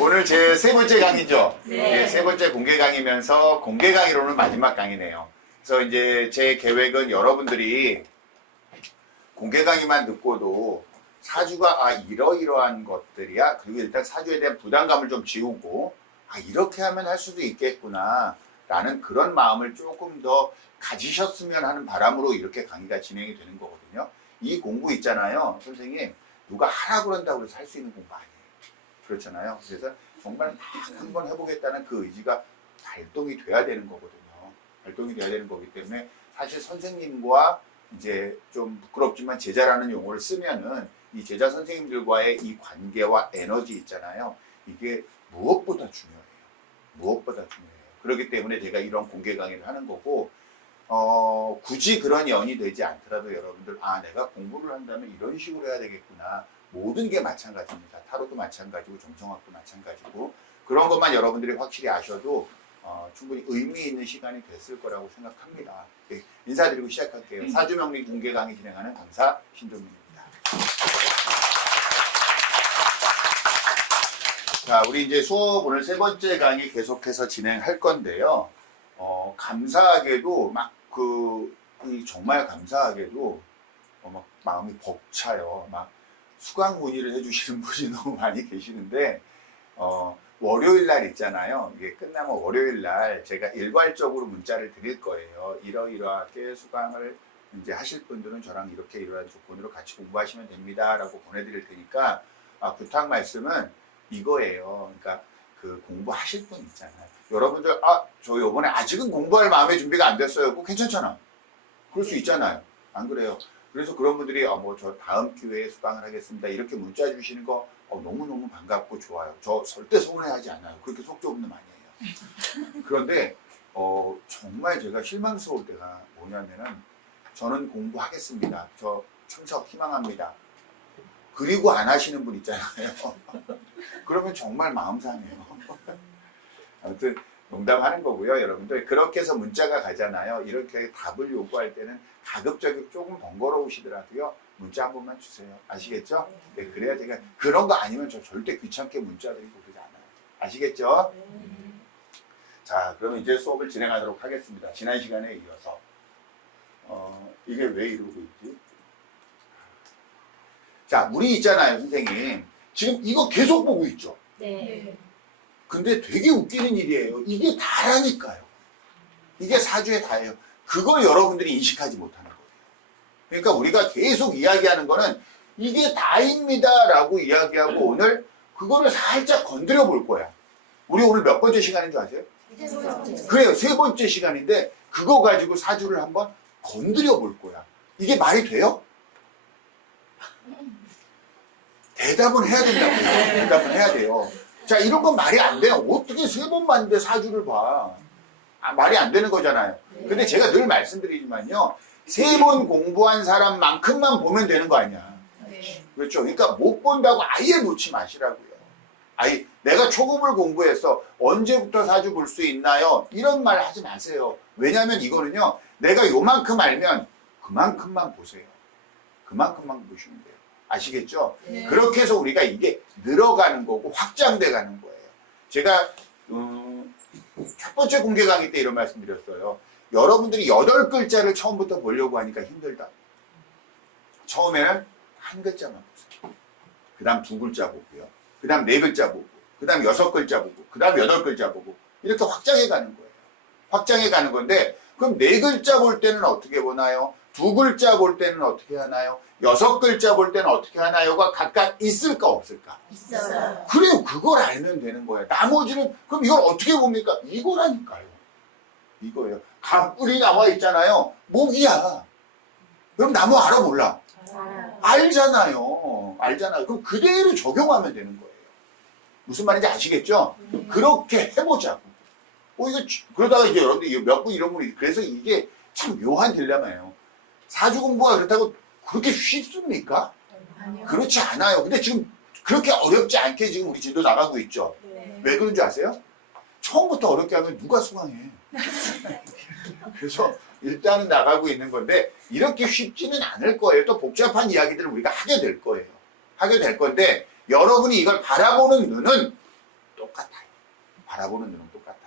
오늘 제 세 번째 강의죠. 네. 세 번째 공개 강의면서 공개 강의로는 마지막 강의네요. 그래서 이제 제 계획은 여러분들이 공개 강의만 듣고도 사주가 이러이러한 것들이야. 그리고 일단 사주에 대한 부담감을 좀 지우고 이렇게 하면 할 수도 있겠구나 라는 그런 마음을 조금 더 가지셨으면 하는 바람으로 이렇게 강의가 진행이 되는 거거든요. 이 공부 있잖아요. 선생님 누가 하라고 그런다고 해서 할 수 있는 공부 아니에요. 그렇잖아요. 그래서 정말 한번 해보겠다는 그 의지가 발동이 돼야 되는 거거든요. 발동이 돼야 되는 거기 때문에 사실 선생님과 이제 좀 부끄럽지만 제자라는 용어를 쓰면은 이 제자 선생님들과의 이 관계와 에너지 있잖아요. 이게 무엇보다 중요해요. 무엇보다 중요해요. 그렇기 때문에 제가 이런 공개 강의를 하는 거고, 굳이 그런 연이 되지 않더라도 여러분들, 내가 공부를 한다면 이런 식으로 해야 되겠구나. 모든 게 마찬가지입니다. 타로도 마찬가지고, 정성학도 마찬가지고, 그런 것만 여러분들이 확실히 아셔도 충분히 의미 있는 시간이 됐을 거라고 생각합니다. 네, 인사드리고 시작할게요. 사주명리 공개 강의 진행하는 강사 신종민입니다. 자, 우리 이제 수업 오늘 세 번째 강의 계속해서 진행할 건데요. 감사하게도 정말 감사하게도 막 마음이 벅차요. 막 수강 문의를 해주시는 분이 너무 많이 계시는데, 월요일 날 있잖아요. 이게 끝나면 월요일 날 제가 일괄적으로 문자를 드릴 거예요. 이러이러하게 수강을 이제 하실 분들은 저랑 이렇게 이러한 조건으로 같이 공부하시면 됩니다. 라고 보내드릴 테니까, 부탁 말씀은 이거예요. 그러니까 그 공부하실 분 있잖아요. 여러분들, 저 요번에 아직은 공부할 마음의 준비가 안 됐어요. 그거 괜찮잖아. 그럴 수 있잖아요. 안 그래요? 그래서 그런 분들이, 저 다음 기회에 수강을 하겠습니다. 이렇게 문자 주시는 거, 너무너무 반갑고 좋아요. 저 절대 서운해하지 않아요. 그렇게 속 좁은 놈 아니에요. 그런데, 정말 제가 실망스러울 때가 뭐냐면은, 저는 공부하겠습니다. 저 참석 희망합니다. 그리고 안 하시는 분 있잖아요. 그러면 정말 마음 상해요. 아무튼 농담하는 거고요. 여러분들 그렇게 해서 문자가 가잖아요. 이렇게 답을 요구할 때는 가급적이 조금 번거로우시더라도요. 문자 한 번만 주세요. 아시겠죠? 네, 그래야 제가 그런 거 아니면 저 절대 귀찮게 문자 드리고 그러지 않아요. 아시겠죠? 자, 그러면 이제 수업을 진행하도록 하겠습니다. 지난 시간에 이어서 이게 왜 이러고 있지? 자, 우리 있잖아요, 선생님. 지금 이거 계속 보고 있죠? 네. 근데 되게 웃기는 일이에요. 이게 다라니까요. 이게 사주의 다예요. 그걸 여러분들이 인식하지 못하는 거예요. 그러니까 우리가 계속 이야기하는 거는 이게 다입니다 라고 이야기하고 오늘 그거를 살짝 건드려 볼 거야. 우리 오늘 몇 번째 시간인 줄 아세요? 그래요. 세 번째 시간인데 그거 가지고 사주를 한번 건드려 볼 거야. 이게 말이 돼요? 대답은 해야 된다고요. 대답은 해야 돼요. 자, 이런 건 말이 안 돼요. 어떻게 세 번 봤는데 사주를 봐. 말이 안 되는 거잖아요. 근데 제가 늘 말씀드리지만요. 세 번 공부한 사람만큼만 보면 되는 거 아니야. 그렇죠. 그러니까 못 본다고 아예 놓지 마시라고요. 내가 초급을 공부해서 언제부터 사주 볼 수 있나요? 이런 말 하지 마세요. 왜냐하면 이거는요. 내가 요만큼 알면 그만큼만 보세요. 그만큼만 보시면 돼요. 아시겠죠? 네. 그렇게 해서 우리가 이게 늘어가는 거고 확장돼 가는 거예요. 제가 첫 번째 공개 강의 때 이런 말씀 드렸어요. 여러분들이 8글자를 처음부터 보려고 하니까 힘들다. 처음에는 한 글자만 보세요. 그 다음 2글자 보고요. 그 다음 4글자 보고, 그 다음 6글자 보고, 그 다음 8글자 보고 이렇게 확장해 가는 거예요. 확장해 가는 건데 그럼 4글자 볼 때는 어떻게 보나요? 2글자 볼 때는 어떻게 하나요? 6글자 볼 때는 어떻게 하나요가 각각 있을까 없을까? 있어요. 그래요. 그걸 알면 되는 거예요. 나머지는 그럼 이걸 어떻게 봅니까? 이거라니까요. 이거예요. 갑불이 나와 있잖아요. 목이야. 그럼 나무 알아 몰라? 알잖아요. 알잖아요. 그럼 그대로 적용하면 되는 거예요. 무슨 말인지 아시겠죠? 그렇게 해보자고. 그러다가 이제 여러분들 몇 분 이런 분이 그래서 이게 참 묘한 딜레마예요. 사주 공부가 그렇다고 그렇게 쉽습니까? 아니요. 그렇지 않아요. 근데 지금 그렇게 어렵지 않게 지금 우리 진도 나가고 있죠. 네. 왜 그런 줄 아세요? 처음부터 어렵게 하면 누가 수강해? 그래서 일단은 나가고 있는 건데 이렇게 쉽지는 않을 거예요. 또 복잡한 이야기들을 우리가 하게 될 거예요. 하게 될 건데 여러분이 이걸 바라보는 눈은 똑같아요. 바라보는 눈은 똑같아요.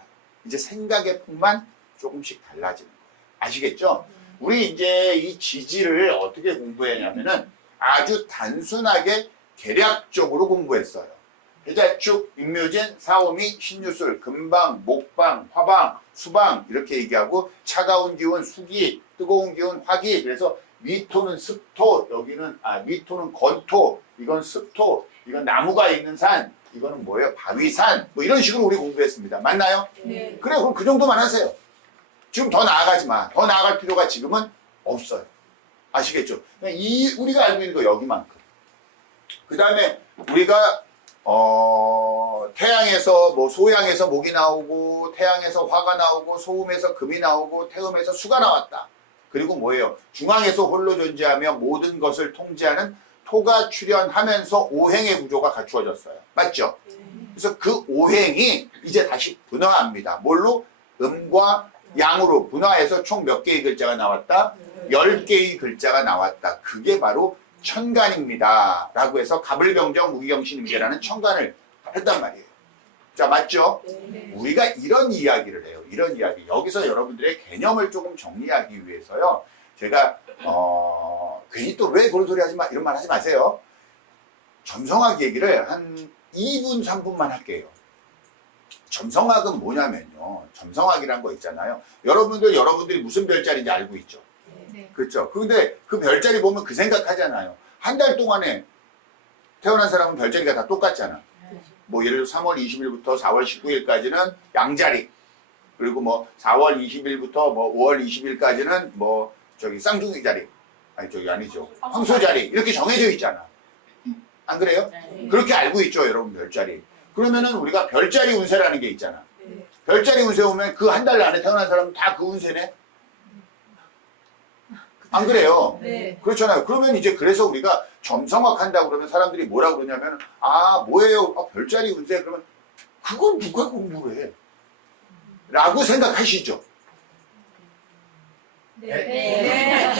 이제 생각의 폭만 조금씩 달라지는 거예요. 아시겠죠? 우리 이제 이 지지를 어떻게 공부했냐면은 아주 단순하게 계략적으로 공부했어요. 해자축, 임묘진, 사오미, 신유술, 금방, 목방, 화방, 수방 이렇게 얘기하고 차가운 기운 수기, 뜨거운 기운 화기. 그래서 위토는 습토, 여기는 위토는 건토, 이건 습토, 이건 나무가 있는 산, 이거는 뭐예요? 바위산. 뭐 이런 식으로 우리 공부했습니다. 맞나요? 네. 그래, 그럼 그 정도만 하세요. 지금 더 나아가지 마. 더 나아갈 필요가 지금은 없어요. 아시겠죠? 우리가 알고 있는 거 여기만큼. 그 다음에 우리가 태양에서 뭐 소양에서 목이 나오고 태양에서 화가 나오고 소음에서 금이 나오고 태음에서 수가 나왔다. 그리고 뭐예요? 중앙에서 홀로 존재하며 모든 것을 통제하는 토가 출현하면서 오행의 구조가 갖추어졌어요. 맞죠? 그래서 그 오행이 이제 다시 분화합니다. 뭘로? 음과 양으로 분화해서 총 몇 개의 글자가 나왔다? 10개의 글자가 나왔다. 그게 바로 천간입니다. 라고 해서 갑을병정 무기경신임계라는 천간을 했단 말이에요. 자, 맞죠? 우리가 이런 이야기를 해요. 이런 이야기. 여기서 여러분들의 개념을 조금 정리하기 위해서요. 제가 괜히 또 왜 그런 소리 하지 마 이런 말 하지 마세요. 점성학 얘기를 한 2분 3분만 할게요. 점성학은 뭐냐면요. 점성학이란 거 있잖아요. 여러분들이 무슨 별자리인지 알고 있죠? 네. 그렇죠. 근데 그 별자리 보면 그 생각하잖아요. 한 달 동안에 태어난 사람은 별자리가 다 똑같잖아. 뭐 예를 들어 3월 20일부터 4월 19일까지는 양자리. 그리고 뭐 4월 20일부터 뭐 5월 20일까지는 뭐 저기 쌍둥이 자리. 아니 저기 아니죠. 황소자리. 이렇게 정해져 있잖아. 안 그래요? 네. 그렇게 알고 있죠, 여러분 별자리. 그러면은 우리가 별자리 운세라는 게 있잖아. 네. 별자리 운세 오면 그 한 달 안에 태어난 사람은 다 그 운세네? 안 그래요? 네. 그렇잖아요. 그러면 이제 그래서 우리가 점성학 한다고 그러면 사람들이 뭐라고 그러냐면, 뭐예요? 별자리 운세? 그러면 그걸 누가 공부를 해? 라고 생각하시죠? 네.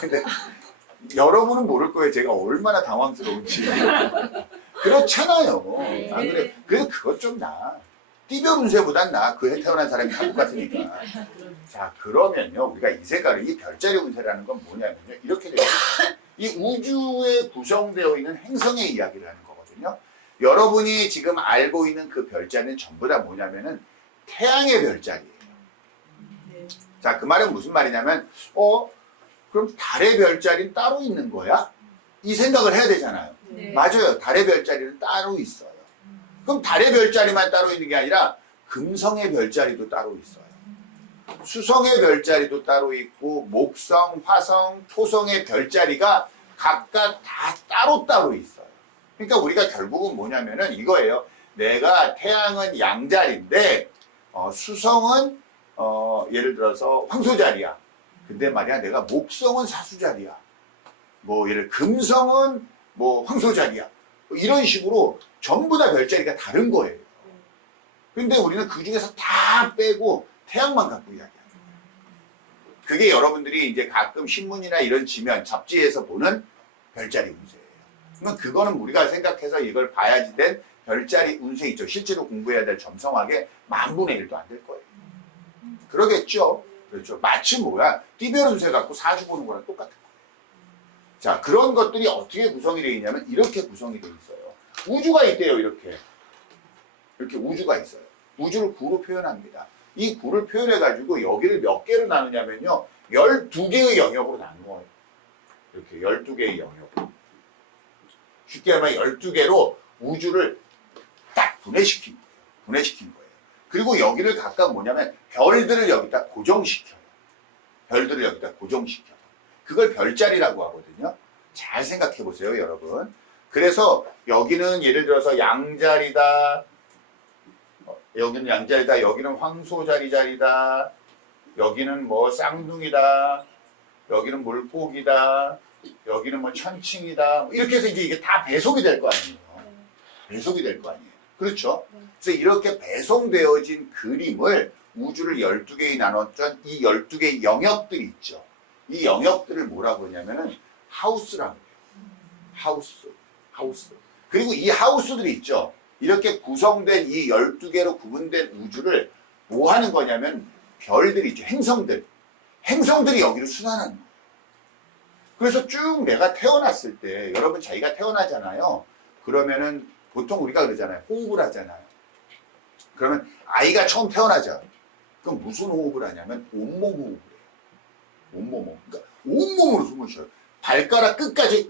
근데 여러분은 모를 거예요. 제가 얼마나 당황스러운지. 그렇잖아요. 안 그래? 그래서 그것 좀 나. 띠별 운세보단 나. 그 해 태어난 사람이 다 똑같으니까. 자, 그러면요. 우리가 이 색깔을, 이 별자리 운세라는 건 뭐냐면요. 이렇게 되어 있어요. 이 우주에 구성되어 있는 행성의 이야기를 하는 거거든요. 여러분이 지금 알고 있는 그 별자리는 전부 다 뭐냐면은 태양의 별자리예요. 자, 그 말은 무슨 말이냐면, 그럼 달의 별자리는 따로 있는 거야? 이 생각을 해야 되잖아요. 네. 맞아요. 달의 별자리는 따로 있어요. 그럼 달의 별자리만 따로 있는 게 아니라 금성의 별자리도 따로 있어요. 수성의 별자리도 따로 있고 목성, 화성, 토성의 별자리가 각각 다 따로따로 있어요. 그러니까 우리가 결국은 뭐냐면은 이거예요. 내가 태양은 양자리인데 수성은 예를 들어서 황소자리야. 근데 말이야 내가 목성은 사수자리야. 뭐 예를 금성은 뭐 황소자리야. 뭐 이런 식으로 전부 다 별자리가 다른 거예요. 근데 우리는 그 중에서 다 빼고 태양만 갖고 이야기해요. 그게 여러분들이 이제 가끔 신문이나 이런 지면, 잡지에서 보는 별자리 운세예요. 그러면 그거는 우리가 생각해서 이걸 봐야지 된 별자리 운세 있죠. 실제로 공부해야 될 점성학의 10,000분의 1도 안 될 거예요. 그러겠죠? 그렇죠. 마치 뭐야? 띠별 운세 갖고 사주 보는 거랑 똑같은 거예요. 자, 그런 것들이 어떻게 구성이 되어 있냐면 이렇게 구성이 되어 있어요. 우주가 있대요, 이렇게. 이렇게 우주가 있어요. 우주를 구로 표현합니다. 이 구를 표현해가지고 여기를 몇 개로 나누냐면요. 12개의 영역으로 나누어요. 이렇게 12개의 영역. 쉽게 말하면 12개로 우주를 딱 분해시킨 거예요. 분해시킨 거예요. 그리고 여기를 각각 뭐냐면 별들을 여기다 고정시켜요. 별들을 여기다 고정시켜요. 그걸 별자리라고 하거든요. 잘 생각해 보세요, 여러분. 그래서 여기는 예를 들어서 양자리다. 여기는 양자리다. 여기는 황소자리다. 여기는 뭐 쌍둥이다. 여기는 물고기다. 여기는 뭐 천칭이다. 이렇게 해서 이제 이게 다 배속이 될 거 아니에요. 배속이 될 거 아니에요. 그렇죠? 그래서 이렇게 배송되어진 그림을 우주를 12개에 나눴던 이 12개의 영역들이 있죠. 이 영역들을 뭐라고 하냐면은 하우스라고 해요. 하우스. 그리고 이 하우스들이 있죠. 이렇게 구성된 이 12개로 구분된 우주를 뭐 하는 거냐면 별들이 있죠. 행성들. 행성들이 여기를 순환하는 거예요. 그래서 쭉 내가 태어났을 때 여러분 자기가 태어나잖아요. 그러면은 보통 우리가 그러잖아요. 호흡을 하잖아요. 그러면 아이가 처음 태어나죠. 그럼 무슨 호흡을 하냐면 온몸 호흡을 해요. 온몸 호흡. 그러니까 온몸으로 숨을 쉬어요. 발가락 끝까지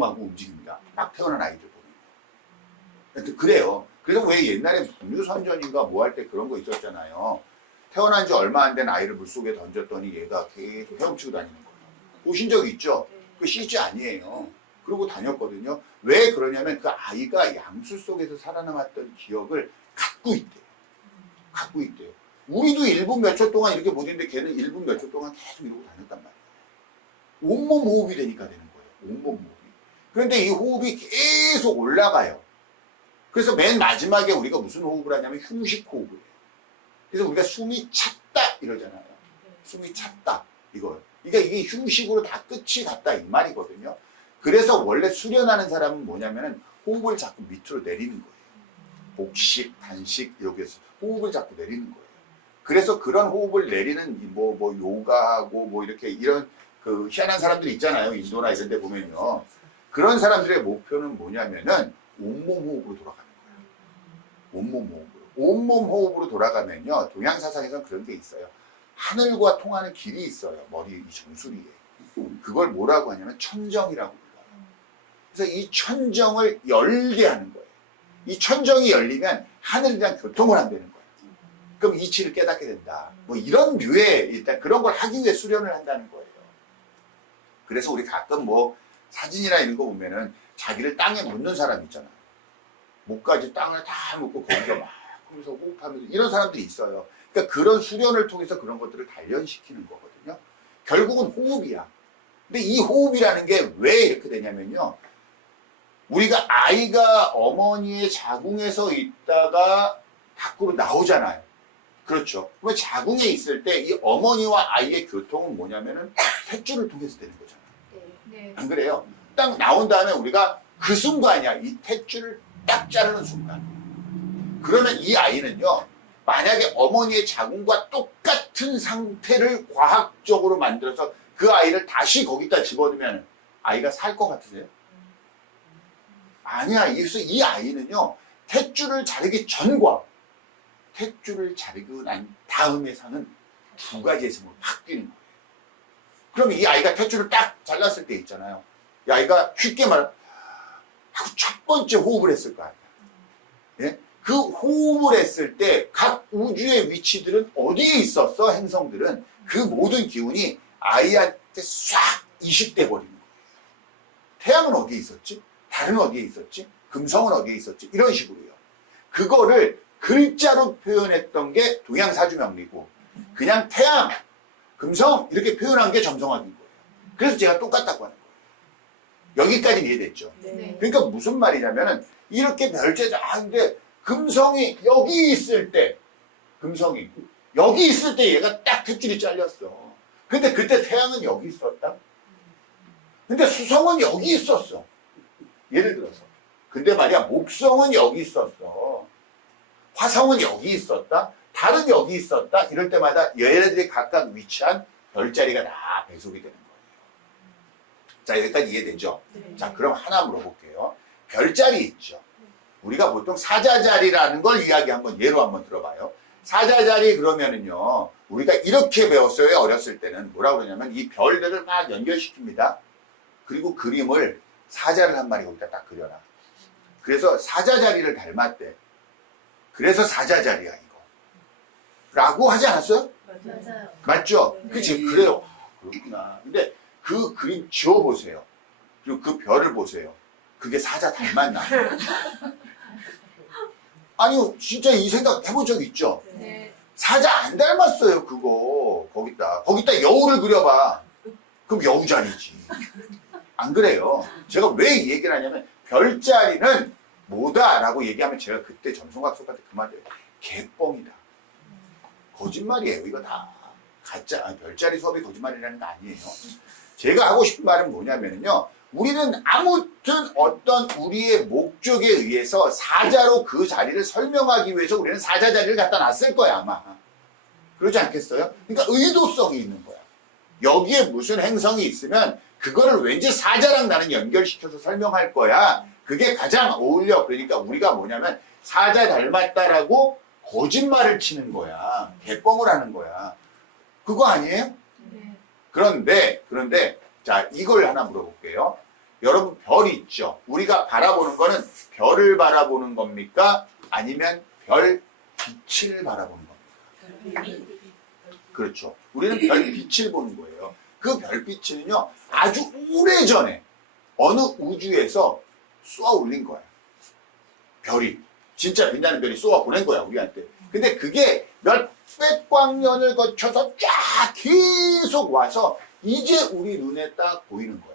하고 움직입니다. 막 태어난 아이들 보면. 그래요. 그래서 왜 옛날에 분유선전인가 뭐 할 때 그런 거 있었잖아요. 태어난 지 얼마 안 된 아이를 물속에 던졌더니 얘가 계속 헤엄치고 다니는 거예요. 보신 적 있죠? 그 CG 아니에요. 그러고 다녔거든요. 왜 그러냐면 그 아이가 양수 속에서 살아남았던 기억을 갖고 있대요. 갖고 있대요. 우리도 1분 몇 초 동안 이렇게 못 있는데 걔는 1분 몇 초 동안 계속 이러고 다녔단 말이에요. 온몸 호흡이 되니까 되는 거예요. 온몸 호흡이. 그런데 이 호흡이 계속 올라가요. 그래서 맨 마지막에 우리가 무슨 호흡을 하냐면 휴식 호흡을 해요. 그래서 우리가 숨이 찼다 이러잖아요. 숨이 찼다 이걸. 그러니까 이게 휴식으로 다 끝이 갔다 이 말이거든요. 그래서 원래 수련하는 사람은 뭐냐면은 호흡을 자꾸 밑으로 내리는 거예요. 복식, 단식 이렇게 해서 호흡을 자꾸 내리는 거예요. 그래서 그런 호흡을 내리는 뭐 요가하고 뭐 이렇게 이런 그 희한한 사람들이 있잖아요. 인도나 이런 데 보면요. 그런 사람들의 목표는 뭐냐면은 온몸 호흡으로 돌아가는 거예요. 온몸 호흡으로. 온몸 호흡으로 돌아가면요. 동양사상에서는 그런 게 있어요. 하늘과 통하는 길이 있어요. 머리 이 정수리에. 그걸 뭐라고 하냐면 천정이라고 불러요. 그래서 이 천정을 열게 하는 거예요. 이 천정이 열리면 하늘이랑 교통을 한다는 거예요. 그럼 이치를 깨닫게 된다. 뭐 이런 류의 일단 그런 걸 하기 위해 수련을 한다는 거예요. 그래서 우리 가끔 뭐 사진이나 이런 거 보면은 자기를 땅에 묻는 사람 있잖아요. 목까지 땅을 다 묻고 거기서 막 하면서 호흡하면서 이런 사람들이 있어요. 그러니까 그런 수련을 통해서 그런 것들을 단련시키는 거거든요. 결국은 호흡이야. 근데 이 호흡이라는 게 왜 이렇게 되냐면요. 우리가 아이가 어머니의 자궁에서 있다가 밖으로 나오잖아요. 그렇죠. 그러면 자궁에 있을 때 이 어머니와 아이의 교통은 뭐냐면은 탯줄을 통해서 되는 거잖아요. 네. 안 그래요? 딱 나온 다음에 우리가 그 순간이야. 이 탯줄을 딱 자르는 순간. 그러면 이 아이는요. 만약에 어머니의 자궁과 똑같은 상태를 과학적으로 만들어서 그 아이를 다시 거기다 집어넣으면 아이가 살 것 같으세요? 아니야. 그래서 이 아이는요. 탯줄을 자르기 전과 탯줄을 자르고 난 다음에 사는 두 가지의 생으로 바뀌는 거예요. 그럼 이 아이가 탯줄을 딱 잘랐을 때 있잖아요. 이 아이가 쉽게 말하면 첫 번째 호흡을 했을 거 아니야. 예? 그 호흡을 했을 때 각 우주의 위치들은 어디에 있었어? 행성들은 그 모든 기운이 아이한테 싹 이식돼 버리는 거예요. 태양은 어디에 있었지? 달은 어디에 있었지? 금성은 어디에 있었지? 이런 식으로요. 그거를 글자로 표현했던 게 동양사주명리고 그냥 태양, 금성 이렇게 표현한 게 점성학인 거예요. 그래서 제가 똑같다고 하는 거예요. 여기까지 이해됐죠? 네. 그러니까 무슨 말이냐면은 이렇게 별제자 하는데 금성이 여기 있을 때 금성이 여기 있을 때 얘가 딱 탯줄이 잘렸어. 근데 그때 태양은 여기 있었다. 근데 수성은 여기 있었어. 예를 들어서. 근데 말이야 목성은 여기 있었어. 화성은 여기 있었다. 달은 여기 있었다. 이럴 때마다 얘네들이 각각 위치한 별자리가 다 배속이 되는 거예요. 자, 여기까지 이해되죠? 네. 자, 그럼 하나 물어볼게요. 별자리 있죠. 우리가 보통 사자자리라는 걸 이야기 한번 예로 한번 들어봐요. 사자자리 그러면은요. 우리가 이렇게 배웠어요. 어렸을 때는 뭐라고 그러냐면 이 별들을 막 연결시킵니다. 그리고 그림을 사자를 한 마리 거기다 딱 그려라. 그래서 사자자리를 닮았대. 그래서 사자자리야 이거. 라고 하지 않았어요? 맞아요. 맞죠? 네. 그치? 그래요. 그렇구나. 근데 그 그림 지워보세요. 그리고 그 별을 보세요. 그게 사자 닮았나? 아니요, 진짜 이 생각 해본 적 있죠? 네. 사자 안 닮았어요, 그거. 거기다 여우를 그려봐. 그럼 여우자리지. 안 그래요? 제가 왜 이 얘기를 하냐면, 별자리는 뭐다라고 얘기하면 제가 그때 점성학 수업한테 그 말이에요. 개뻥이다. 거짓말이에요, 이거 다. 가짜, 별자리 수업이 거짓말이라는 거 아니에요. 제가 하고 싶은 말은 뭐냐면요. 우리는 아무튼 어떤 우리의 목적에 의해서 사자로 그 자리를 설명하기 위해서 우리는 사자 자리를 갖다 놨을 거야, 아마. 그러지 않겠어요? 그러니까 의도성이 있는 거야. 여기에 무슨 행성이 있으면 그거를 왠지 사자랑 나는 연결시켜서 설명할 거야. 그게 가장 어울려. 그러니까 우리가 뭐냐면 사자 닮았다라고 거짓말을 치는 거야. 개뻥을 하는 거야. 그거 아니에요? 그런데 자, 이걸 하나 물어볼게요. 여러분, 별이 있죠? 우리가 바라보는 거는 별을 바라보는 겁니까? 아니면 별 빛을 바라보는 겁니까? 그렇죠. 우리는 별 빛을 보는 거예요. 그 별빛은요, 아주 오래전에 어느 우주에서 쏘아 올린 거야. 별이. 진짜 빛나는 별이 쏘아 보낸 거야, 우리한테. 근데 그게 몇백 광년을 거쳐서 쫙 계속 와서 이제 우리 눈에 딱 보이는 거예요.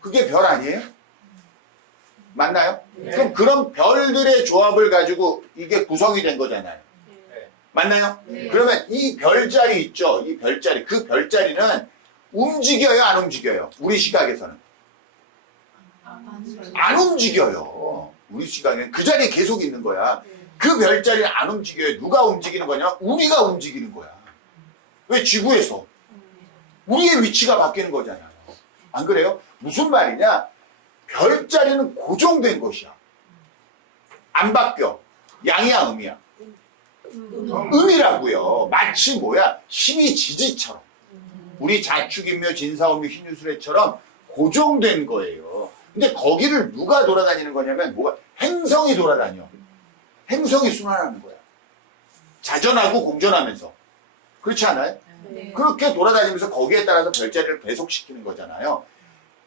그게 별 아니에요? 맞나요? 네. 그럼 그런 별들의 조합을 가지고 이게 구성이 된 거잖아요. 네. 맞나요? 네. 그러면 이 별자리 있죠? 이 별자리. 그 별자리는 움직여요? 안 움직여요? 우리 시각에서는. 안 움직여요. 우리 시각에는 그 자리에 계속 있는 거야. 그 별자리는 안 움직여요. 누가 움직이는 거냐? 우리가 움직이는 거야. 왜? 지구에서. 우리의 위치가 바뀌는 거잖아요. 안 그래요? 무슨 말이냐? 별자리는 고정된 것이야. 안 바뀌어. 양이야, 음이야? 음이라고요. 마치 뭐야? 힘이 지지처럼. 우리 자축인묘, 진사오묘, 신유술회처럼 고정된 거예요. 근데 거기를 누가 돌아다니는 거냐면 뭐가? 행성이 돌아다녀. 행성이 순환하는 거야. 자전하고 공전하면서. 그렇지 않아요? 그렇게 돌아다니면서 거기에 따라서 별자리를 배속시키는 거잖아요.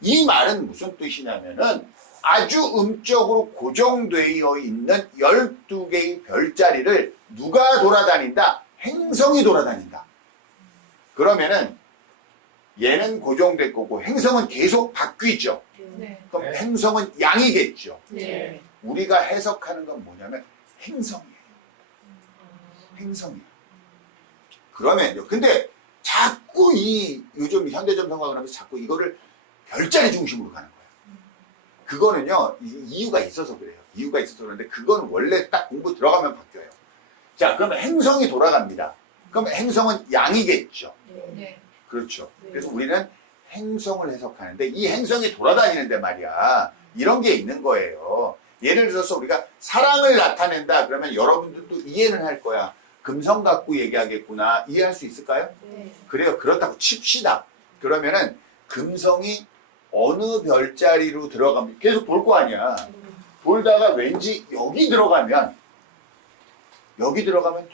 이 말은 무슨 뜻이냐면은 아주 음적으로 고정되어 있는 12개의 별자리를 누가 돌아다닌다? 행성이 돌아다닌다. 그러면은 얘는 고정될 거고 행성은 계속 바뀌죠. 그럼 네. 행성은 양이겠죠. 네. 우리가 해석하는 건 뭐냐면 행성이에요. 행성이에요. 그러면요. 근데 자꾸 요즘 현대점 생각을 하면서 자꾸 이거를 별자리 중심으로 가는 거예요. 그거는요, 이유가 있어서 그래요. 이유가 있어서 그런데 그건 원래 딱 공부 들어가면 바뀌어요. 자, 그러면 행성이 돌아갑니다. 그럼 행성은 양이겠죠. 네. 그렇죠. 그래서 우리는 행성을 해석하는데 이 행성이 돌아다니는데 말이야. 이런 게 있는 거예요. 예를 들어서 우리가 사랑을 나타낸다 그러면 여러분들도 이해는 할 거야. 금성 갖고 얘기하겠구나. 이해할 수 있을까요? 그래요. 그렇다고 칩시다. 그러면은 금성이 어느 별자리로 들어가면 계속 볼 거 아니야. 돌다가 왠지 여기 들어가면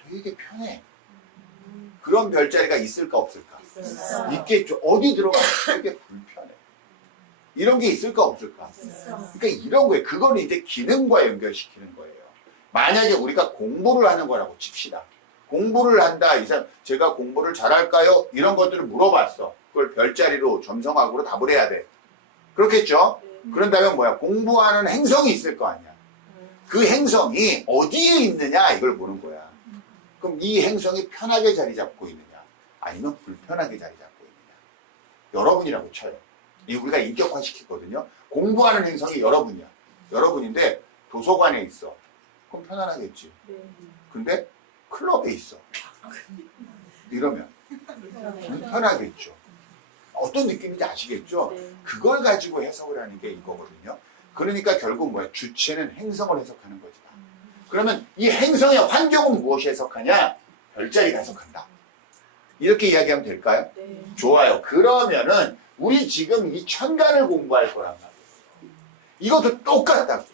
되게 편해. 그런 별자리가 있을까 없을까? 있겠죠. 어디 들어가면 되게 불편해. 이런 게 있을까 없을까? 그러니까 이런 거예요. 그거는 이제 기능과 연결시키는 거예요. 만약에 우리가 공부를 하는 거라고 칩시다. 공부를 한다. 이 사람 제가 공부를 잘할까요? 이런 것들을 물어봤어. 그걸 별자리로 점성학으로 답을 해야 돼. 그렇겠죠? 그런다면 뭐야? 공부하는 행성이 있을 거 아니야. 그 행성이 어디에 있느냐 이걸 보는 거야. 그럼 이 행성이 편하게 자리 잡고 있느냐 아니면 불편하게 자리 잡고 있느냐. 여러분이라고 쳐요. 이 우리가 인격화시켰거든요. 공부하는 행성이 여러분이야. 여러분인데 도서관에 있어. 그럼 편안하겠지. 근데 클럽에 있어. 이러면 불편하겠죠. 어떤 느낌인지 아시겠죠? 그걸 가지고 해석을 하는 게 이거거든요. 그러니까 결국 뭐야? 주체는 행성을 해석하는 거지. 그러면 이 행성의 환경은 무엇이 해석하냐? 별자리가 해석한다. 이렇게 이야기하면 될까요? 좋아요. 그러면은 우리 지금 이 천간을 공부할 거란 말이에요. 이것도 똑같다고요.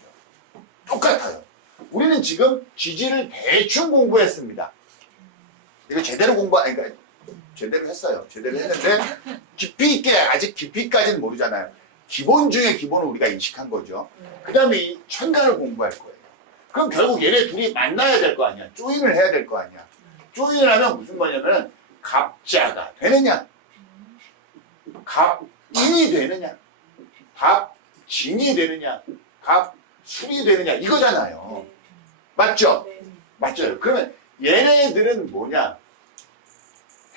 똑같아요. 우리는 지금 지지를 대충 공부했습니다. 이거 제대로 그러니까 제대로 했어요. 제대로 했는데 깊이 있게 아직 깊이까지는 모르잖아요. 기본 중에 기본을 우리가 인식한 거죠. 그 다음에 이 천간을 공부할 거예요. 그럼 결국 얘네 둘이 만나야 될 거 아니야. 조인을 해야 될 거 아니야. 조인을 하면 무슨 말이냐면 갑자가 되느냐, 갑인이 되느냐, 갑진이 되느냐, 갑술이 되느냐 이거잖아요. 맞죠? 맞죠? 그러면 얘네들은 뭐냐?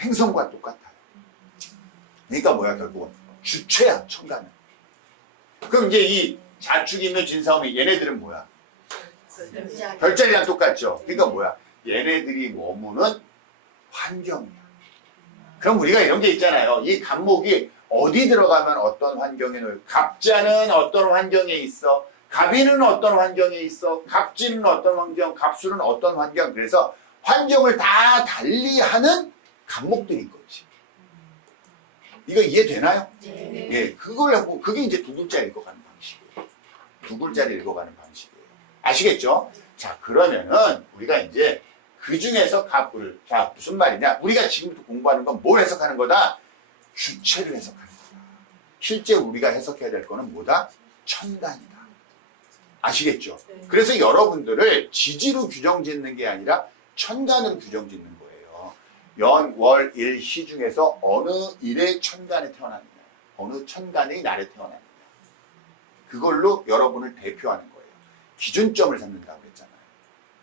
행성과 똑같아요. 그러니까 뭐야 결국은 주체야 천간은. 그럼 이제 이 자축이며 진사오미 얘네들은 뭐야? 별자리랑 똑같죠. 그러니까 뭐야? 얘네들이 머무는 환경이야. 그럼 우리가 이런 게 있잖아요. 이 갑목이 어디 들어가면 어떤 환경에 놓여? 갑자는 어떤 환경에 있어? 갑이는 어떤 환경에 있어? 갑진은 어떤 환경? 갑수는 어떤 환경? 그래서 환경을 다 달리하는 갑목들이 있거지. 이거 이해되나요? 네. 예, 그걸 하고 그게 이제 두 글자 읽어가는 방식이에요. 두 글자를 읽어가는 방식이에요. 아시겠죠? 자, 그러면은 우리가 이제 그 중에서 갑을, 자, 무슨 말이냐? 우리가 지금부터 공부하는 건 뭘 해석하는 거다? 주체를 해석하는 거다. 실제 우리가 해석해야 될 거는 뭐다? 천간이다. 아시겠죠? 그래서 여러분들을 지지로 규정 짓는 게 아니라 천간으로 규정 짓는 거예요. 연, 월, 일, 시 중에서 어느 일의 천간에 태어났느냐, 어느 천간의 날에 태어났느냐. 그걸로 여러분을 대표하는 거예요. 기준점을 삼는다고 했잖아요.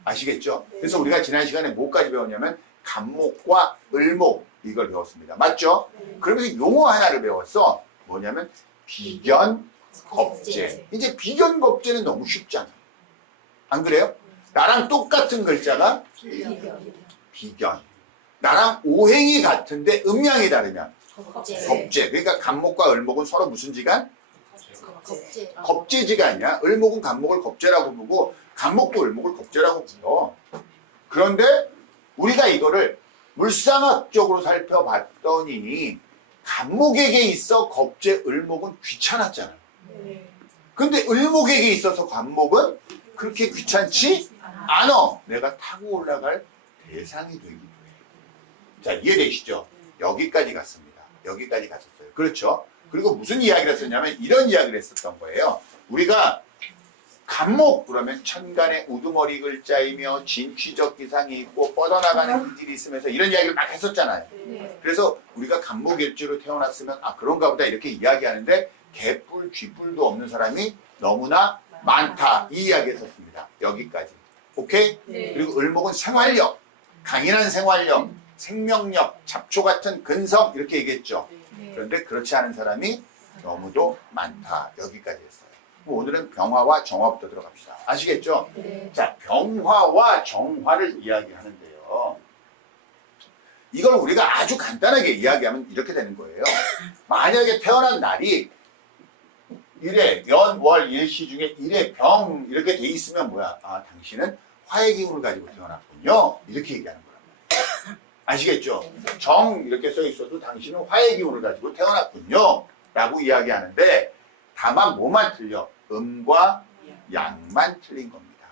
아시겠죠? 그래서 우리가 지난 시간에 뭐까지 배웠냐면 갑목과 을목 이걸 배웠습니다. 맞죠? 그러면서 용어 하나를 배웠어. 뭐냐면 비견, 겁재. 이제 비견, 겁재는 너무 쉽잖아. 안 그래요? 나랑 똑같은 글자가 비견. 나랑 오행이 같은데 음양이 다르면 겁재. 그러니까 갑목과 을목은 서로 무슨 지간? 겁재지간이야. 을목은 갑목을 겁재라고 부르고 갑목도 을목을 겁재라고 불러. 그런데 우리가 이거를 물상학적으로 살펴봤더니 갑목에게 있어 겁재, 을목은 귀찮았잖아. 근데 을목에게 있어서 갑목은 그렇게 귀찮지 않아. 내가 타고 올라갈 대상이 되기도 해. 자, 이해되시죠? 여기까지 갔습니다. 여기까지 갔었어요. 그렇죠? 그리고 무슨 이야기를 했었냐면 이런 이야기를 했었던 거예요. 우리가 갑목 그러면 천간에 우두머리 글자이며 진취적 기상이 있고 뻗어나가는 기질이 있으면서 이런 이야기를 막 했었잖아요. 그래서 우리가 갑목일지로 태어났으면 아 그런가 보다 이렇게 이야기하는데 개뿔 쥐뿔도 없는 사람이 너무나 많다 이 이야기 했었습니다. 여기까지. 오케이? 그리고 을목은 생활력, 강인한 생활력, 생명력, 잡초 같은 근성 이렇게 얘기했죠. 그런데 그렇지 않은 사람이 너무도 많다. 여기까지 했어요. 오늘은 병화와 정화부터 들어갑시다. 아시겠죠? 자, 병화와 정화를 이야기하는데요. 이걸 우리가 아주 간단하게 이야기하면 이렇게 되는 거예요. 만약에 태어난 날이 일에 연, 월, 일시 중에 일에 병 이렇게 돼 있으면 뭐야? 아, 당신은 화의 기운을 가지고 태어났군요. 이렇게 얘기하는 거란 말이에요. 아시겠죠? 정 이렇게 써 있어도 당신은 화의 기운을 가지고 태어났군요. 라고 이야기하는데 다만 뭐만 틀려? 음과 양만 틀린 겁니다.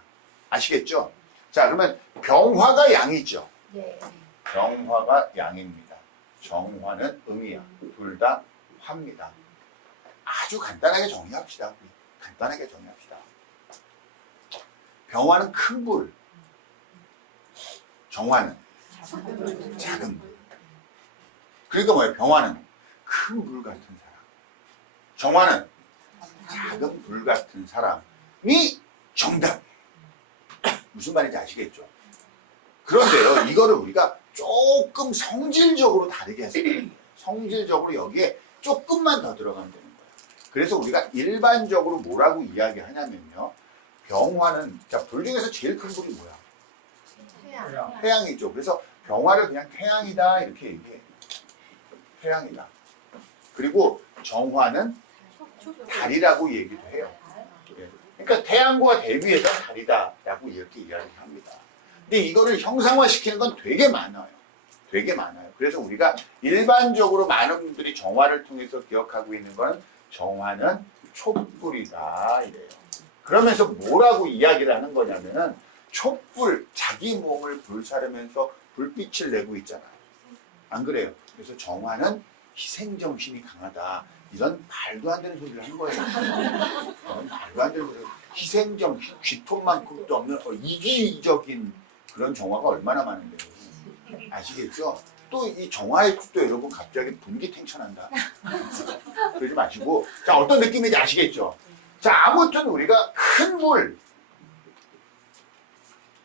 아시겠죠? 자, 그러면 병화가 양이죠. 병화가 양입니다. 정화는 음이야. 둘 다 화입니다. 아주 간단하게 정리합시다. 간단하게 정리합시다. 병화는 큰 불, 정화는 작은 불. 그러니까 뭐예요? 병화는 큰 불 같은 사람, 정화는 작은 불 같은 사람이 정답. 무슨 말인지 아시겠죠? 그런데요, 이거를 우리가 조금 성질적으로 다르게 해서 성질적으로 여기에 조금만 더 들어가면 되는 거예요. 그래서 우리가 일반적으로 뭐라고 이야기하냐면요, 병화는 자, 불 중에서 제일 큰 불이 뭐야? 태양이죠. 그래서 병화를 그냥 태양이다 이렇게 얘기해. 태양이다. 그리고 정화는 달이라고 얘기도 해요. 그러니까 태양과 대비해서 달이다라고 이렇게 이야기합니다. 근데 이거를 형상화시키는 건 되게 많아요. 되게 많아요. 그래서 우리가 일반적으로 많은 분들이 정화를 통해서 기억하고 있는 건 정화는 촛불이다 이래요. 그러면서 뭐라고 이야기를 하는 거냐면은 촛불, 자기 몸을 불사르면서 불빛을 내고 있잖아요. 안 그래요? 그래서 정화는 희생정신이 강하다. 이런 말도 안 되는 소리를 한 거예요. 말도 안 되는 소리. 희생정신, 쥐톱만큼도 없는 이기적인 그런 정화가 얼마나 많은데요. 아시겠죠? 또 이 정화의 또 여러분 갑자기 분기탱천한다. 그러지 마시고. 자, 어떤 느낌인지 아시겠죠? 자, 아무튼 우리가 큰 불,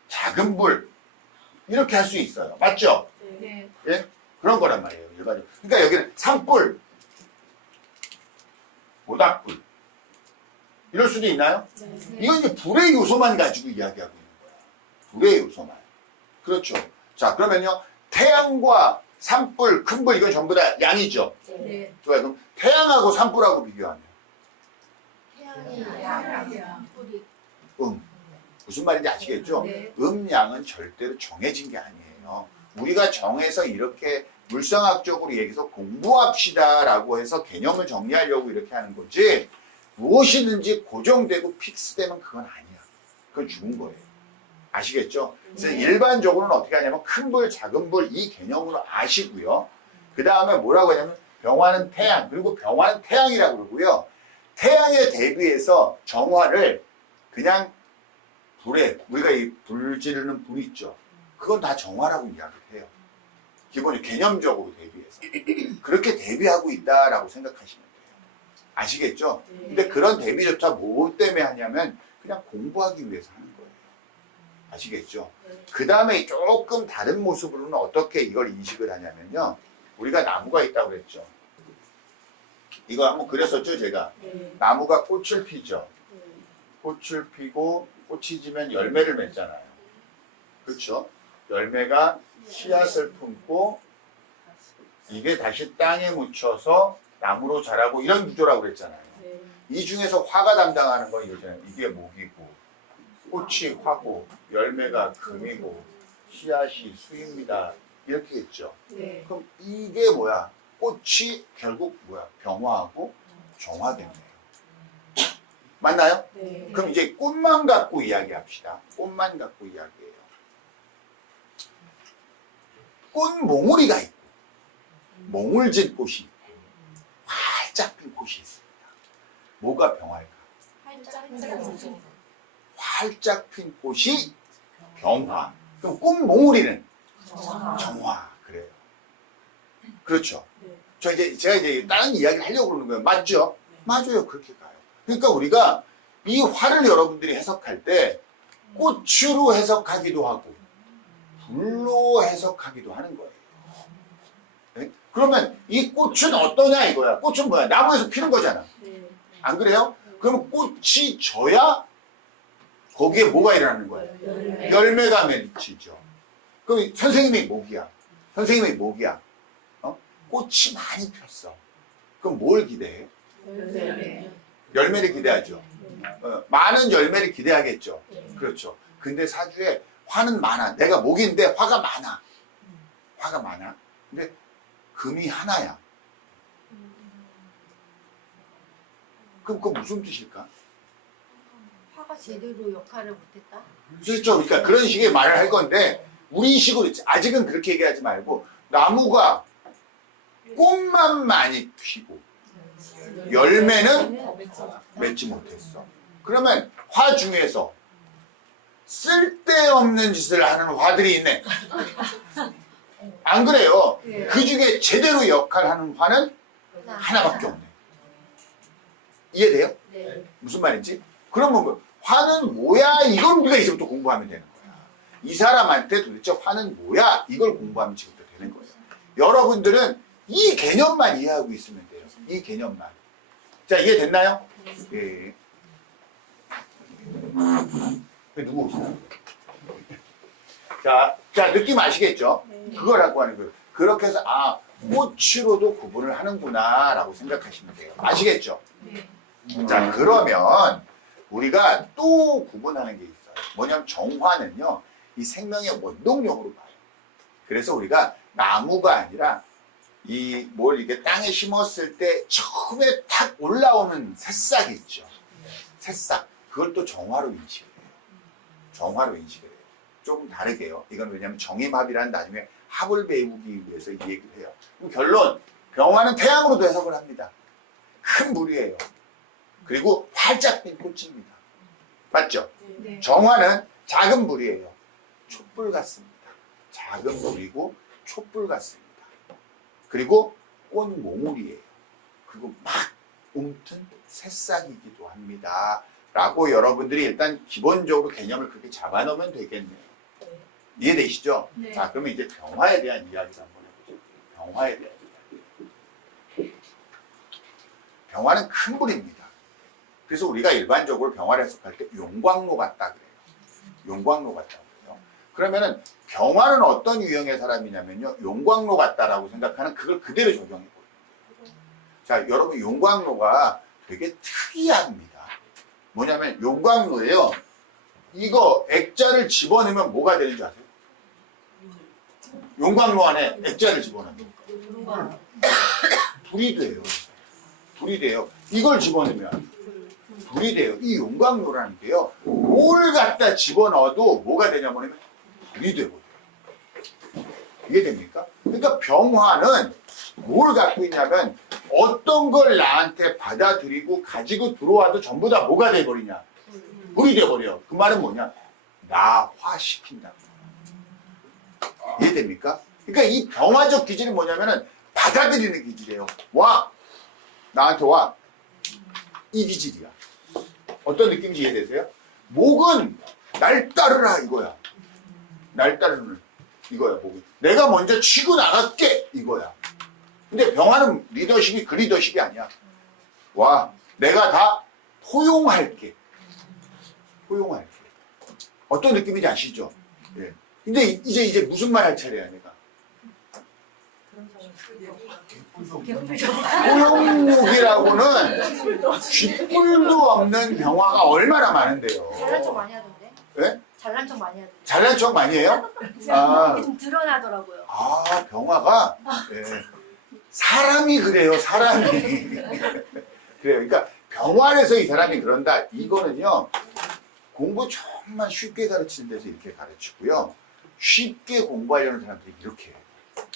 작은 불 이렇게 할 수 있어요. 맞죠? 네. 예? 그런 거란 말이에요. 일반적으로. 그러니까 여기는 산불, 모닥불, 이럴 수도 있나요? 네. 이건 이제 불의 요소만 가지고 이야기하고 있는 거예요. 불의 요소만. 그렇죠. 자, 그러면요. 태양과 산불, 큰불 이건 전부 다 양이죠. 네. 좋아요. 그럼 태양하고 산불하고 비교하면 태양이야. 뿌리. 무슨 말인지 아시겠죠? 네. 양은 절대로 정해진 게 아니에요. 우리가 정해서 이렇게 물성학적으로 얘기해서 공부합시다라고 해서 개념을 정리하려고 이렇게 하는 거지, 무엇이든지 고정되고 픽스되면 그건 아니야. 그건 죽은 거예요. 아시겠죠? 그래서 일반적으로는 어떻게 하냐면 큰 불, 작은 불 이 개념으로 아시고요. 그 다음에 뭐라고 하냐면 병화는 태양, 그리고 병화는 태양이라고 그러고요. 태양에 대비해서 정화를 그냥 불에, 우리가 이 불 지르는 불 있죠. 그건 다 정화라고 이야기를 해요. 기본이 개념적으로 대비해서. 그렇게 대비하고 있다라고 생각하시면 돼요. 아시겠죠? 근데 그런 대비조차 뭐 때문에 하냐면 그냥 공부하기 위해서 하는 거예요. 아시겠죠? 그 다음에 조금 다른 모습으로는 어떻게 이걸 인식을 하냐면요. 우리가 나무가 있다고 그랬죠. 이거 한번 그렸었죠, 제가. 나무가 꽃을 피죠. 꽃을 피고 꽃이 지면 열매를 맺잖아요. 그렇죠? 열매가 씨앗을 품고 이게 다시 땅에 묻혀서 나무로 자라고 이런 구조라고 그랬잖아요. 이 중에서 화가 담당하는 건 이거잖아요. 이게 목이고 꽃이 화고 열매가 금이고 씨앗이 수입니다. 이렇게 했죠. 그럼 이게 뭐야? 꽃이 결국 뭐야? 병화하고 정화됐네요. 맞나요? 네. 그럼 이제 꽃만 갖고 이야기합시다. 꽃만 갖고 이야기해요. 꽃몽우리가 있고 몽울진 꽃이 있고 활짝 핀 꽃이 있습니다. 뭐가 병화일까? 활짝 핀 꽃이 병화. 그럼 꽃몽우리는 정화. 그래요. 그렇죠. 제가 이제 다른 이야기를 하려고 그러는 거예요. 맞죠? 맞아요. 그렇게 가요. 그러니까 우리가 이 화를 여러분들이 해석할 때 꽃으로 해석하기도 하고 불로 해석하기도 하는 거예요. 네? 그러면 이 꽃은 어떠냐 이거야. 꽃은 뭐야? 나무에서 피는 거잖아. 안 그래요? 그럼 꽃이 져야 거기에 뭐가 일어나는 거예요? 열매가 맺히죠. 그럼 선생님이 목이야. 선생님이 목이야. 꽃이 많이 폈어. 그럼 뭘 기대해? 열매를 기대하죠. 많은 열매를 기대하겠죠. 그렇죠. 근데 사주에 화는 많아. 내가 목인데 화가 많아. 화가 많아. 근데 금이 하나야. 그럼 그거 무슨 뜻일까? 화가 제대로 역할을 못했다. 그렇죠. 그러니까 그런 식의 말을 할 건데 우리 식으로 아직은 그렇게 얘기하지 말고 나무가 꽃만 많이 피고 열매는 맺지 못했어. 그러면 화 중에서 쓸데없는 짓을 하는 화들이 있네. 안 그래요? 그 중에 제대로 역할하는 화는 하나밖에 없네. 이해돼요? 무슨 말인지? 그러면 뭐, 화는 뭐야? 이걸 우리가 이제부터 공부하면 되는 거야. 이 사람한테 도대체 화는 뭐야? 이걸 공부하면 지금부터 되는 거예요. 여러분들은 이 개념만 이해하고 있으면 돼요. 이 개념만. 자, 이해됐나요? 예. 누구 오시나요? 자, 느낌 아시겠죠? 그거라고 하는 거예요. 그렇게 해서, 꽃으로도 구분을 하는구나, 라고 생각하시면 돼요. 아시겠죠? 자, 그러면, 우리가 또 구분하는 게 있어요. 뭐냐면, 정화는요, 이 생명의 원동력으로 봐요. 그래서 우리가 나무가 아니라, 이게 땅에 심었을 때 처음에 탁 올라오는 새싹이 있죠. 새싹. 그걸 또 정화로 인식을 해요. 정화로 인식을 해요. 조금 다르게요. 이건 왜냐면 정임합이라는 나중에 합을 배우기 위해서 이 얘기를 해요. 그럼 결론, 병화는 태양으로도 해석을 합니다. 큰 물이에요. 그리고 활짝 핀 꽃입니다. 맞죠? 네. 정화는 작은 불이에요. 촛불 같습니다. 작은 불이고 촛불 같습니다. 그리고 꽃몽울이에요. 그리고 막 움튼 새싹이기도 합니다. 라고 여러분들이 일단 기본적으로 개념을 그렇게 잡아놓으면 되겠네요. 이해되시죠? 네. 자, 그러면 이제 병화에 대한 이야기를 한번 해보죠. 병화에 대한 이야기. 병화는 큰 불입니다. 그래서 우리가 일반적으로 병화를 해석할 때 용광로 같다 그래요. 용광로 같다 그래요. 그러면은 병화는 어떤 유형의 사람이냐면요. 용광로 같다라고 생각하는 그걸 그대로 적용해 보여요. 자, 여러분 용광로가 되게 특이합니다. 뭐냐면 용광로예요. 이거 액자를 집어넣으면 뭐가 되는지 아세요? 용광로 안에 액자를 집어넣으면 불이 돼요. 불이 돼요. 이걸 집어넣으면 불이 돼요. 이 용광로라는 게요. 뭘 갖다 집어넣어도 뭐가 되냐면 불이 되고. 이해됩니까? 그러니까 병화는 뭘 갖고 있냐면 어떤 걸 나한테 받아들이고 가지고 들어와도 전부 다 뭐가 돼버리냐? 불이 돼버려. 그 말은 뭐냐? 나화시킨다. 이해됩니까? 그러니까 이 병화적 기질이 뭐냐면은 받아들이는 기질이에요. 와! 나한테 와. 이 기질이야. 어떤 느낌인지 이해되세요? 목은 날 따르라 이거야. 날 따르는 이거야, 목은. 내가 먼저 치고 나갈게 이거야. 근데 병화는 리더십이 그 리더십이 아니야. 와, 내가 다 포용할게. 포용할게. 어떤 느낌인지 아시죠? 예. 근데 이제 무슨 말 할 차례야, 내가. 포용력이라고는 귓불도 없는 병화가 얼마나 많은데요. 잘난 척 많이 하던데? 예? 잘난 척 많이 하던데? 잘난 척 많이 해요? 아, 좀 드러나더라고요. 병화가 예. 사람이 그래요, 사람이. 그래요. 그러니까 병화에서 이 사람이 그런다. 이거는요, 공부 정말 쉽게 가르치는 데서 이렇게 가르치고요. 쉽게 공부하려는 사람들이 이렇게 해요.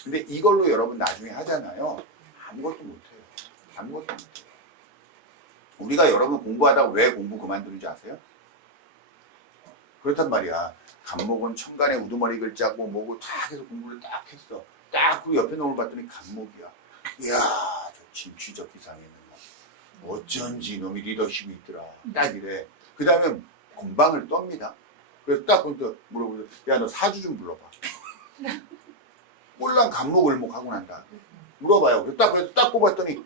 근데 이걸로 여러분 나중에 하잖아요. 아무것도 못해요. 아무것도 못해요. 우리가 여러분 공부하다가 왜 공부 그만두는지 아세요? 그렇단 말이야. 간목은 천간에 우두머리 글자고 뭐고 딱 해서 공부를 딱 했어. 딱 그 옆에 놈을 봤더니 간목이야. 이야, 저 진취적 기상에는 어쩐지 이놈이 리더십이 있더라. 딱 이래. 그 다음에 건방을 떱니다. 그래서 딱 물어보죠. 야, 너 사주 좀 불러봐. 꼴랑 간목을목 하고 난다. 물어봐요. 그래서 딱 뽑았더니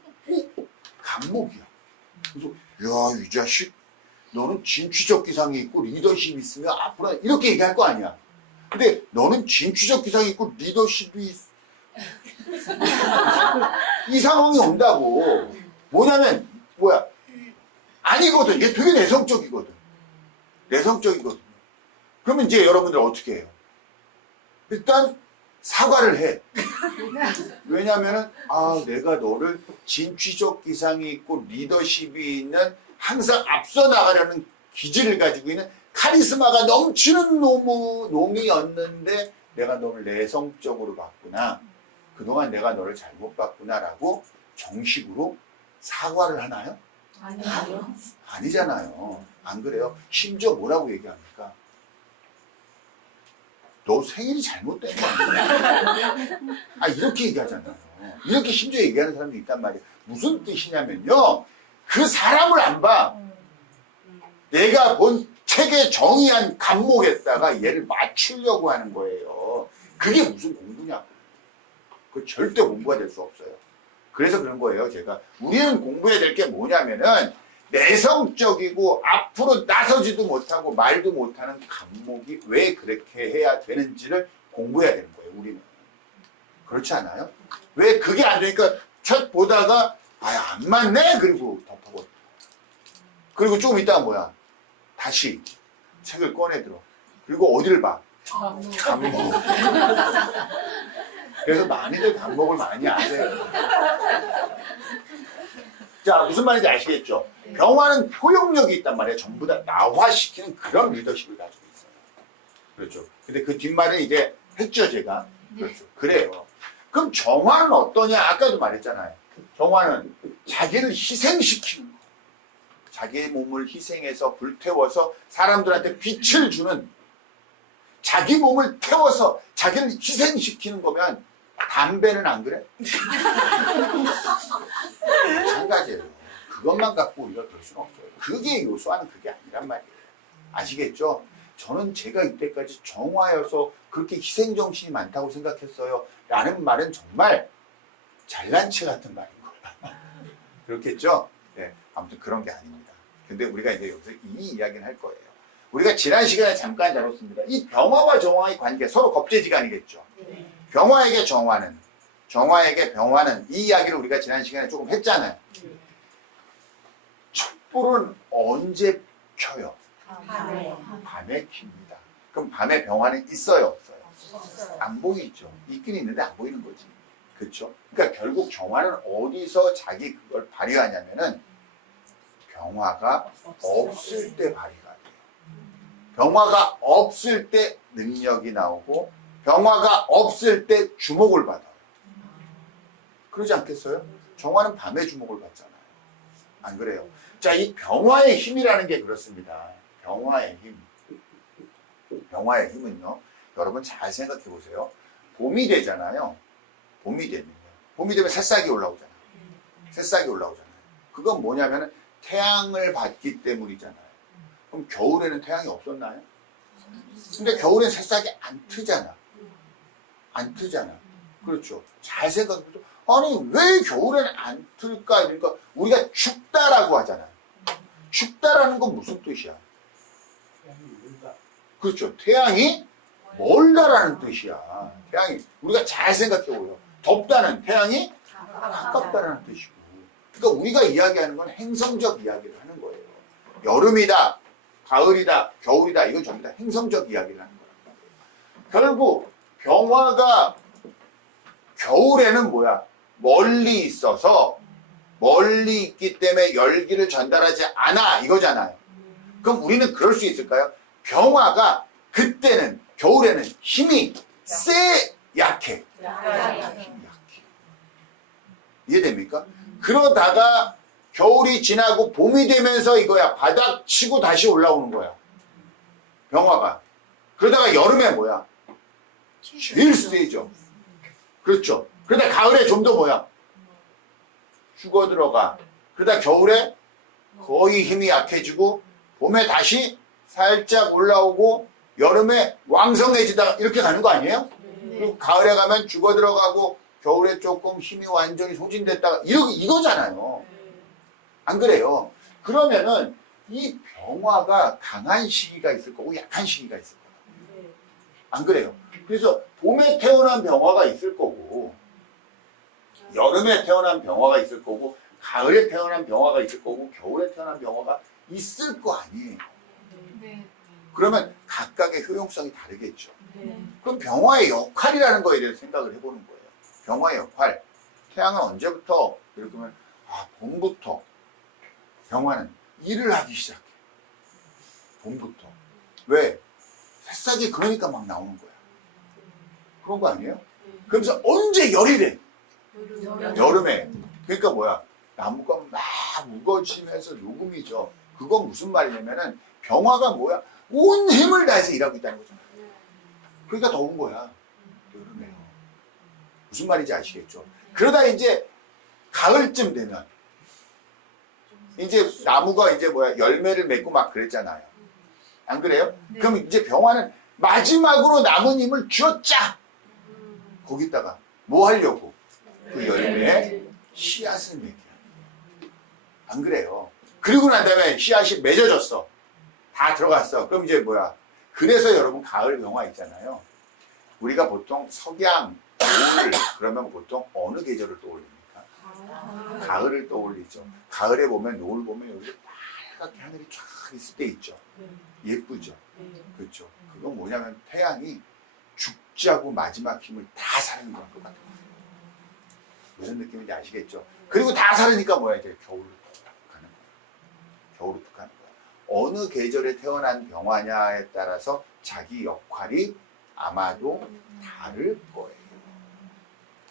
간목이야. 그래서 야, 이 자식 너는 진취적 기상이 있고 리더십이 있으면 앞으로 이렇게 얘기할 거 아니야. 근데 너는 진취적 기상이 있고 리더십이 이 상황이 온다고. 뭐냐면 뭐야? 아니거든. 얘 되게 내성적이거든. 내성적이거든. 그러면 이제 여러분들 어떻게 해요? 일단 사과를 해. 왜냐면은 내가 너를 진취적 기상이 있고 리더십이 있는 항상 앞서 나가려는 기질을 가지고 있는 카리스마가 넘치는 놈이었는데 내가 너를 내성적으로 봤구나. 그동안 내가 너를 잘못 봤구나라고 정식으로 사과를 하나요? 아니요. 아니잖아요. 안 그래요? 심지어 뭐라고 얘기합니까? 너 생일이 잘못된 거 아니야? 이렇게 얘기하잖아요. 이렇게 심지어 얘기하는 사람도 있단 말이에요. 무슨 뜻이냐면요. 그 사람을 안 봐. 내가 본 책에 정의한 간목에다가 얘를 맞추려고 하는 거예요. 그게 무슨 공부냐? 그 절대 공부가 될 수 없어요. 그래서 그런 거예요. 제가 우리는 공부해야 될 게 뭐냐면은 내성적이고 앞으로 나서지도 못하고 말도 못하는 간목이 왜 그렇게 해야 되는지를 공부해야 되는 거예요. 우리는. 그렇지 않아요? 왜 그게 안 되니까 책 보다가 안 맞네? 그리고 덮어버려. 그리고 조금 있다가 뭐야? 다시 책을 꺼내 들어. 그리고 어디를 봐? 간목. 그래서 많이들 간목을 많이 아세요. 자, 무슨 말인지 아시겠죠? 병화는 포용력이 있단 말이에요. 전부 다 나화시키는 그런 리더십을 가지고 있어요. 그렇죠. 근데 그 뒷말은 이제 했죠, 제가. 그렇죠. 그래요. 그럼 정화는 어떠냐? 아까도 말했잖아요. 정화는 자기를 희생시키는 거. 자기의 몸을 희생해서 불태워서 사람들한테 빛을 주는, 자기 몸을 태워서 자기를 희생시키는 거면 담배는 안 그래? 마찬가지예요. 그것만 갖고 우리가 그럴 수는 없어요. 그게 요소하는 그게 아니란 말이에요. 아시겠죠? 저는 제가 이때까지 정화여서 그렇게 희생정신이 많다고 생각했어요. 라는 말은 정말 잘난 체 같은 말인 거예요. 그렇겠죠? 네, 아무튼 그런 게 아닙니다. 근데 우리가 이제 여기서 이 이야기를 할 거예요. 우리가 지난 시간에 잠깐 다뤘습니다. 이 병화와 정화의 관계, 서로 겁재지간이겠죠. 병화에게 정화는, 정화에게 병화는, 이 이야기를 우리가 지난 시간에 조금 했잖아요. 촛불은 언제 켜요? 밤에 킵니다. 그럼 밤에 병화는 있어요, 없어요? 안 보이죠. 있긴 있는데 안 보이는 거지. 그렇죠? 그러니까 결국 정화는 어디서 자기 그걸 발휘하냐면은 병화가 없을 때 발휘가 돼요. 병화가 없을 때 능력이 나오고 병화가 없을 때 주목을 받아요. 그러지 않겠어요? 정화는 밤에 주목을 받잖아요. 안 그래요? 자, 이 병화의 힘이라는 게 그렇습니다. 병화의 힘. 병화의 힘은요. 여러분 잘 생각해 보세요. 봄이 되잖아요. 봄이 되면 새싹이 올라오잖아요. 새싹이 올라오잖아요. 그건 뭐냐면 태양을 받기 때문이잖아요. 그럼 겨울에는 태양이 없었나요? 근데 겨울엔 새싹이 안 트잖아. 안 트잖아. 그렇죠. 잘 생각해 보세요. 아니 왜 겨울에는 안 틀까? 그러니까 우리가 춥다라고 하잖아요. 춥다라는 건 무슨 뜻이야? 그렇죠. 태양이 멀다라는 뜻이야. 태양이 우리가 잘 생각해 보세요. 덥다는 태양이 가깝다라는 뜻이고. 그러니까 우리가 이야기하는 건 행성적 이야기를 하는 거예요. 여름이다, 가을이다, 겨울이다. 이건 전부 다 행성적 이야기를 하는 거예요. 결국 병화가 겨울에는 뭐야? 멀리 있어서 멀리 있기 때문에 열기를 전달하지 않아 이거잖아요. 그럼 우리는 그럴 수 있을까요? 병화가 그때는 겨울에는 힘이 세 약해. 힘이 약해. 이해됩니까? 그러다가 겨울이 지나고 봄이 되면서 이거야 바닥 치고 다시 올라오는 거야. 병화가. 그러다가 여름에 뭐야? 제일 세죠. 그렇죠. 그러다 가을에 좀 더 뭐야? 죽어 들어가. 그러다 겨울에 거의 힘이 약해지고 봄에 다시 살짝 올라오고 여름에 왕성해지다가 이렇게 가는 거 아니에요? 그리고 가을에 가면 죽어 들어가고 겨울에 조금 힘이 완전히 소진됐다가 이거잖아요. 안 그래요? 그러면은 이 병화가 강한 시기가 있을 거고 약한 시기가 있을 거예요. 안 그래요? 그래서 봄에 태어난 병화가 있을 거고 여름에 태어난 병화가 있을 거고 가을에 태어난 병화가 있을 거고 겨울에 태어난 병화가 있을 거 아니에요. 그러면 각각의 효용성이 다르겠죠. 그럼 병화의 역할이라는 거에 대해서 생각을 해보는 거예요. 병화의 역할. 태양은 언제부터? 이렇게 하면 봄부터 병화는 일을 하기 시작해. 봄부터. 왜? 새싹이 그러니까 막 나오는 거야. 그런 거 아니에요? 그러면서 언제 열이래? 여름에. 그러니까 뭐야? 나무가 막 우거지면서 녹음이죠. 그건 무슨 말이냐면은 병화가 뭐야? 온 힘을 다해서 일하고 있다는 거잖아. 그러니까 더운 거야. 여름에. 무슨 말인지 아시겠죠? 그러다 이제 가을쯤 되면 이제 나무가 이제 뭐야? 열매를 맺고 막 그랬잖아요. 안 그래요? 그럼 이제 병화는 마지막으로 남은 힘을 쥐어짜! 거기다가 뭐 하려고? 그 열매에 씨앗을 맺게. 안 그래요? 그리고 난 다음에 씨앗이 맺어졌어. 다 들어갔어. 그럼 이제 뭐야? 그래서 여러분 가을 병화 있잖아요. 우리가 보통 석양, 노을 그러면 보통 어느 계절을 떠올립니까? 가을을 떠올리죠. 가을에 보면 노을 보면 여기 빨갛게 하늘이 쫙 있을 때 있죠. 예쁘죠. 그렇죠. 그건 뭐냐면 태양이 죽지 않고 마지막 힘을 다 사는 것 같아요. 무슨 느낌인지 아시겠죠? 그리고 다 사르니까 뭐야? 이제 겨울로 툭 가는 거야. 겨울로 툭 가는 거야. 어느 계절에 태어난 병화냐에 따라서 자기 역할이 아마도 다를 거예요.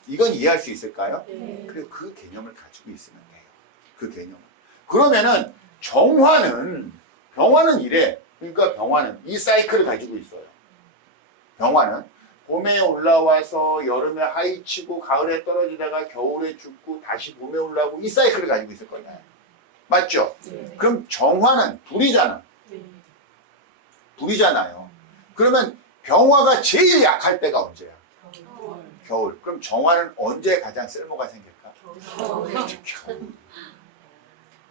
이건 이해할 수 있을까요? 그리고 그 개념을 가지고 있으면 돼요. 그 개념. 그러면은 병화는 이래. 그러니까 병화는 이 사이클을 가지고 있어요. 병화는 봄에 올라와서 여름에 하이치고 가을에 떨어지다가 겨울에 죽고 다시 봄에 올라오고 이 사이클을 가지고 있을 거예요. 맞죠? 그럼 정화는 불이잖아. 불이잖아요. 그러면 병화가 제일 약할 때가 언제야? 겨울. 그럼 정화는 언제 가장 쓸모가 생길까? 겨울.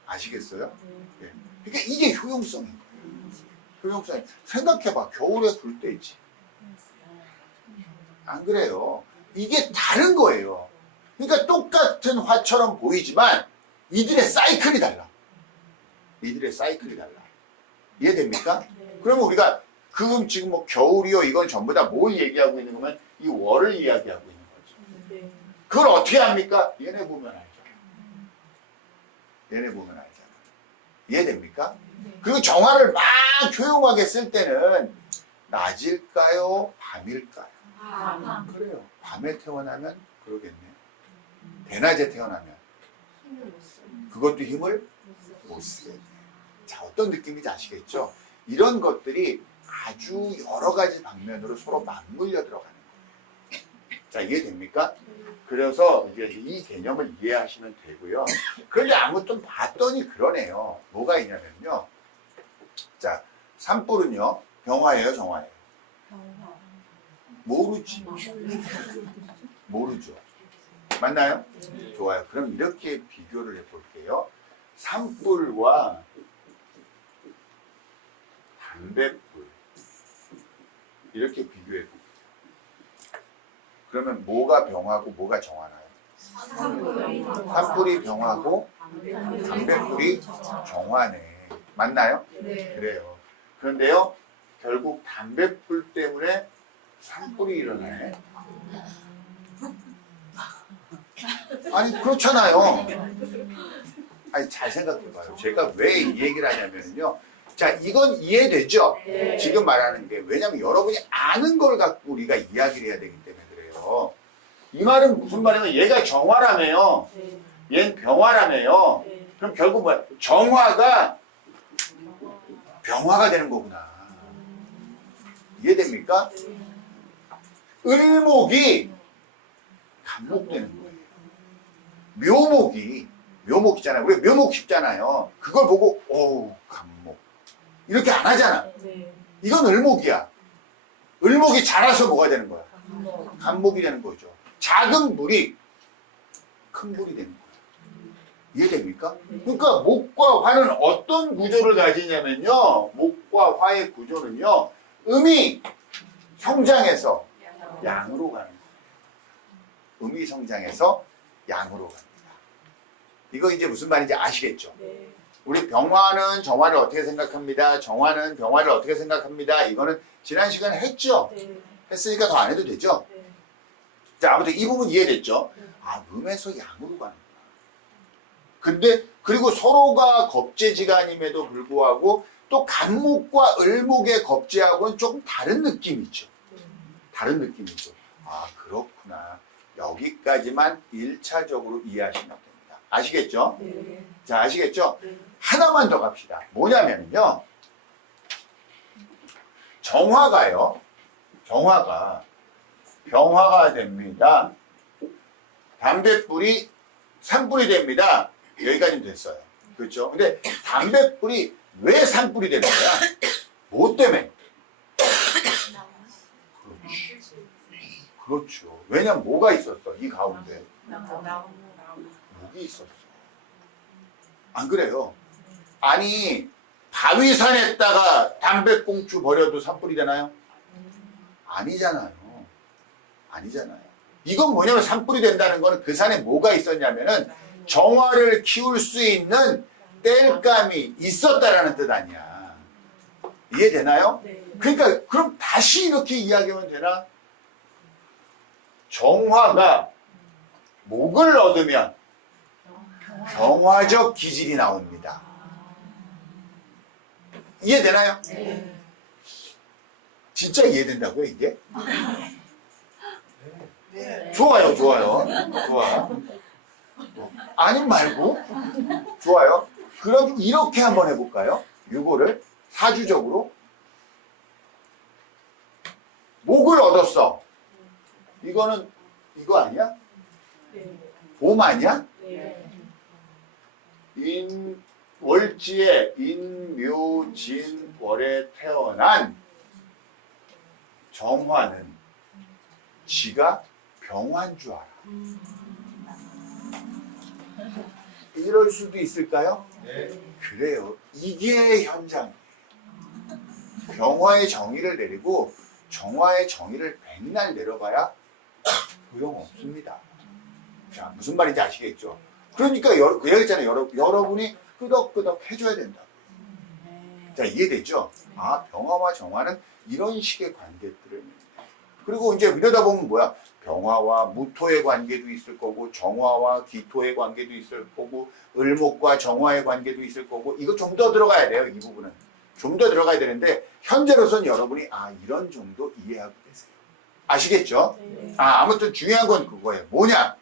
아시겠어요? 네. 그러니까 이게 효용성인 거예요. 효용성. 생각해봐. 겨울에 굴 때 있지. 안 그래요? 이게 다른 거예요. 그러니까 똑같은 화처럼 보이지만 이들의 사이클이 달라. 이들의 사이클이 달라. 이해됩니까? 그러면 우리가 지금 뭐 겨울이요 이건 전부 다 뭘 얘기하고 있는 거면 이 월을 이야기하고 있는 거죠. 그걸 어떻게 합니까? 얘네 보면 알잖아. 얘네 보면 알잖아. 이해됩니까? 그리고 정화를 막 효용하게 쓸 때는 낮일까요? 밤일까요? 그래요. 밤에 태어나면 그러겠네. 대낮에 태어나면 그것도 힘을 못 쓰겠네. 자, 어떤 느낌인지 아시겠죠? 이런 것들이 아주 여러 가지 방면으로 서로 맞물려 들어가는 거예요. 자, 이해됩니까? 그래서 이제 이 개념을 이해하시면 되고요. 그런데 아무튼 봤더니 그러네요. 뭐가 있냐면요. 자, 산불은요, 병화예요, 정화예요? 모르지. 모르죠. 맞나요? 좋아요. 그럼 이렇게 비교를 해볼게요. 산불과 담뱃불 이렇게 비교해 볼게요. 그러면 뭐가 병하고 뭐가 정화나요? 산불이 병하고 담뱃불이 정화네. 맞나요? 네. 그래요. 그런데요, 결국 담뱃불 때문에 산불이 일어나네. 아니 그렇잖아요. 아니 잘 생각해봐요. 제가 왜 이 얘기를 하냐면요. 자, 이건 이해되죠? 네. 지금 말하는 게. 왜냐면 여러분이 아는 걸 갖고 우리가 이야기를 해야 되기 때문에 그래요. 이 말은 무슨 말이냐면 얘가 정화라며요. 얘는 병화라며요. 그럼 결국 뭐야? 정화가 병화가 되는 거구나. 이해됩니까? 을목이 간목되는 거예요. 묘목 있잖아요. 우리 묘목 쉽잖아요. 그걸 보고 오우 간목 이렇게 안 하잖아. 이건 을목이야. 을목이 자라서 뭐가 되는 거야? 간목이 되는 거죠. 작은 불이 큰 불이 되는 거야. 이해됩니까? 그러니까 목과 화는 어떤 구조를 가지냐면요. 목과 화의 구조는요. 음이 성장해서 양으로 가는 거예요. 음이 성장해서 양으로 갑니다. 이거 이제 무슨 말인지 아시겠죠? 우리 병화는 정화를 어떻게 생각합니다. 정화는 병화를 어떻게 생각합니다. 이거는 지난 시간에 했죠? 했으니까 더 안 해도 되죠? 자, 아무튼 이 부분 이해됐죠? 아, 음에서 양으로 가는구나. 근데 그리고 서로가 겁재지간임에도 불구하고 또 간목과 을목의 겁재하고는 조금 다른 느낌이죠. 다른 느낌이죠. 아, 그렇구나. 여기까지만 1차적으로 이해하시면 됩니다. 아시겠죠? 네. 자, 아시겠죠? 하나만 더 갑시다. 뭐냐면요. 정화가 병화가 됩니다. 담뱃불이 산불이 됩니다. 여기까지는 됐어요. 그렇죠? 근데 담뱃불이 왜 산불이 되는 거야? 뭐 때문에? 그렇죠. 왜냐면 뭐가 있었어? 이 가운데. 목이 있었어. 안 그래요? 아니, 바위산에다가 담배꽁초 버려도 산불이 되나요? 아니잖아요. 아니잖아요. 이건 뭐냐면 산불이 된다는 거는 그 산에 뭐가 있었냐면은 정화를 키울 수 있는 땔감이 있었다라는 뜻 아니야. 이해되나요? 그러니까 그럼 다시 이렇게 이야기하면 되나? 정화가 목을 얻으면 병화적 기질이 나옵니다. 이해되나요? 네. 진짜 이해된다고요, 이게? 좋아요, 좋아요. 좋아. 아님 말고? 좋아요. 그럼 이렇게 한번 해볼까요? 이거를 사주적으로. 목을 얻었어. 이거는 이거 아니야? 봄 아니야? 월지에 인묘진월에 태어난 정화는 지가 병화인 줄 알아. 이럴 수도 있을까요? 네. 그래요. 이게 현장. 병화의 정의를 내리고 정화의 정의를 백날 내려봐야 소용없습니다. 자, 무슨 말인지 아시겠죠? 그러니까 그 얘기했잖아요. 여러분이 끄덕끄덕 해줘야 된다. 자, 이해됐죠? 아, 병화와 정화는 이런 식의 관계들을. 그리고 이제 이러다 보면 뭐야? 병화와 무토의 관계도 있을 거고, 정화와 기토의 관계도 있을 거고, 을목과 정화의 관계도 있을 거고, 이거 좀 더 들어가야 돼요, 이 부분은. 좀 더 들어가야 되는데, 현재로서는 여러분이, 아, 이런 정도 이해하고 계세요. 아시겠죠? 아, 아무튼 중요한 건 그거예요. 뭐냐?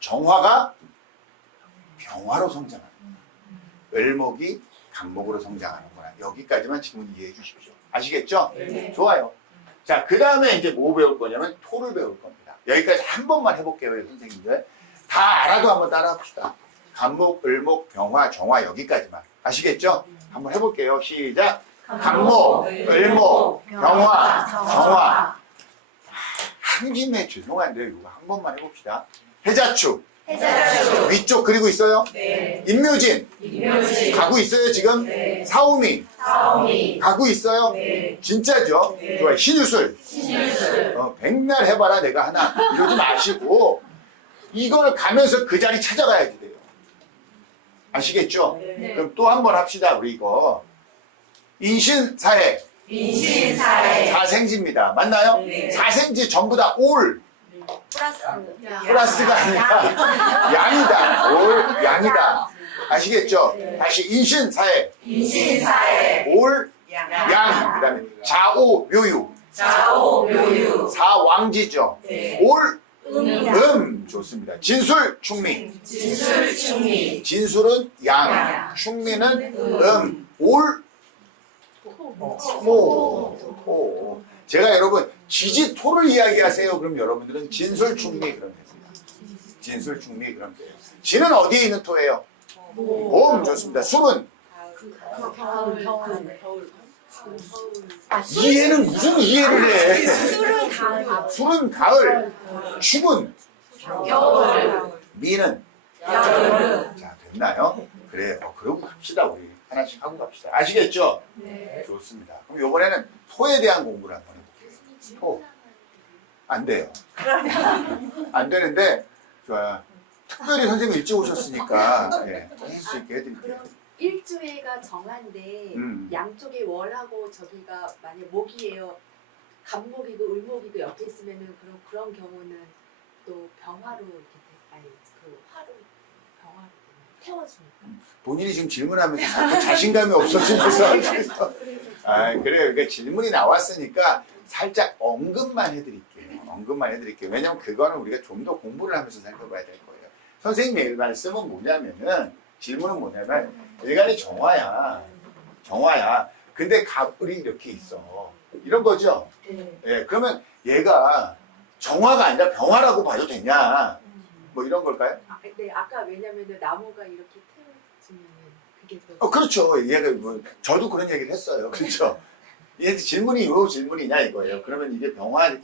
정화가 병화로 성장하는 거야. 을목이 간목으로 성장하는구나. 여기까지만 지금 이해해 주십시오. 아시겠죠? 네. 좋아요. 자, 그 다음에 이제 뭐 배울 거냐면 토를 배울 겁니다. 여기까지 한 번만 해볼게요, 선생님들. 다 알아도 한번 따라 합시다. 간목, 을목, 병화, 정화 여기까지만. 아시겠죠? 한번 해볼게요. 시작. 간목, 을목, 병화, 정화. 한 김에 죄송한데요. 이거 한 번만 해봅시다. 해자축. 해자축. 위쪽 그리고 있어요? 네. 인묘진. 인묘진. 가고 있어요, 지금? 네. 사오미. 사오미. 가고 있어요? 네. 진짜죠? 네. 좋아요. 신유술. 신유술. 백날 해봐라, 내가 하나. 이러지 마시고, 이걸 가면서 그 자리 찾아가야지 돼요. 아시겠죠? 네. 그럼 또 한 번 합시다, 우리 이거. 인신사해. 인신사해. 사생지입니다. 맞나요? 네. 사생지 전부 다 올. 플러스. 플러스가 아니라 양이다. 올, 양이다. 아시겠죠? 다시 인신사해. 인신사해. 올, 양. 그 다음에 좌오, 묘유. 좌오, 묘유. 사왕지죠. 네. 올, 음이다. 좋습니다. 진술, 충미. 진술, 충미. 진술은 양, 양. 충미는 올, 오. 제가 여러분 지지토를 이야기하세요. 그럼 여러분들은 진술, 충미 그럼 되세요. 진술, 충미 그럼 돼요. 진은 어디에 있는 토예요? 봄 좋습니다. 술은 이해는 무슨 이해를 해? 술은 가을. 술은 가을, 축은 겨울. 미는 여름. 자 됐나요? 그래요. 그러고 갑시다 우리 하나씩 하고 갑시다. 아시겠죠? 네. 좋습니다. 그럼 이번에는 토에 대한 공부를 한번 해볼게요. 토. 안 돼요. 안 되는데 좋아요. 특별히 선생님 일찍 오셨으니까 할 수 있게 해드릴게요. 일주회가 정한데 양쪽에 월하고 저기가 만약 목이에요. 간목이고 을목이고 옆에 있으면은 그런 경우는 또 병화로 이렇게 아니 그 화로 병화로 태워주니까. 본인이 지금 질문하면서 자꾸 자신감이 없어지면서 아 그래요. 그러니까 질문이 나왔으니까 살짝 언급만 해드릴게요. 언급만 해드릴게요. 왜냐면 그거는 우리가 좀 더 공부를 하면서 살펴봐야 될 거예요. 선생님의 말씀은 뭐냐면은 질문은 뭐냐면 일간이 정화야. 근데 갑을이 이렇게 있어. 이런 거죠. 네. 예, 그러면 얘가 정화가 아니라 병화라고 봐도 되냐? 뭐 이런 걸까요? 네 아까 왜냐면은 나무가 이렇게 태워주면은 그게 또. 그렇죠. 얘가 뭐 저도 그런 얘기를 했어요. 그렇죠. 얘 질문이 요 질문이냐 이거예요. 그러면 이게 병화냐?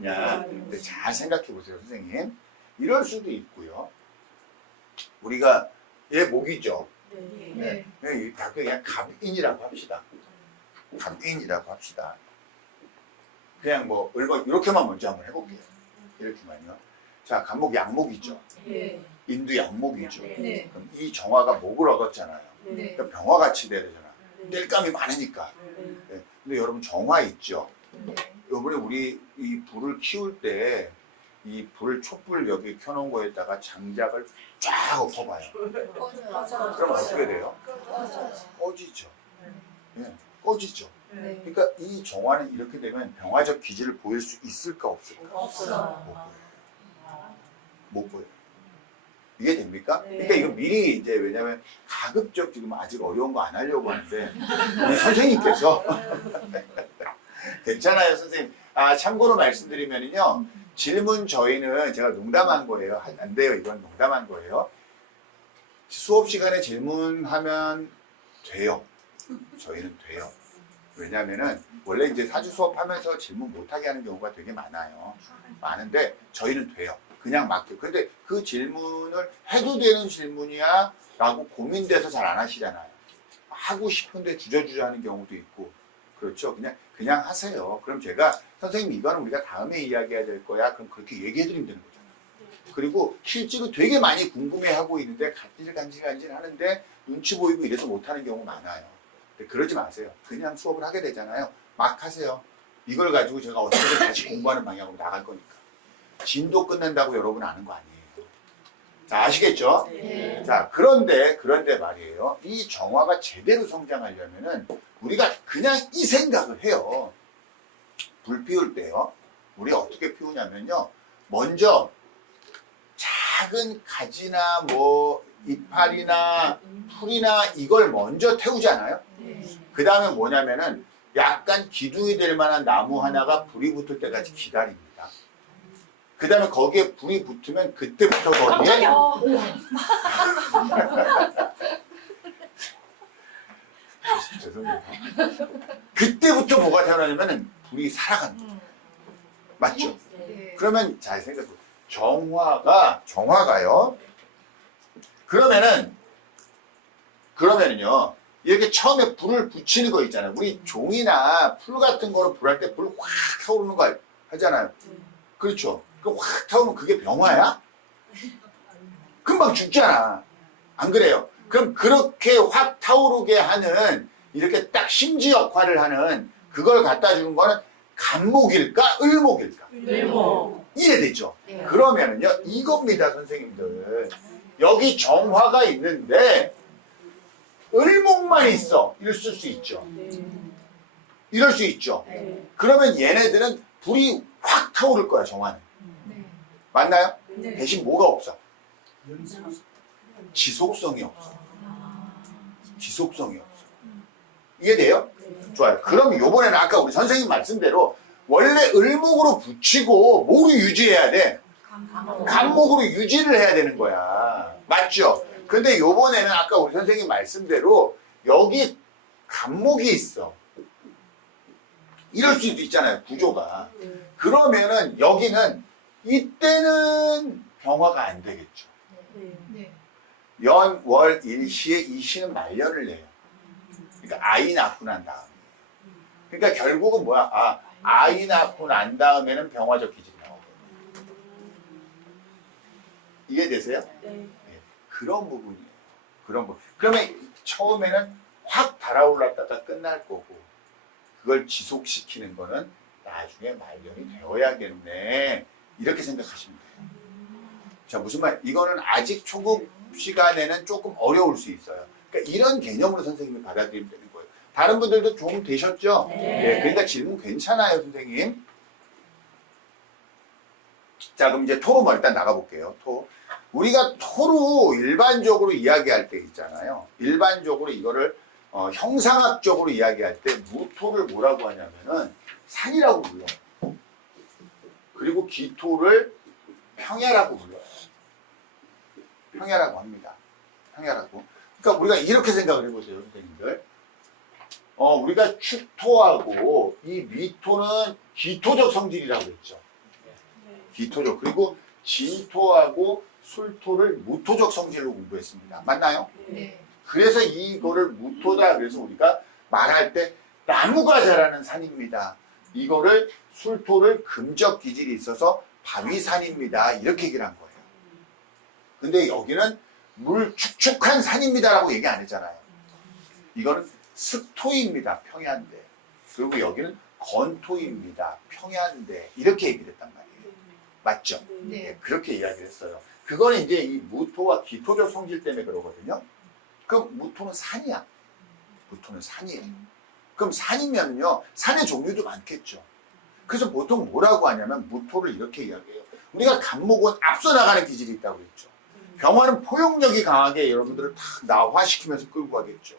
근데 잘 생각해 보세요, 선생님. 이럴 수도 있고요. 우리가 얘 목이죠. 네. 네. 그냥 갑인이라고 합시다. 갑인이라고 합시다. 그냥 뭐 이렇게만 먼저 한번 해볼게요. 이렇게만요. 자, 간목 양목이죠. 네. 인두 양목이죠. 네. 그럼 이 정화가 목을 얻었잖아요. 네. 그러니까 병화같이 되잖아. 네. 땔감이 많으니까. 네. 네. 근데 여러분 정화 있죠. 네. 요번에 우리 이 불을 키울 때 이 불 촛불 여기 켜놓은 거에다가 장작을 쫙 엎어봐요. 그럼 어떻게 돼요? 꺼지죠. 예, 꺼지죠. 네. 그러니까 이 정화는 이렇게 되면 병화적 기질을 보일 수 있을까 없을까? 없어. 못 보여요. 이해됩니까? 네. 그러니까 이거 미리 이제 왜냐면 가급적 지금 아직 어려운 거 안 하려고 하는데 우리 선생님께서 괜찮아요, 선생님. 아 참고로 말씀드리면요. 질문 저희는 제가 농담한 거예요. 안 돼요. 이건 농담한 거예요. 수업 시간에 질문하면 돼요. 저희는 돼요. 왜냐면은 원래 이제 사주 수업하면서 질문 못하게 하는 경우가 되게 많아요. 많은데 저희는 돼요. 그냥 맡겨. 근데 그 질문을 해도 되는 질문이야? 라고 고민돼서 잘 안 하시잖아요. 하고 싶은데 주저주저 하는 경우도 있고. 그렇죠. 그냥 하세요. 그럼 제가 선생님 이거는 우리가 다음에 이야기해야 될 거야. 그럼 그렇게 얘기해드리면 되는 거잖아요. 그리고 실제로 되게 많이 궁금해하고 있는데 간질간질 하는데 눈치 보이고 이래서 못하는 경우 많아요. 근데 그러지 마세요. 그냥 수업을 하게 되잖아요. 막 하세요. 이걸 가지고 제가 어떻게든 다시 공부하는 방향으로 나갈 거니까. 진도 끝낸다고 여러분 아는 거 아니에요. 자, 아시겠죠? 네. 자, 그런데 말이에요. 이 정화가 제대로 성장하려면은 우리가 그냥 이 생각을 해요. 불 피울 때요. 우리 어떻게 피우냐면요. 먼저 작은 가지나 뭐 이파리나 풀이나 이걸 먼저 태우잖아요. 그 다음에 뭐냐면은 약간 기둥이 될 만한 나무 하나가 불이 붙을 때까지 기다립니다. 그 다음에 거기에 불이 붙으면 그때부터 거기에 죄송해요. 그때부터 뭐가 태어나냐면은 불이 살아가는 거예요. 맞죠? 그러면 잘 생각해보세요. 정화가요. 그러면은요. 이렇게 처음에 불을 붙이는 거 있잖아요. 우리 종이나 풀 같은 거로 불할 때 불 확 타오르는 거 하잖아요. 그렇죠. 그 확 타오르면 그게 병화야? 금방 죽잖아. 안 그래요? 그럼 그렇게 확 타오르게 하는 이렇게 딱 심지 역할을 하는 그걸 갖다 주는 거는 간목일까? 을목일까? 을목. 이해되죠? 네. 그러면은요, 이겁니다, 선생님들. 여기 정화가 있는데, 을목만 있어. 이럴 수 있죠. 이럴 수 있죠. 그러면 얘네들은 불이 확 타오를 거야, 정화는. 맞나요? 대신 뭐가 없어? 지속성이 없어. 지속성이 없어. 이해돼요? 좋아요. 그럼 요번에는 아까 우리 선생님 말씀대로 원래 을목으로 붙이고 뭐로 유지해야 돼? 간목으로 유지를 해야 되는 거야. 맞죠? 근데 요번에는 아까 우리 선생님 말씀대로 여기 간목이 있어. 이럴 수도 있잖아요. 구조가. 그러면은 여기는 이때는 병화가 안 되겠죠. 연, 월, 일시에 이 시는 말년을 내요. 그러니까 아이 낳고 난 다음에. 그러니까 결국은 뭐야? 아이 낳고 난 다음에는 병화적 기질이 나오고. 이해되세요? 네. 그런 부분이에요. 그런 부분. 그러면 처음에는 확 달아올랐다가 끝날 거고, 그걸 지속시키는 거는 나중에 말년이 되어야겠네. 이렇게 생각하시면 돼요. 자, 무슨 말? 이거는 아직 초급 시간에는 조금 어려울 수 있어요. 그러니까 이런 개념으로 선생님이 받아들이면 되는 거예요. 다른 분들도 좀 되셨죠? 네. 그러니까 질문 괜찮아요, 선생님. 자, 그럼 이제 토로 일단 나가볼게요. 토. 우리가 토로 일반적으로 이야기할 때 있잖아요. 일반적으로 이거를 형상학적으로 이야기할 때 무토를 뭐라고 하냐면은 산이라고 불러요. 그리고 기토를 평야라고 불러요. 평야라고 합니다. 평야라고. 그러니까 우리가 이렇게 생각을 해보세요, 선생님들. 우리가 축토하고 이 미토는 기토적 성질이라고 했죠. 기토적. 그리고 진토하고 술토를 무토적 성질로 공부했습니다. 맞나요? 네. 그래서 이거를 무토다. 그래서 우리가 말할 때 나무가 자라는 산입니다. 이거를 술토를 금적 기질이 있어서 바위산입니다. 이렇게 얘기를 한 거예요. 근데 여기는 물 축축한 산입니다라고 얘기 안 했잖아요. 이거는 습토입니다. 평야인데. 그리고 여기는 건토입니다. 평야인데. 이렇게 얘기를 했단 말이에요. 맞죠? 네. 그렇게 이야기를 했어요. 그거는 이제 이 무토와 기토적 성질 때문에 그러거든요. 그럼 무토는 산이야. 무토는 산이에요. 그럼 산이면요, 산의 종류도 많겠죠. 그래서 보통 뭐라고 하냐면 무토를 이렇게 이야기해요. 우리가 간목은 앞서 나가는 기질이 있다고 그랬죠. 병화는 포용력이 강하게 여러분들을 탁 나화시키면서 끌고 가겠죠.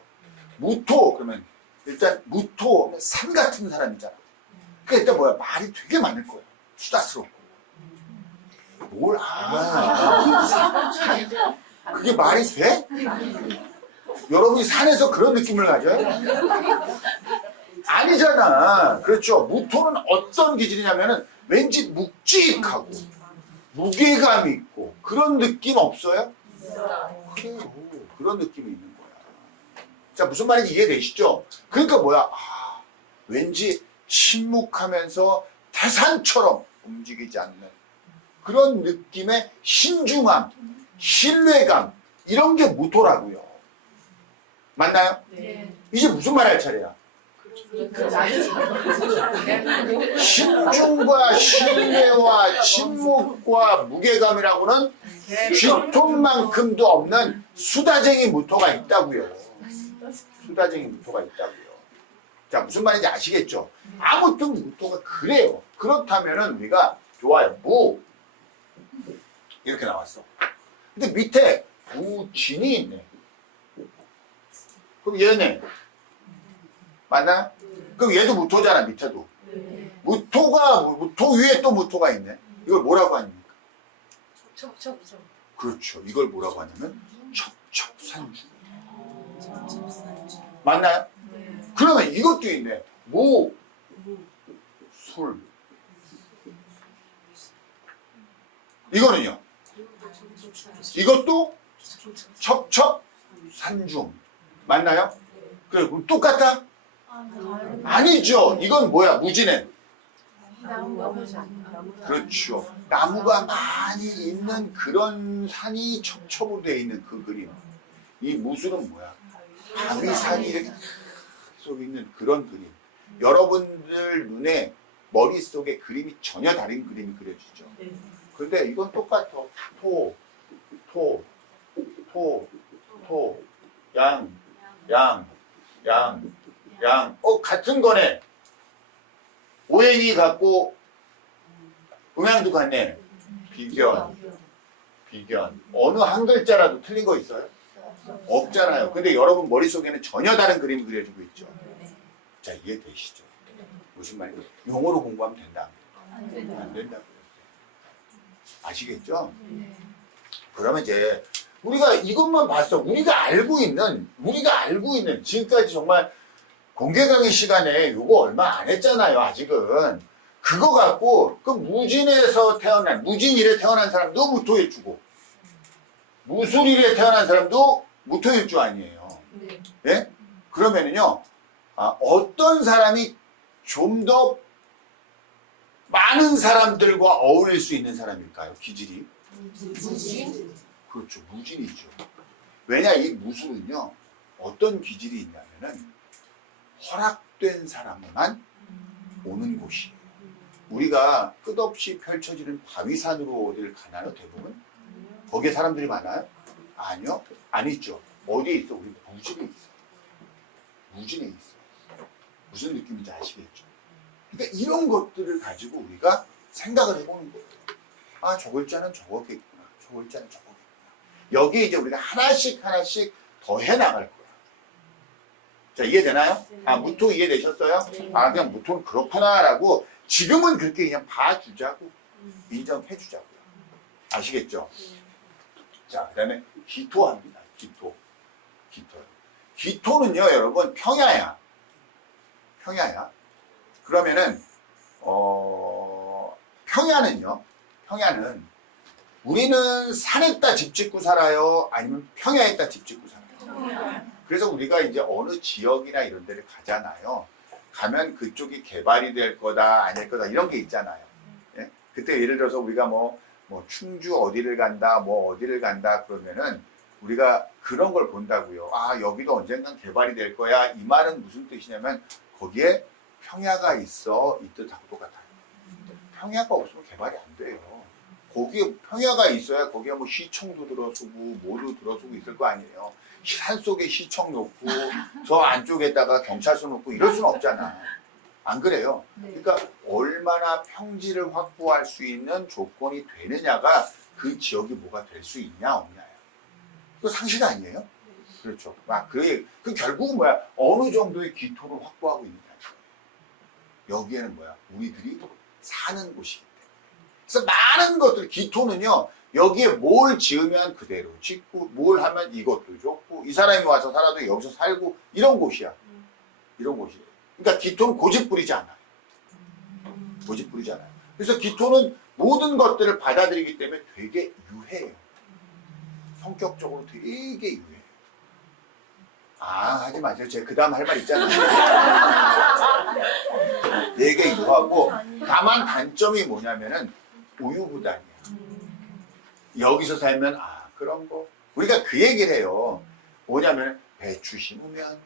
무토 그러면 일단 무토 하면 산 같은 사람이잖아. 그러니까 일단 뭐야, 말이 되게 많을 거예요. 수다스럽고. 뭘 그게 말이 돼? 여러분이 산에서 그런 느낌을 가져요? 아니잖아. 그렇죠. 무토는 어떤 기질이냐면은 왠지 묵직하고 무게감 있고 그런 느낌 없어요? 있어요. 그래요. 그런 느낌이 있는 거야. 자, 무슨 말인지 이해되시죠? 그러니까 뭐야? 아, 왠지 침묵하면서 태산처럼 움직이지 않는 그런 느낌의 신중함, 신뢰감 이런 게 무토라고요. 맞나요? 네. 이제 무슨 말 할 차례야? 신중과 신뢰와 침묵과 무게감이라고는 쥐톱만큼도 없는 수다쟁이 무토가 있다고요. 수다쟁이 무토가 있다고요. 자, 무슨 말인지 아시겠죠? 아무튼 무토가 그래요. 그렇다면은 우리가 좋아요. 무 이렇게 나왔어. 근데 밑에 무진이 있네. 그럼 얘네 맞나요? 그럼 얘도 무토잖아. 밑에도 무토 위에 또 무토가 있네. 이걸 뭐라고 합니까? 척척척. 그렇죠. 이걸 뭐라고 하냐면 첩첩산중. 맞나요? 그러면 이것도 있네. 무, 술. 이거는요. 이것도 첩첩산중. 맞나요? 그래, 그럼 똑같아? 아니죠. 이건 뭐야? 무진해. 그렇죠. 나무가 많이 있는 그런 산이 첩첩으로 되어 있는 그 그림. 이 무술은 뭐야? 바위산이 이렇게 속에 있는 그런 그림. 여러분들 눈에 머릿속에 그림이 전혀 다른 그림이 그려지죠. 그런데 이건 똑같아. 토, 토, 토, 토, 양, 양, 양, 양. 같은 거네. 오행이 같고 음양도 같네. 비견, 비견. 어느 한 글자라도 틀린 거 있어요? 없잖아요. 근데 여러분 머릿속에는 전혀 다른 그림이 그려지고 있죠. 자, 이해되시죠? 무슨 말인지 용어로 공부하면 된다. 안 된다고요. 아시겠죠? 그러면 이제 우리가 이것만 봤어. 우리가 알고 있는 지금까지 정말 공개 강의 시간에 이거 얼마 안 했잖아요. 아직은. 그거 갖고 그 무진에서 태어난 무진일에 태어난 사람도 무토일주고 무술일에 태어난 사람도 무토일주 아니에요. 예? 그러면은요. 어떤 사람이 좀 더 많은 사람들과 어울릴 수 있는 사람일까요? 기질이? 무진? 그렇죠. 무진이죠. 왜냐 이 무술은요. 어떤 기질이 있냐면은 허락된 사람만 오는 곳이에요. 우리가 끝없이 펼쳐지는 바위산으로 어디를 가나요? 대부분? 거기에 사람들이 많아요? 아니요. 안 있죠. 어디에 있어? 우리 무진에 있어. 무진에 있어. 무슨 느낌인지 아시겠죠? 그러니까 이런 것들을 가지고 우리가 생각을 해보는 거예요. 아, 저 글자는 저거겠구나. 저 글자는 저거겠구나. 여기에 이제 우리가 하나씩 더 해나갈 거야. 자, 이해되나요? 무토 이해되셨어요? 그냥 무토는 그렇구나라고 지금은 그렇게 그냥 봐주자고 인정해주자고요. 아시겠죠? 자, 그 다음에 기토합니다. 기토. 기토는요, 여러분, 평야야. 그러면은, 평야는 우리는 산에다 집 짓고 살아요? 아니면 평야에다 집 짓고 살아요? 그래서 우리가 이제 어느 지역이나 이런 데를 가잖아요. 가면 그쪽이 개발이 될 거다, 아닐 거다, 이런 게 있잖아요. 예? 그때 예를 들어서 우리가 뭐 충주 어디를 간다, 어디를 간다, 그러면은 우리가 그런 걸 본다고요. 아, 여기도 언젠간 개발이 될 거야. 이 말은 무슨 뜻이냐면 거기에 평야가 있어. 이 뜻하고 똑같아요. 평야가 없으면 개발이 안 돼요. 거기에 평야가 있어야 거기에 뭐 시청도 들어서고 뭐도 들어서고 있을 거 아니에요. 산속에 시청 놓고 저 안쪽에다가 경찰서 놓고 이럴 수는 없잖아. 안 그래요? 그러니까 얼마나 평지를 확보할 수 있는 조건이 되느냐가 그 지역이 뭐가 될 수 있냐 없냐예요. 그 상식 아니에요? 그렇죠. 그 결국은 뭐야? 어느 정도의 기토를 확보하고 있느냐. 여기에는 뭐야? 우리들이 사는 곳이기 때문에. 그래서 많은 것들, 기토는요, 여기에 뭘 지으면 그대로 짓고, 뭘 하면 이것도 좋고, 이 사람이 와서 살아도 여기서 살고, 이런 곳이야. 이런 곳이에요. 그러니까 기토는 고집 부리지 않아요. 고집 부리지 않아요. 그래서 기토는 모든 것들을 받아들이기 때문에 되게 유해해요. 성격적으로 되게 유해해요. 하지 마세요. 제가 그 다음 할 말 있잖아요. 되게 유하고, 다만 단점이 뭐냐면은 우유부단이에요. 여기서 살면 그런 거 우리가 그 얘기를 해요. 뭐냐면 배추 심으면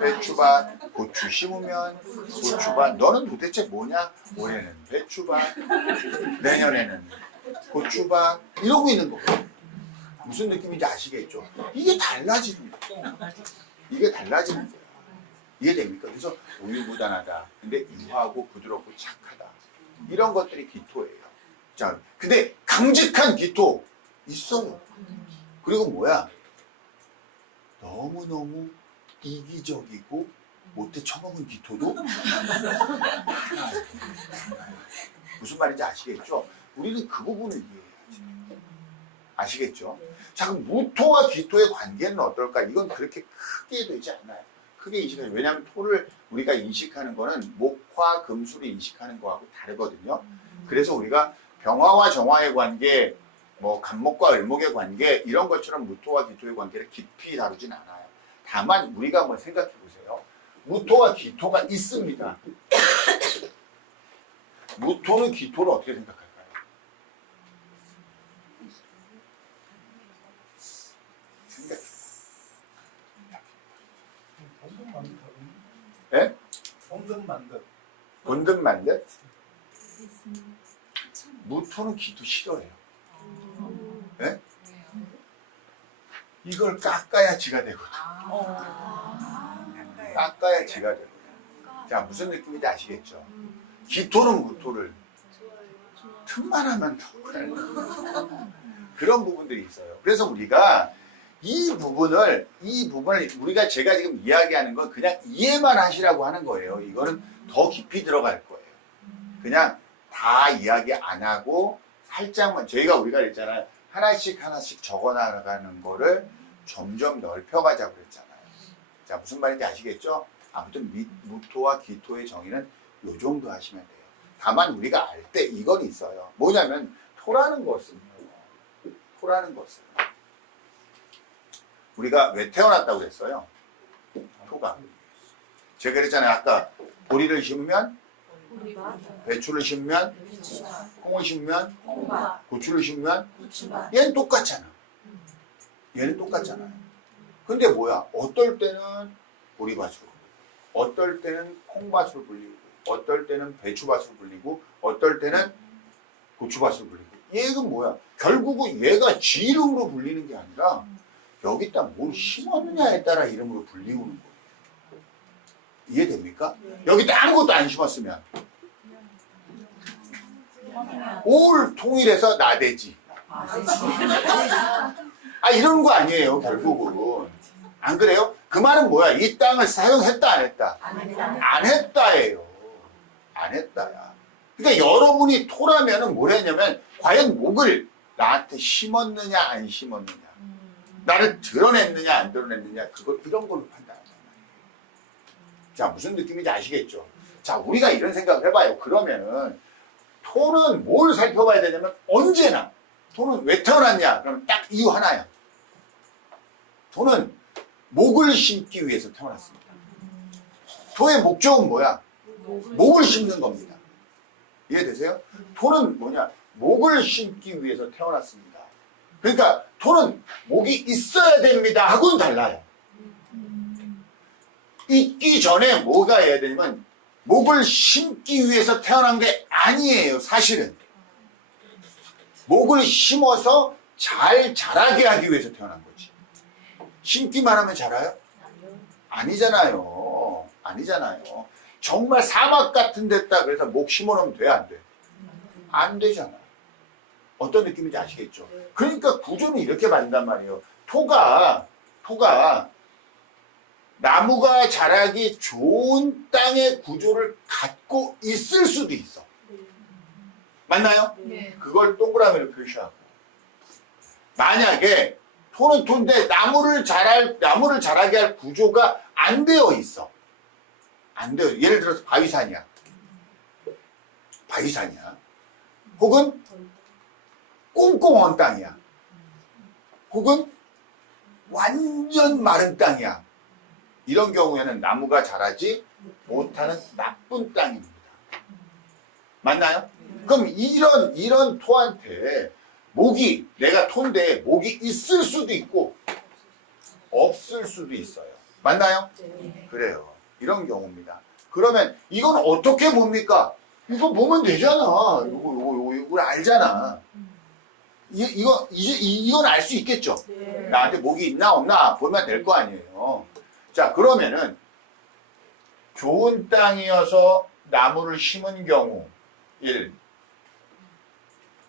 배추밭, 고추 심으면 고추밭. 너는 도대체 뭐냐? 올해는 배추밭, 내년에는 고추밭 이러고 있는 거예요. 무슨 느낌인지 아시겠죠? 이게 달라지는 거예요. 이게 달라지는 거예요. 이해됩니까? 그래서 우유부단하다. 근데 유하고 부드럽고 착하다. 이런 것들이 기토예요. 자, 근데 강직한 기토 있어요. 그리고 뭐야? 너무너무 이기적이고 못해 처먹은 기토도 무슨 말인지 아시겠죠? 우리는 그 부분을 이해해야지. 아시겠죠? 자, 그럼 무토와 기토의 관계는 어떨까? 이건 그렇게 크게 되지 않아요. 크게 인식하죠. 왜냐하면 토를 우리가 인식하는 거는 목화, 금수를 인식하는 거하고 다르거든요. 그래서 우리가 병화와 정화의 관계, 뭐 간목과 을목의 관계 이런 것처럼 무토와 기토의 관계를 깊이 다루진 않아요. 다만 우리가 한번 생각해 보세요. 무토와 기토가 있습니다. 무토는 기토를 어떻게 생각할까요? 예? 본든만듯? 무토는 기토 싫어해요. 예? 이걸 깎아야 지가 되거든. 깎아야 지가 되거든. 자, 무슨 느낌인지 아시겠죠? 기토는 무토를 틈만 하면 더 그런 부분들이 있어요. 그래서 우리가 이 부분을 우리가 제가 지금 이야기하는 건 그냥 이해만 하시라고 하는 거예요. 이거는 더 깊이 들어갈 거예요. 그냥 다 이야기 안 하고 살짝만 우리가 그랬잖아요. 하나씩 적어 나가는 거를 점점 넓혀가자고 그랬잖아요. 자, 무슨 말인지 아시겠죠? 아무튼 무토와 기토의 정의는 요 정도 하시면 돼요. 다만 우리가 알 때 이건 있어요. 뭐냐면 토라는 것은 우리가 왜 태어났다고 했어요? 토가. 제가 그랬잖아요. 아까 보리를 심으면 배추를 심으면 콩을 심으면 고추를 심으면 얘는 똑같잖아. 얘는 똑같잖아요. 근데 뭐야? 어떨 때는 보리밭으로, 어떨 때는 콩밭으로 불리고, 어떨 때는 배추밭으로 불리고, 어떨 때는 고추밭으로 불리고. 얘는 뭐야? 결국은 얘가 지 이름으로 불리는 게 아니라 여기다 뭘 심었느냐에 따라 이름으로 불리우는 거예요. 이해됩니까? 여기다 아무것도 안 심었으면 올 통일해서 나대지. 이런 거 아니에요, 결국은. 안 그래요? 그 말은 뭐야? 이 땅을 사용했다, 안 했다? 안 했다예요. 안 했다야. 그러니까 여러분이 토라면은 뭘 했냐면, 과연 목을 나한테 심었느냐, 안 심었느냐, 나를 드러냈느냐, 안 드러냈느냐, 이런 걸로 판단하잖아요. 자, 무슨 느낌인지 아시겠죠? 자, 우리가 이런 생각을 해봐요. 그러면은, 토는 뭘 살펴봐야 되냐면, 언제나, 토는 왜 태어났냐? 그러면 딱 이유 하나야. 토는 목을 심기 위해서 태어났습니다. 토의 목적은 뭐야? 목을 심는 겁니다. 이해되세요? 토는 뭐냐? 목을 심기 위해서 태어났습니다. 그러니까 토는 목이 있어야 됩니다 하고는 달라요. 있기 전에 뭐가 해야 되냐면 목을 심기 위해서 태어난 게 아니에요. 사실은 목을 심어서 잘 자라게 하기 위해서 태어난 거지. 심기만 하면 자라요? 아니잖아요. 아니잖아요. 정말 사막 같은 데다 그래서 목 심어놓으면 돼, 안 돼? 안 되잖아. 어떤 느낌인지 아시겠죠? 그러니까 구조는 이렇게 만든단 말이에요. 토가 나무가 자라기 좋은 땅의 구조를 갖고 있을 수도 있어. 맞나요? 네. 그걸 동그라미로 표시하고. 만약에 토는 토인데 나무를 자라게 할 구조가 안 되어 있어. 안 돼요. 예를 들어서 바위산이야. 혹은 꽁꽁 언 땅이야. 혹은 완전 마른 땅이야. 이런 경우에는 나무가 자라지 못하는 나쁜 땅입니다. 맞나요? 그럼 이런 토한테 목이, 내가 토인데 목이 있을 수도 있고 없을 수도 있어요. 맞나요? 그래요. 이런 경우입니다. 그러면 이건 어떻게 봅니까? 이거 보면 되잖아. 이걸 알잖아. 이건 알 수 있겠죠? 나한테 목이 있나 없나 보면 될 거 아니에요. 자, 그러면은 좋은 땅이어서 나무를 심은 경우 1.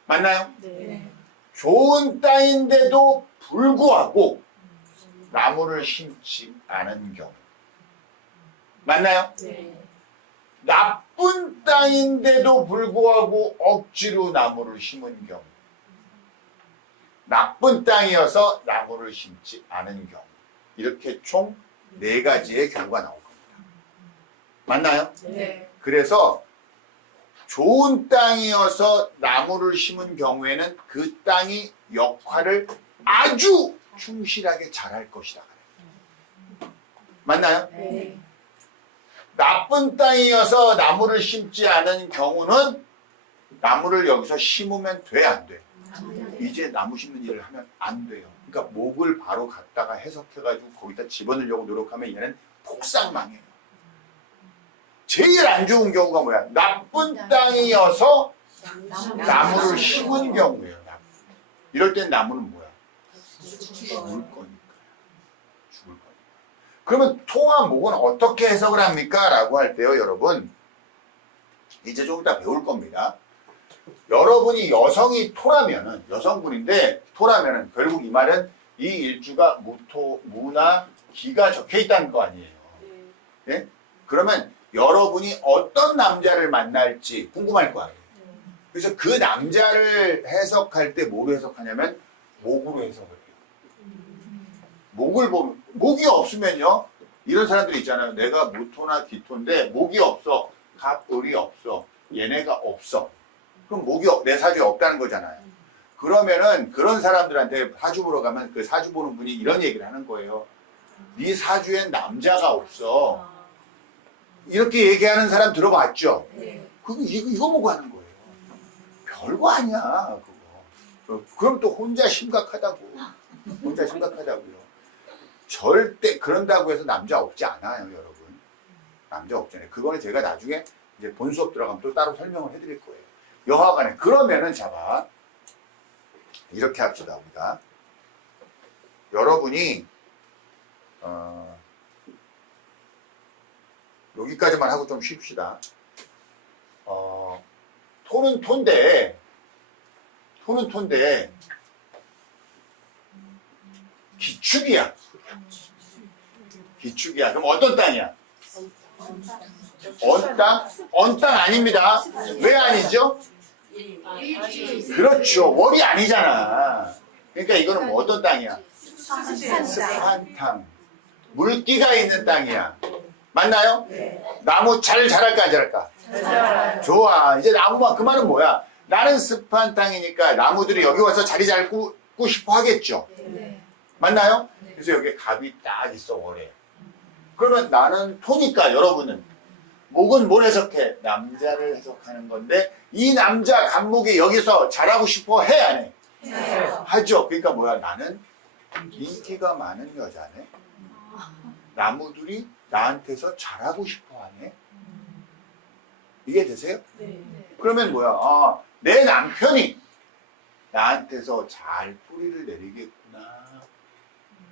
맞나요? 좋은 땅인데도 불구하고 나무를 심지 않은 경우. 맞나요? 나쁜 땅인데도 불구하고 억지로 나무를 심은 경우. 나쁜 땅이어서 나무를 심지 않은 경우. 이렇게 총 4가지의 경우가 나올 겁니다. 맞나요? 그래서 좋은 땅이어서 나무를 심은 경우에는 그 땅이 역할을 아주 충실하게 잘할 것이다. 맞나요? 나쁜 땅이어서 나무를 심지 않은 경우는 나무를 여기서 심으면 돼, 안 돼? 이제 나무 심는 일을 하면 안 돼요. 그러니까 목을 바로 갖다가 해석해가지고 거기다 집어넣으려고 노력하면 얘는 폭삭 망해요. 제일 안 좋은 경우가 뭐야? 나쁜 땅이어서 나무를 심은 경우예요. 이럴 땐 나무는 뭐야? 죽을 거니까. 죽을 거니까. 그러면 토와 목은 어떻게 해석을 합니까? 라고 할 때요, 여러분. 이제 조금 이따 배울 겁니다. 여러분이 여성이 토라면은, 여성분인데 토라면은 결국 이 말은 이 일주가 무나 기가 적혀 있다는 거 아니에요. 예? 그러면 여러분이 어떤 남자를 만날지 궁금할 거 아니에요. 그래서 그 남자를 해석할 때 뭐로 해석하냐면 목으로 해석을 해요. 목을 보면, 목이 없으면요, 이런 사람들이 있잖아요. 내가 무토나 기토인데 목이 없어. 갑을이 없어. 얘네가 없어. 그럼 내 사주에 없다는 거잖아요. 그러면은 그런 사람들한테 사주 보러 가면 그 사주 보는 분이 이런 얘기를 하는 거예요. 네 사주엔 남자가 없어. 이렇게 얘기하는 사람 들어봤죠? 이거 보고 하는 거예요. 별거 아니야, 그거. 그럼 또 혼자 심각하다고. 혼자 심각하다고요. 절대 그런다고 해서 남자 없지 않아요, 여러분. 남자 없잖아요. 그거는 제가 나중에 이제 본 수업 들어가면 또 따로 설명을 해드릴 거예요. 여하간에 그러면은 잡아 이렇게 합시다. 우리가 여러분이 여기까지만 하고 좀 쉽시다. 토는 토인데 기축이야. 기축이야. 그럼 어떤 땅이야? 언 땅 아닙니다. 왜 아니죠? 그렇죠. 월이 아니잖아. 그러니까 이거는 뭐 어떤 땅이야? 습한 땅. 물기가 있는 땅이야. 맞나요? 나무 잘 자랄까 안 자랄까? 좋아. 이제 나무만 그 말은 뭐야? 나는 습한 땅이니까 나무들이 여기 와서 자리 잡고 싶어 하겠죠. 맞나요? 그래서 여기에 갑이 딱 있어, 월에. 그러면 나는 토니까 여러분은 목은 뭘 해석해? 남자를 해석하는 건데 이 남자 갑목이 여기서 잘하고 싶어 해, 안 해? 하죠. 그러니까 뭐야? 나는 인기가 많은 여자네. 나무들이 나한테서 잘하고 싶어 하네. 이게 되세요? 그러면 뭐야? 내 남편이 나한테서 잘 뿌리를 내리겠구나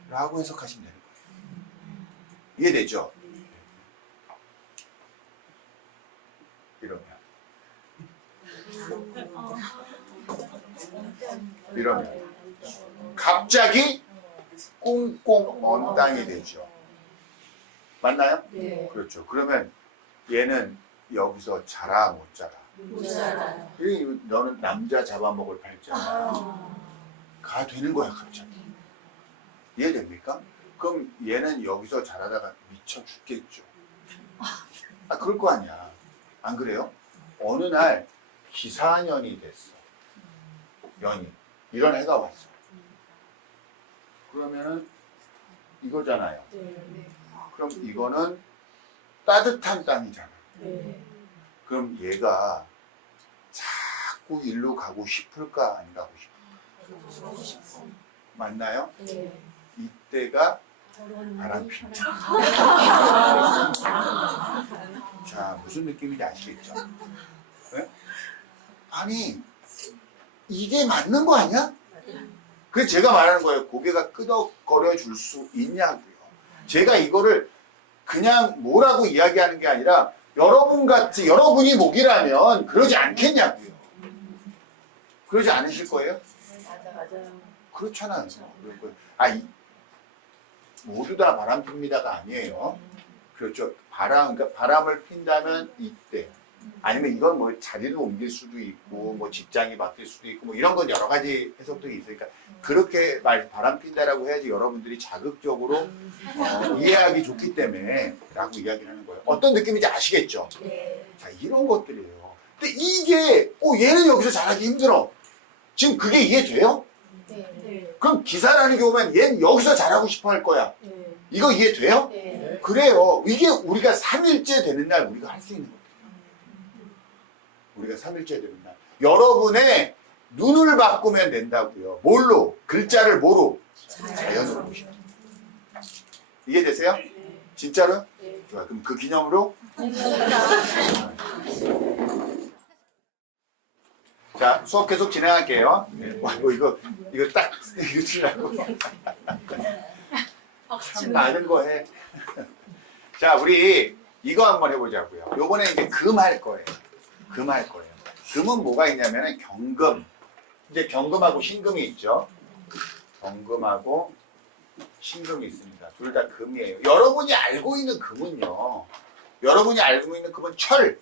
라고 해석하시면 되는 거예요. 이해되죠? 이러면 갑자기 꽁꽁 언 땅이 되죠. 맞나요? 그렇죠. 그러면 얘는 여기서 자라 못 자라? 못 살아요. 너는 남자 잡아먹을 팔자가 되는 거야 갑자기. 이해됩니까? 그럼 얘는 여기서 자라다가 미쳐 죽겠죠. 그럴 거 아니야. 안 그래요? 어느 날 기사년이 됐어. 연이. 이런 해가 왔어. 그러면은 이거잖아요. 네. 그럼 이거는 따뜻한 땅이잖아. 네. 그럼 얘가 자꾸 일로 가고 싶을까 안 가고 싶을까? 맞나요? 네. 이때가 바람핍니다. 자, 무슨 느낌인지 아시겠죠? 네? 아니, 이게 맞는 거 아니야? 그래서 제가 말하는 거예요. 고개가 끄덕거려 줄 수 있냐고요. 제가 이거를 그냥 뭐라고 이야기하는 게 아니라 여러분이 목이라면 그러지 않겠냐고요. 그러지 않으실 거예요? 맞아요. 그렇잖아요. 모두 다 바람 핍니다가 아니에요. 그렇죠. 그러니까 바람을 핀다면 이때. 아니면 이건 뭐 자리를 옮길 수도 있고, 뭐 직장이 바뀔 수도 있고, 뭐 이런 건 여러 가지 해석들이 있으니까 그렇게 바람 핀다라고 해야지 여러분들이 자극적으로 이해하기 좋기 때문에 라고 이야기를 하는 거예요. 어떤 느낌인지 아시겠죠? 네. 자, 이런 것들이에요. 근데 이게, 얘는 여기서 잘하기 힘들어. 지금 그게 이해돼요? 네. 그럼 기사라는 게 오면 얘는 여기서 잘하고 싶어 할 거야. 네. 이거 이해돼요? 네. 그래요. 이게 우리가 3일째 되는 날 우리가 할 수 있는 거예요. 우리가 3일째 되는 날. 여러분의 눈을 바꾸면 된다고요. 뭘로? 글자를 뭐로? 자연으로 보시면. 이해되세요? 진짜로? 네. 좋아. 그럼 그 기념으로? 자, 수업 계속 진행할게요. 와, 이거 딱, 이거 치라고. 참 많은 거 해. 자, 우리 이거 한번 해보자고요. 요번에 이제 금 할 거예요. 금 할 거예요. 금은 뭐가 있냐면은 경금. 이제 경금하고 신금이 있죠. 경금하고 신금이 있습니다. 둘 다 금이에요. 여러분이 알고 있는 금은요. 여러분이 알고 있는 금은 철,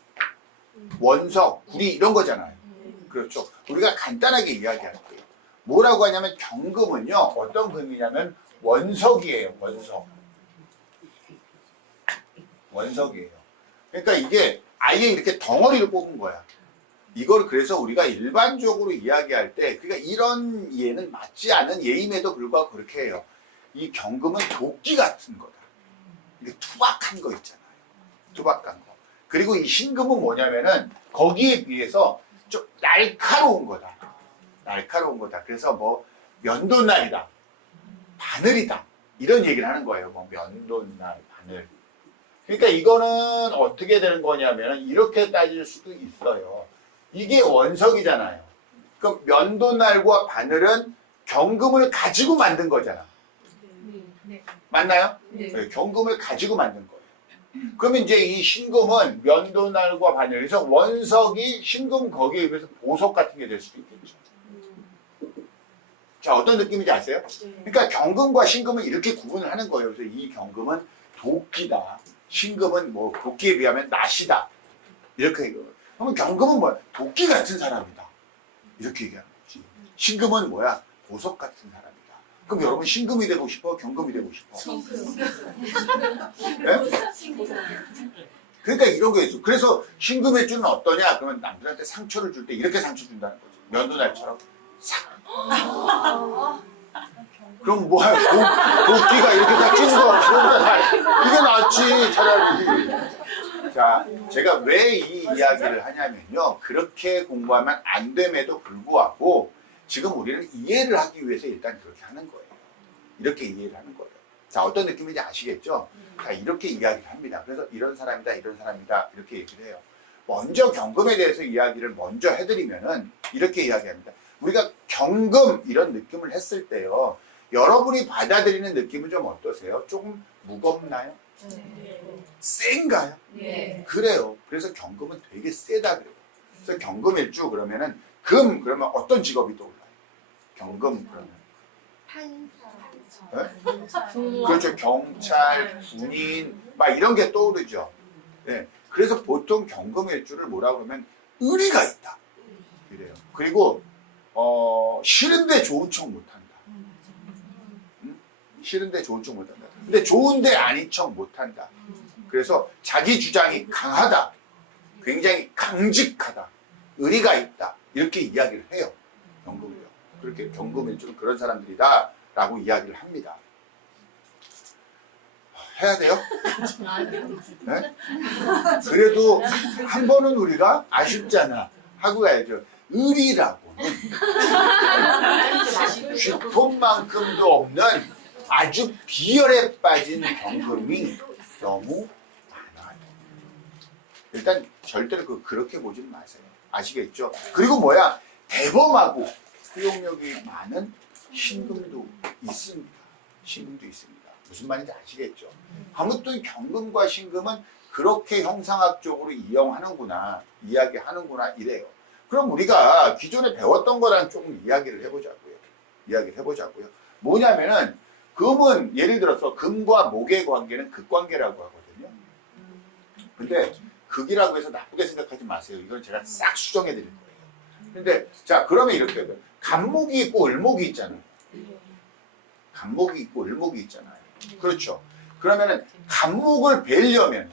원석, 구리 이런 거잖아요. 그렇죠. 우리가 간단하게 이야기할 거예요. 뭐라고 하냐면 경금은요. 어떤 금이냐면 원석이에요. 원석. 원석이에요. 그러니까 이게 아예 이렇게 덩어리를 뽑은 거야. 이걸 그래서 우리가 일반적으로 이야기할 때 그러니까 이런 예는 맞지 않은 예임에도 불구하고 그렇게 해요. 이 경금은 도끼 같은 거다. 이게 투박한 거 있잖아요. 투박한 거. 그리고 이 신금은 뭐냐면은 거기에 비해서 좀 날카로운 거다. 날카로운 거다. 그래서 뭐 면도날이다. 바늘이다. 이런 얘기를 하는 거예요. 뭐 면도날, 바늘. 그러니까 이거는 어떻게 되는 거냐면 이렇게 따질 수도 있어요. 이게 원석이잖아요. 그럼 면도날과 바늘은 경금을 가지고 만든 거잖아. 맞나요? 네. 경금을 가지고 만든 거예요. 그러면 이제 이 신금은 면도날과 바늘, 그래서 원석이 신금 거기에 비해서 보석 같은 게 될 수도 있겠죠. 자, 어떤 느낌인지 아세요? 그러니까 경금과 신금은 이렇게 구분을 하는 거예요. 그래서 이 경금은 도끼다. 신금은 뭐 도끼에 비하면 낫이다. 이렇게 얘기해요. 그러면 경금은 뭐야? 도끼 같은 사람이다. 이렇게 얘기하는 거지. 신금은 뭐야? 보석 같은 사람이다. 그럼 여러분 신금이 되고 싶어? 경금이 되고 싶어? 네? 그러니까 이런 거 있어. 그래서 신금의 줄은 어떠냐? 그러면 남들한테 상처를 줄 때 이렇게 상처 준다는 거지. 면도날처럼 싹. 그럼 뭐야? 도끼가 이렇게 딱 찌는 거 이게 낫지 차라리. 자, 제가 왜 이 이야기를 하냐면요. 그렇게 공부하면 안 됨에도 불구하고 지금 우리는 이해를 하기 위해서 일단 그렇게 하는 거예요. 이렇게 이해를 하는 거예요. 자, 어떤 느낌인지 아시겠죠? 자, 이렇게 이야기를 합니다. 그래서 이런 사람이다, 이런 사람이다 이렇게 얘기를 해요. 먼저 경금에 대해서 이야기를 먼저 해드리면은 이렇게 이야기합니다. 우리가 경금 이런 느낌을 했을 때요. 여러분이 받아들이는 느낌은 좀 어떠세요? 조금 무겁나요? 센가요? 네. 그래요. 그래서 경금은 되게 세다 그래요. 그래서 경금일주 그러면은 그러면 어떤 직업이 떠올라요? 경금 그러면 네? 그렇죠. 경찰, 군인 막 이런 게 떠오르죠. 네. 그래서 보통 경금일주를 뭐라고 그러면 의리가 있다. 그래요. 그리고 싫은데 좋은 척 못한다. 싫은데 좋은 척 못한다. 근데 좋은데 아닌 척 못한다. 그래서 자기 주장이 강하다. 굉장히 강직하다. 의리가 있다. 이렇게 이야기를 해요. 경금을요. 그렇게 경금이 좀 그런 사람들이다라고 이야기를 합니다. 해야 돼요? 네? 그래도 한 번은 우리가 아쉽잖아 하고 가야죠. 을이라고는 쥐톱만큼도 없는 아주 비열에 빠진 경금이 너무 많아요. 일단 절대로 그렇게 보지는 마세요. 아시겠죠? 그리고 뭐야? 대범하고 효용력이 많은 신금도 있습니다. 신금도 있습니다. 무슨 말인지 아시겠죠? 아무튼 경금과 신금은 그렇게 형상학적으로 이용하는구나, 이야기하는구나 이래요. 그럼 우리가 기존에 배웠던 거랑 조금 이야기를 해보자고요. 뭐냐면은 금은 예를 들어서 금과 목의 관계는 극관계라고 하거든요. 근데 극이라고 해서 나쁘게 생각하지 마세요. 이건 제가 싹 수정해 드릴 거예요. 근데 자 그러면 이렇게 해요. 간목이 있고 을목이 있잖아요. 간목이 있고 을목이 있잖아요. 그렇죠. 그러면은 간목을 베려면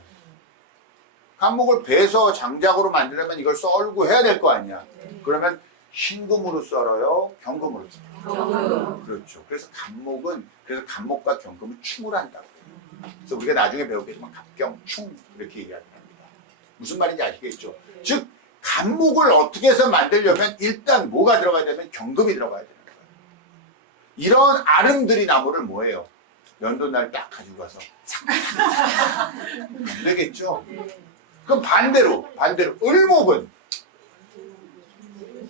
간목을 베서 장작으로 만들려면 이걸 썰고 해야 될 거 아니야. 그러면 신금으로 썰어요, 경금으로 썰어요. 그렇죠. 그래서 간목과 경금은 충을 한다고. 그래서 우리가 나중에 배우겠지만 갑경충 이렇게 얘기합니다. 무슨 말인지 아시겠죠? 즉 간목을 어떻게 해서 만들려면 일단 뭐가 들어가야 되면 경금이 들어가야 되는 거예요. 이런 아름드리 나무를 뭐예요? 연도날 딱 가지고 가서 안 되겠죠? 그럼 반대로 을목은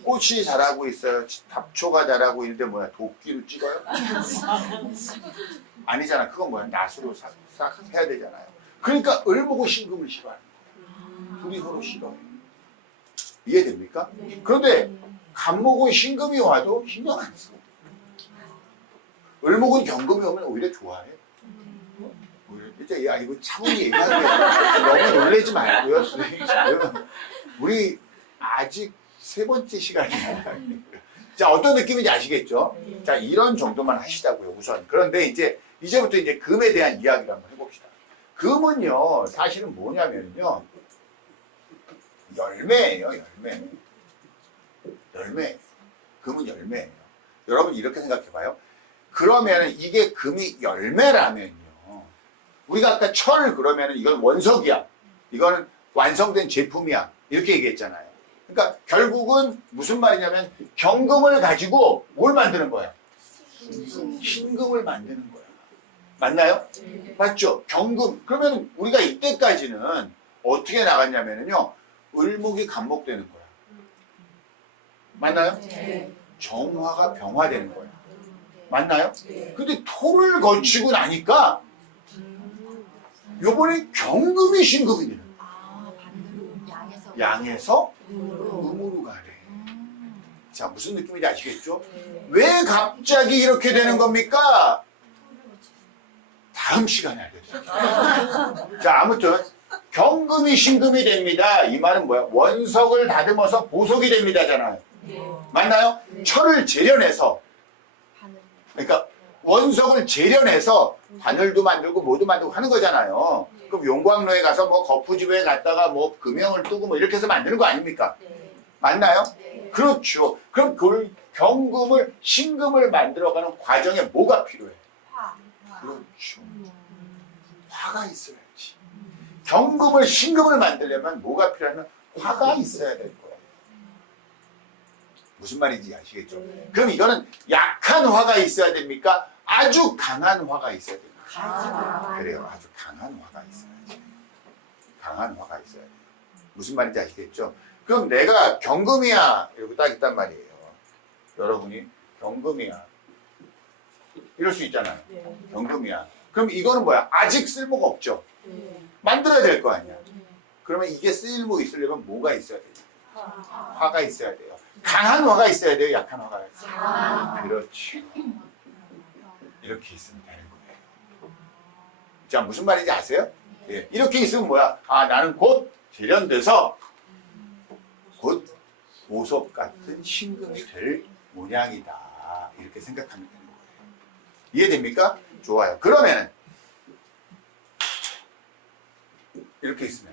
꽃이 자라고 있어요. 잡초가 자라고 있는데 뭐야? 도끼로 찍어요? 아니잖아. 그건 뭐야? 낫으로 싹 해야 되잖아요. 그러니까 을목은 신금을 싫어하는 거예요. 둘이 서로 싫어해요. 이해됩니까? 그런데 간목은 신금이 와도 신경 안 써. 을목은 경금이 오면 오히려 좋아해. 이제 야 이거 차분히 얘기하는 게 너무 놀라지 말고요. 우리 아직 세 번째 시간이야. 자 어떤 느낌인지 아시겠죠? 자 이런 정도만 하시자고요 우선. 그런데 이제부터 이제 금에 대한 이야기를 한번 해봅시다. 금은요 사실은 뭐냐면요 열매예요. 열매. 금은 열매예요. 여러분 이렇게 생각해봐요. 그러면 이게 금이 열매라면요. 우리가 아까 철 그러면은 이건 원석이야. 이거는 완성된 제품이야. 이렇게 얘기했잖아요. 그러니까 결국은 무슨 말이냐면 경금을 가지고 뭘 만드는 거야? 신금을 만드는 거야. 맞나요? 맞죠? 경금. 그러면 우리가 이때까지는 어떻게 나갔냐면요. 을목이 간목되는 거야. 맞나요? 정화가 병화되는 거야. 맞나요? 근데 토를 거치고 나니까 요번에 경금이 신금이 되는 거야. 양에서 음으로 가래. 자 무슨 느낌인지 아시겠죠? 왜 갑자기 이렇게 되는 겁니까? 다음 시간에 알려드릴게요. 자 아무튼 경금이 신금이 됩니다. 이 말은 뭐야? 원석을 다듬어서 보석이 됩니다잖아요. 맞나요? 철을 재련해서 그러니까 원석을 재련해서 바늘도 만들고 뭐도 만들고 하는 거잖아요. 그럼 용광로에 가서 뭐 거푸집에 갔다가 뭐 금형을 뜨고 뭐 이렇게 해서 만드는 거 아닙니까? 맞나요? 그렇죠. 그럼 그 경금을 신금을 만들어가는 과정에 뭐가 필요해? 그렇죠. 화가 있어야지. 경금을 신금을 만들려면 뭐가 필요하면 화가 있어야 될 거예요. 무슨 말인지 아시겠죠? 그럼 이거는 약한 화가 있어야 됩니까? 아주 강한 화가 있어야 됩니다. 그래요. 아주 강한 화가 있어야지. 강한 화가 있어야 돼요. 무슨 말인지 아시겠죠? 그럼 내가 경금이야 이러고 딱 있단 말이에요. 여러분이 경금이야 이럴 수 있잖아요. 경금이야. 그럼 이거는 뭐야? 아직 쓸모가 없죠. 만들어야 될 거 아니야. 그러면 이게 쓸모 있으려면 뭐가 있어야 돼요? 화가 있어야 돼요. 강한 화가 있어야 돼요? 약한 화가 있어야 돼요? 그렇죠. 이렇게 있으면 되는 거예요. 자, 무슨 말인지 아세요? 예. 이렇게 있으면 뭐야? 아, 나는 곧 재련돼서 곧 보석 같은 신금이 될 모양이다. 이렇게 생각하면 되는 거예요. 이해됩니까? 좋아요. 그러면 이렇게 있으면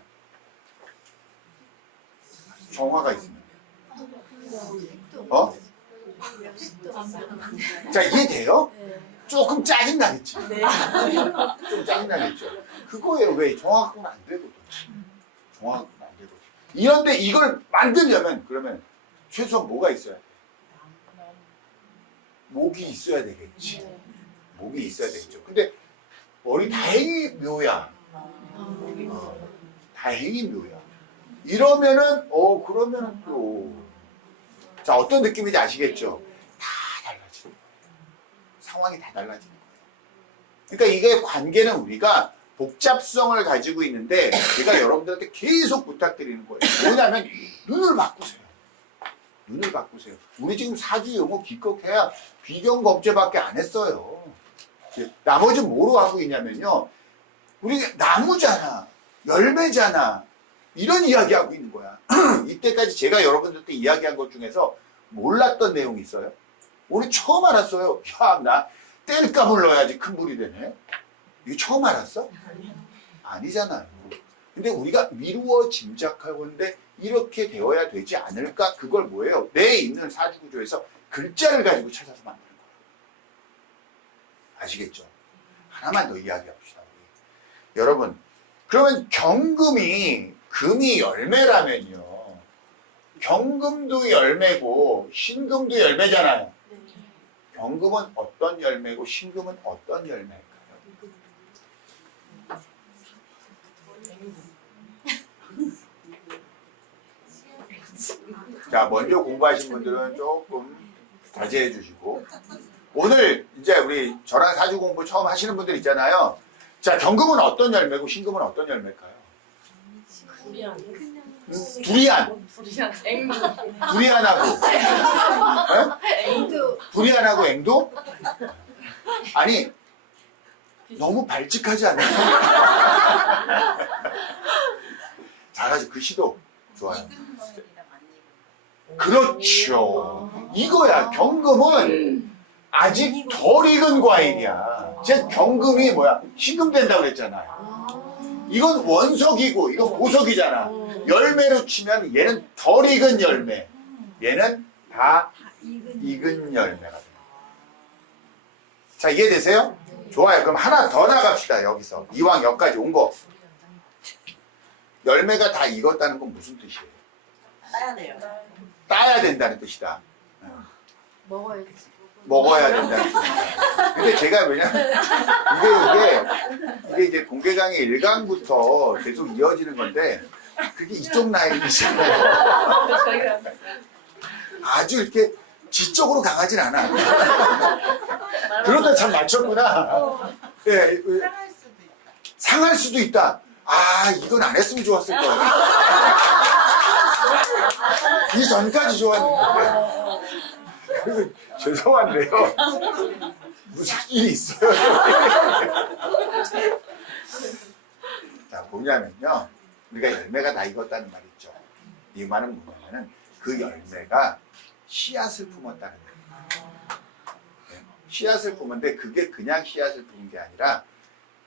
정화가 있으면 자, 이해돼요? 네. 조금 짜증나겠지. 네. 좀 짜증나겠죠. 그거예요. 왜? 정확하면 안 되거든. 정확하면 안 되거든. 이런데 이걸 만들려면 그러면 최소한 뭐가 있어야 돼? 목이 있어야 되겠지. 목이 있어야 되겠죠. 근데 머리 다행히 묘야. 다행히 묘야. 이러면은 그러면은 또 자, 어떤 느낌인지 아시겠죠? 다 달라지는 거예요. 상황이 다 달라지는 거예요. 그러니까 이게 관계는 우리가 복잡성을 가지고 있는데 제가 여러분들한테 계속 부탁드리는 거예요. 뭐냐면 눈을 바꾸세요. 눈을 바꾸세요. 우리 지금 사주 용어 기껏 해야 비경 겁제밖에 안 했어요. 나머지는 뭐로 하고 있냐면요. 우리 나무잖아. 열매잖아. 이런 이야기하고 있는 거야. 이때까지 제가 여러분들한테 이야기한 것 중에서 몰랐던 내용이 있어요. 오늘 처음 알았어요. 야, 나 땔감을 넣어야지 큰 물이 되네. 이거 처음 알았어? 아니잖아요. 근데 우리가 미루어 짐작하건데 이렇게 되어야 되지 않을까? 그걸 뭐예요? 내 있는 사주구조에서 글자를 가지고 찾아서 만드는 거예요. 아시겠죠? 하나만 더 이야기합시다. 우리. 여러분, 그러면 경금이 금이 열매라면요. 경금도 열매고 신금도 열매잖아요. 경금은 어떤 열매고 신금은 어떤 열매일까요? 자, 먼저 공부하신 분들은 조금 자제해 주시고 오늘 이제 우리 저랑 사주 공부 처음 하시는 분들 있잖아요. 자, 경금은 어떤 열매고 신금은 어떤 열매일까요? 두리안. 두리안. 두리안. 앵두. 두리안하고 앵두. 두리안하고 앵두? 아니 너무 발칙하지 않나요? 잘하지. 그 시도 좋아요. 그렇죠. 이거야. 경금은 아직 덜 익은 과일이야. 제 경금이 뭐야? 신금된다고 그랬잖아요. 이건 원석이고 이건 보석이잖아. 열매로 치면 얘는 덜 익은 열매. 얘는 다 익은 열매가 돼요. 자, 이해되세요? 좋아요. 그럼 하나 더 나갑시다. 여기서 이왕 여기까지 온 거. 열매가 다 익었다는 건 무슨 뜻이에요? 따야 돼요. 따야 된다는 뜻이다. 먹어야지. 먹어야 된다는 뜻이다. 근데 제가 왜냐면 이게 이제 공개 강의 1강부터 계속 이어지는 건데 그게 이쪽 라인이잖아요. 저희가 아주 이렇게 지적으로 강하진 않아. 그러다 참 맞췄구나. 예, 상할 수도 있다. 아, 이건 안 했으면 좋았을 거야. 이 전까지 좋았는데. 그리고 죄송한데요. 무슨 일이 있어요? 자, 뭐냐면요. 우리가 열매가 다 익었다는 말 있죠. 이 말은 뭐냐면은 그 열매가 씨앗을 품었다는 거예요. 네, 씨앗을 품었는데 그게 그냥 씨앗을 품은 게 아니라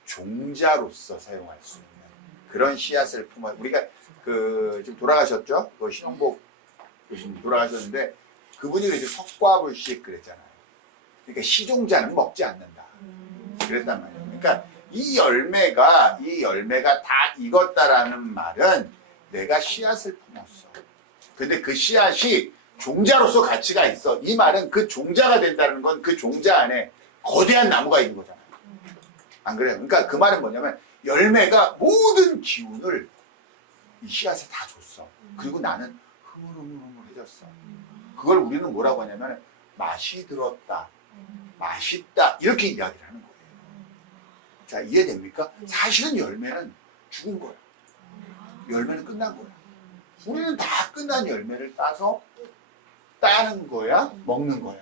종자로서 사용할 수 있는 그런 씨앗을 품어. 우리가 지금 돌아가셨죠? 그 신홍복 교수님 돌아가셨는데 그분이 이제 석과불식 그랬잖아요. 그러니까 시종자는 먹지 않는다. 그랬단 말이에요. 그러니까 이 열매가 다 익었다라는 말은 내가 씨앗을 품었어. 근데 그 씨앗이 종자로서 가치가 있어. 이 말은 그 종자가 된다는 건 그 종자 안에 거대한 나무가 있는 거잖아요. 안 그래요? 그러니까 그 말은 뭐냐면 열매가 모든 기운을 이 씨앗에 다 줬어. 그리고 나는 흐물흐물해졌어. 그걸 우리는 뭐라고 하냐면 맛이 들었다, 맛있다 이렇게 이야기를 하는 거예요. 자, 이해됩니까? 사실은 열매는 죽은 거야. 열매는 끝난 거야. 우리는 다 끝난 열매를 따는 거야, 먹는 거야.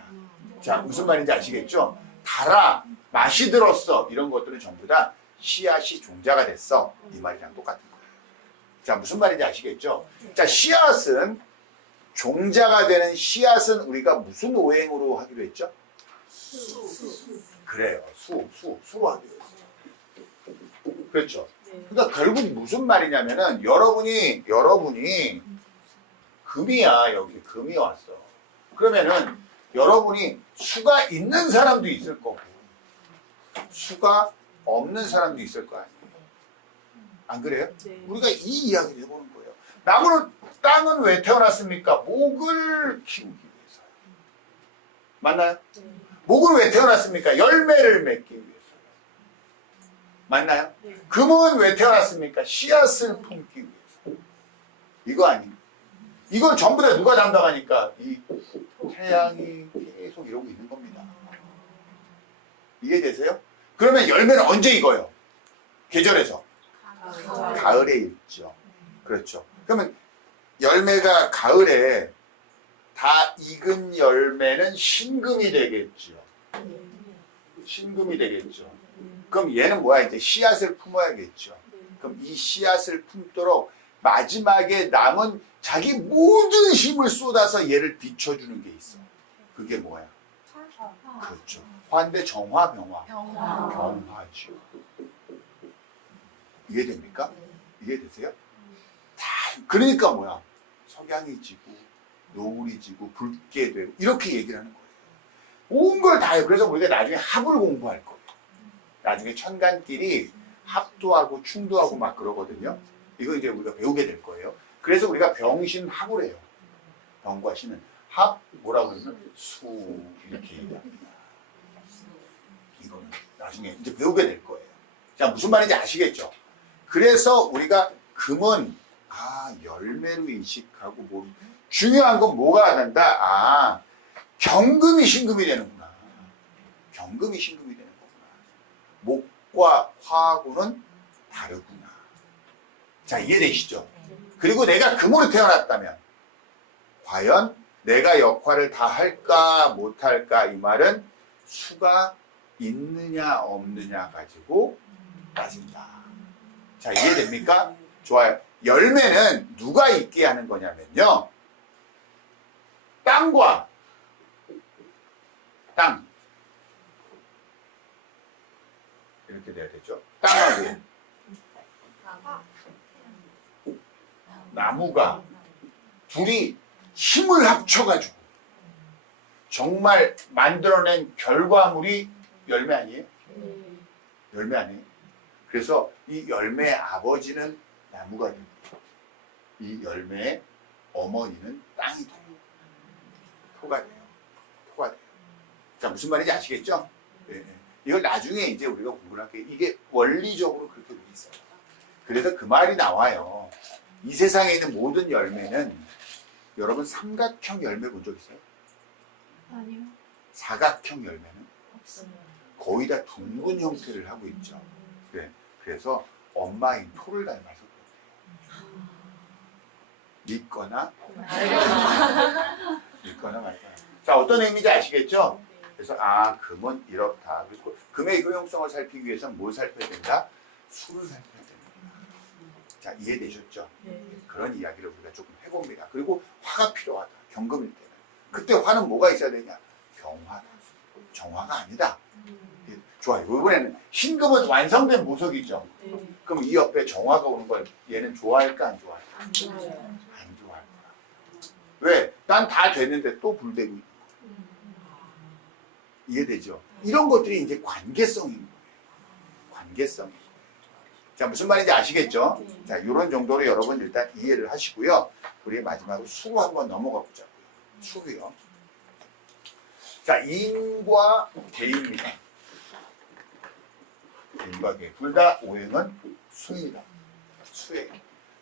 자, 무슨 말인지 아시겠죠? 달아, 맛이 들었어 이런 것들은 전부 다 씨앗이 종자가 됐어 이 말이랑 똑같은 거예요. 자, 무슨 말인지 아시겠죠? 자, 씨앗은 종자가 되는 씨앗은 우리가 무슨 오행으로 하기로 했죠? 그래요. 수로 하기로 했어요. 그렇죠. 그러니까 결국 무슨 말이냐면은 여러분이 금이야. 여기 금이 왔어. 그러면은 여러분이 수가 있는 사람도 있을 거고 수가 없는 사람도 있을 거 아니에요. 안 그래요? 네. 우리가 이 이야기를 해보는 거예요. 나무는 땅은 왜 태어났습니까? 목을 키우기 위해서요. 맞나요? 네. 목은 왜 태어났습니까? 열매를 맺기 위해서요. 맞나요? 네. 금은 왜 태어났습니까? 씨앗을 품기 위해서. 이거 아니에요. 이걸 전부 다 누가 담당하니까? 이 태양이 계속 이러고 있는 겁니다. 이해되세요? 그러면 열매는 언제 익어요? 계절에서. 가을에 익죠. 그렇죠. 그러면 열매가 가을에 다 익은 열매는 신금이 되겠죠. 신금이 되겠죠. 그럼 얘는 뭐야? 이제 씨앗을 품어야겠죠. 그럼 이 씨앗을 품도록 마지막에 남은 자기 모든 힘을 쏟아서 얘를 비춰주는 게 있어. 그게 뭐야? 그렇죠. 화인데 정화, 병화. 병화죠. 이해됩니까? 이해되세요? 다 그러니까 뭐야? 석양이 지고 노을이 지고 붉게 되고 이렇게 얘기를 하는 거예요. 온 걸 다 해요. 그래서 우리가 나중에 합을 공부할 거예요. 나중에 천간끼리 합도 하고 충도 하고 막 그러거든요. 이거 이제 우리가 배우게 될 거예요. 그래서 우리가 병신 합을 해요. 병과 신은 합 뭐라고 그러면 수 이렇게 얘기합니다. 이거는 나중에 이제 배우게 될 거예요. 자, 무슨 말인지 아시겠죠? 그래서 우리가 금은 열매로 인식하고 뭐 중요한 건 뭐가 된다? 경금이 신금이 되는구나. 경금이 신금이 되는 거구나. 목과 화하고는 다르구나. 자, 이해되시죠? 그리고 내가 금으로 태어났다면 과연 내가 역할을 다 할까 못할까 이 말은 수가 있느냐 없느냐 가지고 따진다. 자, 이해됩니까? 좋아요. 열매는 누가 있게 하는 거냐면요. 땅과 땅 이렇게 돼야 되죠. 땅하고 나무가 둘이 힘을 합쳐가지고 정말 만들어낸 결과물이 열매 아니에요? 열매 아니에요? 그래서 이 열매의 아버지는 나무가 되고 이 열매의 어머니는 땅이 돼요. 토가 돼요. 토가 돼요. 자, 무슨 말인지 아시겠죠? 네. 이걸 나중에 이제 우리가 공부를 할게요. 이게 원리적으로 그렇게 돼 있어요. 그래서 그 말이 나와요. 이 세상에 있는 모든 열매는 여러분 삼각형 열매 본 적 있어요? 아니요. 사각형 열매는 거의 다 둥근 형태를 하고 있죠. 네. 그래서 엄마인 토를 닮아서 그렇대요. 믿거나 말거나. 자, 어떤 의미인지 아시겠죠? 그래서 금은 이렇다. 그리고 금의 효용성을 살피기 위해서는 뭘 살펴야 된다? 수를 살펴야 된다. 자, 이해되셨죠? 그런 이야기를 우리가 조금 해봅니다. 그리고 화가 필요하다. 경금일 때는. 그때 화는 뭐가 있어야 되냐? 병화다. 정화가 아니다. 좋아요. 이번에는 신금은 완성된 보석이죠. 그럼 이 옆에 정화가 오는 걸 얘는 좋아할까 안 좋아할까? 안 좋아할 거야. 왜? 난 다 됐는데 또 불대고 있는 거야. 이해되죠? 이런 것들이 이제 관계성인 거예요. 관계성. 자, 무슨 말인지 아시겠죠? 자, 이런 정도로 여러분 일단 이해를 하시고요. 우리 마지막으로 수 한번 넘어가 보자고요. 수요. 자, 인과 계입니다. 인과 계. 둘 다 오행은 수입니다. 수행.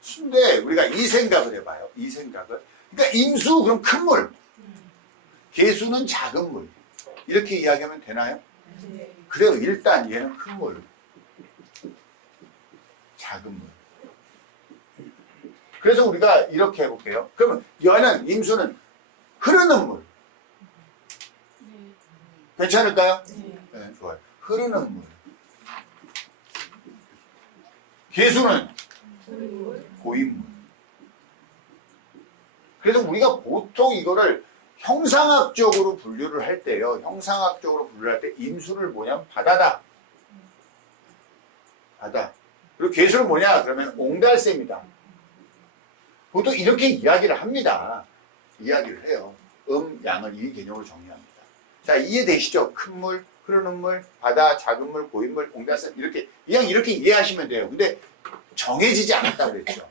수인데 우리가 이 생각을 해봐요. 이 생각을. 그러니까 임수 그럼 큰 물. 계수는 작은 물. 이렇게 이야기하면 되나요? 그래요. 일단 얘는 큰 물. 작은 물. 그래서 우리가 이렇게 해볼게요. 그러면 얘는 임수는 흐르는 물. 괜찮을까요? 네, 좋아요. 흐르는 물. 계수는 고인물. 그래서 우리가 보통 이거를 형상학적으로 분류를 할 때요. 형상학적으로 분류를 할 때 임수를 뭐냐면 바다다. 바다. 그리고 계수는 뭐냐? 그러면 옹달새입니다. 보통 이렇게 이야기를 합니다. 이야기를 해요. 양을 이 개념으로 정리합니다. 자, 이해되시죠? 큰 물, 흐르는 물, 바다, 작은 물, 고인 물, 공다스 이렇게 그냥 이렇게 이해하시면 돼요. 근데 정해지지 않았다고 그랬죠.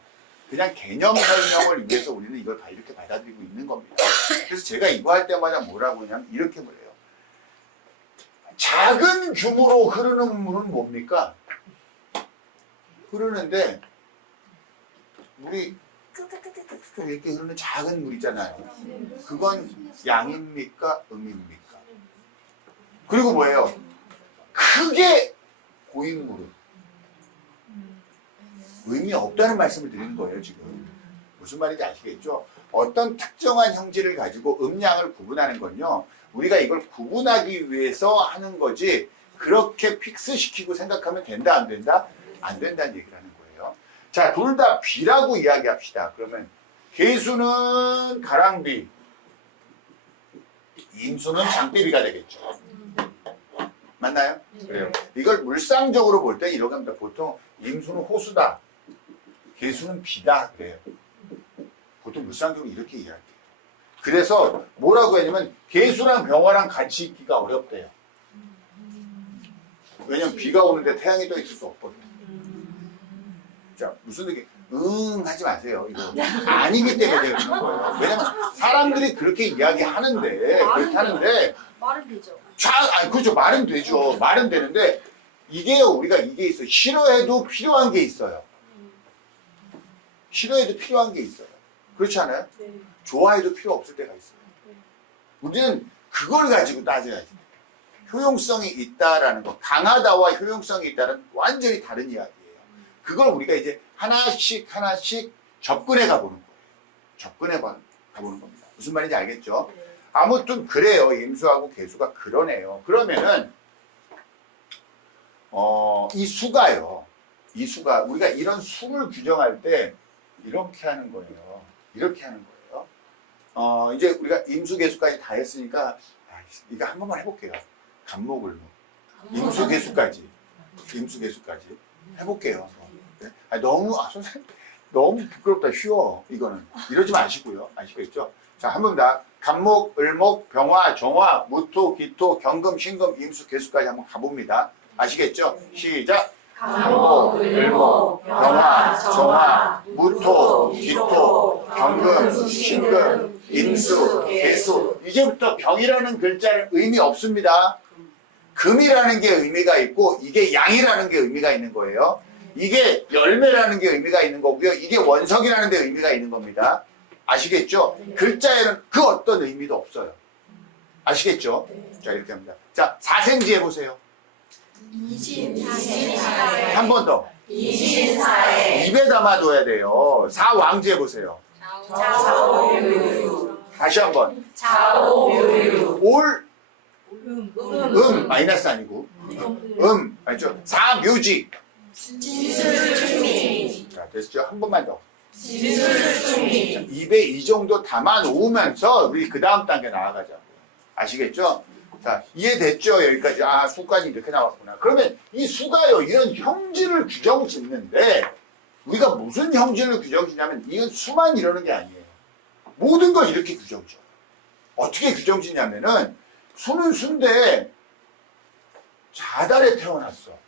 그냥 개념 설명을 위해서 우리는 이걸 다 이렇게 받아들이고 있는 겁니다. 그래서 제가 이거 할 때마다 뭐라고 하냐면 이렇게 말해요. 작은 규모로 흐르는 물은 뭡니까? 흐르는데 물이 뚝뚝뚝뚝 이렇게 흐르는 작은 물이잖아요. 그건 양입니까? 음입니까? 그리고 뭐예요? 크게 고인 물은 의미 없다는 말씀을 드리는 거예요, 지금. 무슨 말인지 아시겠죠? 어떤 특정한 형질을 가지고 음양을 구분하는 건요, 우리가 이걸 구분하기 위해서 하는 거지, 그렇게 픽스시키고 생각하면 된다, 안 된다? 안 된다는 얘기를 하는 거예요. 자, 둘 다 비라고 이야기합시다. 그러면 계수는 가랑비, 임수는 장대비가 되겠죠. 맞나요? 그래요. 이걸 물상적으로 볼 때 이렇게 합니다. 보통 임수는 호수다, 계수는 비다 그래요. 보통 물상적으로 이렇게 이야기해요. 그래서 뭐라고 하냐면 계수랑 병화랑 같이 있기가 어렵대요. 왜냐면 비가 오는데 태양이 떠 있을 수 없거든. 자, 무슨 느낌? 하지 마세요. 이거 아니기 때문에 제가 그런 거예요. 왜냐면 사람들이 그렇게 이야기하는데 그렇게 하는데 말은 되죠. 그렇죠. 말은 되죠. 말은 되는데 이게요, 우리가 이게 있어요. 싫어해도 필요한 게 있어요. 싫어해도 필요한 게 있어요. 그렇지 않아요? 네. 좋아해도 필요 없을 때가 있어요. 우리는 그걸 가지고 따져야지. 효용성이 있다라는 거, 강하다와 효용성이 있다는 완전히 다른 이야기예요. 그걸 우리가 이제 하나씩 하나씩 접근해 가보는 거예요. 접근해 가보는 겁니다. 무슨 말인지 알겠죠? 아무튼 그래요. 임수하고 계수가 그러네요. 그러면은 이 수가요. 이 수가 우리가 이런 수를 규정할 때 이렇게 하는 거예요. 이렇게 하는 거예요. 이제 우리가 임수 계수까지 다 했으니까 이거 한 번만 해볼게요. 간목을 임수 계수까지 해볼게요. 네? 선생님 너무 부끄럽다. 쉬워. 이거는 이러지 마시고요. 아시겠죠? 자, 한 번 더. 간목, 을목, 병화, 정화, 무토, 기토, 경금, 신금, 임수, 계수까지 한번 가봅니다. 아시겠죠? 시작. 간목, 을목, 병화, 정화, 무토, 기토, 경금, 신금, 임수, 계수. 이제부터 병이라는 글자는 의미 없습니다. 금이라는 게 의미가 있고 이게 양이라는 게 의미가 있는 거예요. 이게 열매라는 게 의미가 있는 거고요. 이게 원석이라는 데 의미가 있는 겁니다. 아시겠죠? 글자에는 그 어떤 의미도 없어요. 아시겠죠? 자, 이렇게 합니다. 자, 사생지 해보세요. 한 번 더. 입에 담아둬야 돼요. 사왕지 해보세요. 다시 한 번. 올, 마이너스 아니고. 알죠? 사묘지. 자, 됐죠? 한 번만 더. 자, 입에 이 정도 담아 놓으면서 우리 그 다음 단계 나아가자고. 아시겠죠? 자, 이해됐죠? 여기까지. 수까지 이렇게 나왔구나. 그러면 이 수가요, 이런 형질을 규정 짓는데, 우리가 무슨 형질을 규정 짓냐면, 이건 수만 이러는 게 아니에요. 모든 걸 이렇게 규정 지어요. 어떻게 규정 짓냐면은, 수는 수인데, 자달에 태어났어.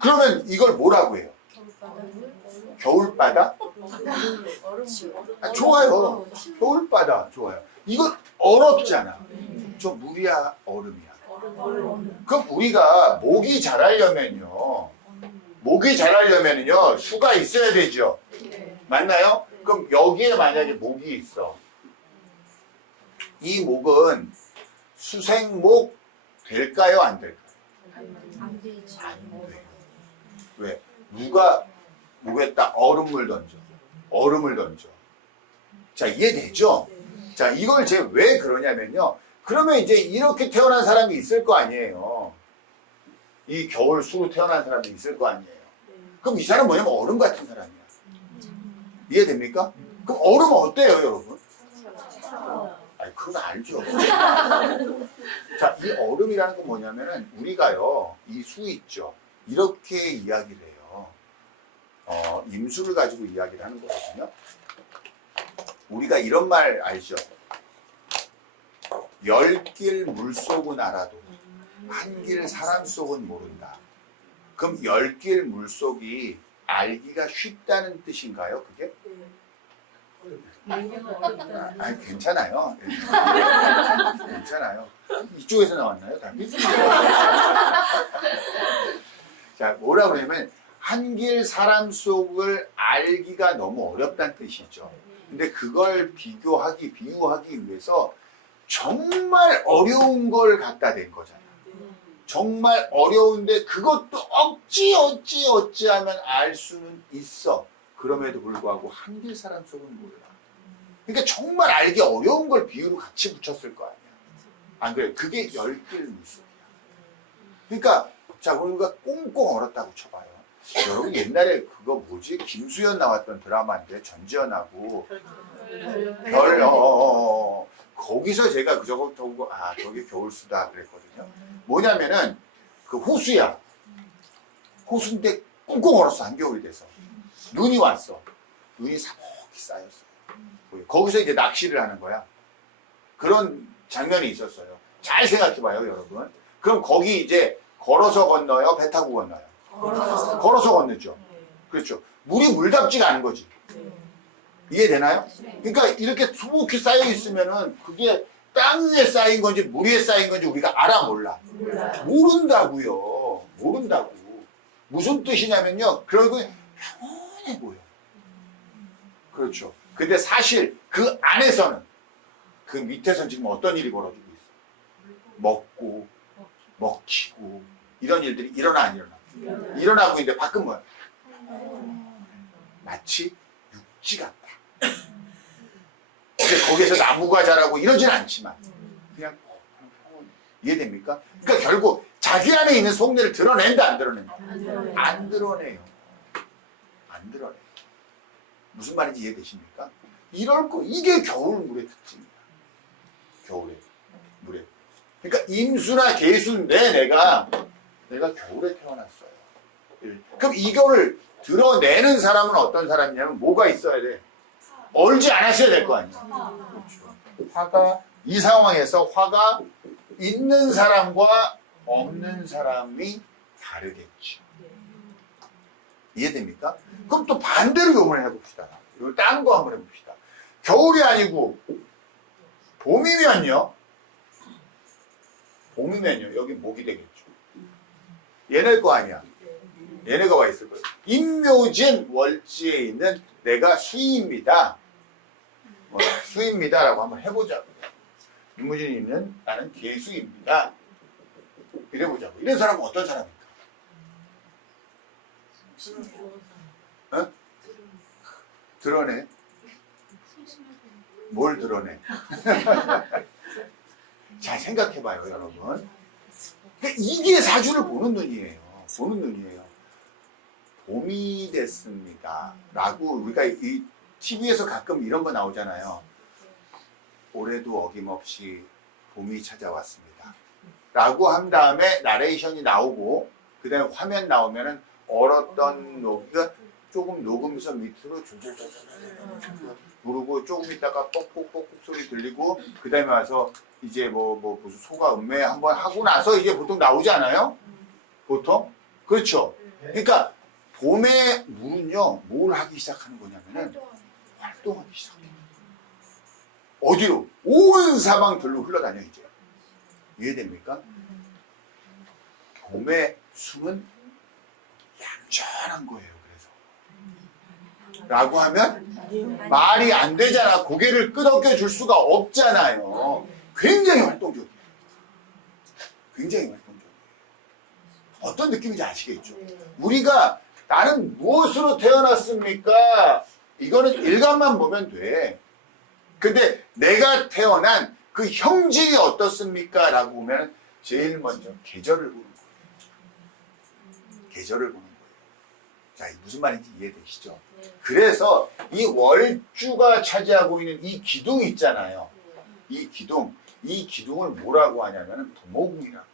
그러면 이걸 뭐라고 해요? 겨울바다? 좋아요. 겨울바다 좋아요. 이건 어렵잖아. 저 물이야, 얼음이야. 그럼 우리가 목이 자라려면요, 수가 있어야 되죠. 맞나요? 그럼 여기에 만약에 목이 있어. 이 목은 수생목 될까요? 안 될까요? 안 돼요. 왜? 누가 목에다 얼음을 던져. 자, 이해되죠? 자, 이걸 제가 왜 그러냐면요. 그러면 이제 이렇게 태어난 사람이 있을 거 아니에요. 이 겨울 수로 태어난 사람이 있을 거 아니에요. 그럼 이 사람은 뭐냐면 얼음 같은 사람이야. 이해됩니까? 그럼 얼음은 어때요, 여러분? 아니, 그건 알죠. 자, 이 얼음이라는 건 뭐냐면은 우리가요, 이 수 있죠. 이렇게 이야기를 해요. 임수를 가지고 이야기를 하는 거거든요. 우리가 이런 말 알죠? 10길 물속은 알아도 한 길 사람 속은 모른다. 그럼 10길 물속이 알기가 쉽다는 뜻인가요, 그게? 아니, 괜찮아요. 괜찮아요. 이쪽에서 나왔나요, 답이? 자, 뭐라고 그러냐면, 한 길 사람 속을 알기가 너무 어렵다는 뜻이죠. 근데 그걸 비유하기 위해서 정말 어려운 걸 갖다 댄 거잖아요. 정말 어려운데 그것도 어찌하면 알 수는 있어. 그럼에도 불구하고 한 길 사람 속은 몰라. 그러니까 정말 알기 어려운 걸 비유로 같이 붙였을 거 아니야. 안 그래요? 그게 10길 물속이야. 그러니까 자, 우리가 꽁꽁 얼었다고 쳐봐요. 여러분 옛날에 그거 뭐지? 김수현 나왔던 드라마인데 전지현하고 별, 거기서 제가 저거 보고 저게 겨울수다 그랬거든요. 뭐냐면은 그 호수야. 호수인데 꽁꽁 얼었어. 한겨울이 돼서. 눈이 왔어. 눈이 사복히 쌓였어. 거기서 이제 낚시를 하는 거야. 그런 장면이 있었어요. 잘 생각해봐요, 여러분. 그럼 거기 이제 걸어서 건너요? 배 타고 건너요? 걸어서 건너죠. 그렇죠. 물이 물답지가 않은 거지. 이해되나요? 그러니까 이렇게 수북히 쌓여 있으면은 그게 땅 위에 쌓인 건지 물 위에 쌓인 건지 우리가 알아 몰라? 모른다고요. 모른다고. 무슨 뜻이냐면요. 그리고 평온해 보여. 그렇죠. 근데 사실 그 안에서는 그 밑에서는 지금 어떤 일이 벌어지고 있어? 먹고 먹히고 이런 일들이 일어나 안 일어나? 일어나고 있는데 밖은 뭐야? 마치 육지 같다. 근데 거기에서 나무가 자라고 이러진 않지만 그냥 평온해. 이해됩니까? 그러니까 결국 자기 안에 있는 속내를 드러낸다 안 드러낸다? 안 드러내요. 안 드러내요. 무슨 말인지 이해되십니까? 이럴 거 이게 겨울물의 특징이야. 겨울에 물에. 그러니까 임수나 개수인데 내가 겨울에 태어났어요. 그럼 이거를 드러내는 사람은 어떤 사람이냐면 뭐가 있어야 돼? 얼지 않았어야 될 거 아니야. 그렇죠. 화가 이 상황에서 화가 있는 사람과 없는 사람이 다르겠죠. 이해됩니까? 그럼 또 반대로 요번에 해봅시다. 이걸 딴 거 한번 해봅시다. 겨울이 아니고 봄이면요. 봄이면요. 여기 목이 되겠죠. 얘네 거 아니야. 얘네가 와 있을 거예요. 임묘진 월지에 있는 내가 수입니다. 수입니다라고 한번 해보자고. 임묘진이 있는 나는 개수입니다. 이래보자고. 이런 사람은 어떤 사람입니까? 어? 드러내. 뭘 드러내? 잘 생각해봐요, 여러분. 그러니까 이게 사주를 보는 눈이에요. 보는 눈이에요. 봄이 됐습니다. 라고 우리가 이 TV에서 가끔 이런 거 나오잖아요. 올해도 어김없이 봄이 찾아왔습니다. 라고 한 다음에 나레이션이 나오고 그 다음에 화면 나오면은 얼었던 녹이가 조금 녹으면서 밑으로 줄줄줄줄 누르고 조금 있다가 뻑뻑뻑뻑 소리 들리고 그 다음에 와서 이제 뭐 무슨 소가 음매 한번 하고 나서 이제 보통 나오지 않아요? 보통? 그렇죠. 그러니까 봄에 물은요 뭘 하기 시작하는 거냐면은 활동하기 시작해요. 어디로? 온 사방들로 흘러다녀 이제. 이해됩니까? 봄의 숨은 얌전한 거예요. 그래서 라고 하면 말이 안 되잖아. 고개를 끄덕여 줄 수가 없잖아요. 굉장히 활동적이에요. 굉장히 활동적이에요. 어떤 느낌인지 아시겠죠? 우리가 나는 무엇으로 태어났습니까? 이거는 일간만 보면 돼. 근데 내가 태어난 그 형질이 어떻습니까? 라고 보면 제일 먼저 계절을 보는 거예요. 계절을 보는 거예요. 자, 무슨 말인지 이해되시죠? 그래서 이 월주가 차지하고 있는 이 기둥 있잖아요. 이 기둥을 뭐라고 하냐면 부모궁이라고 해요.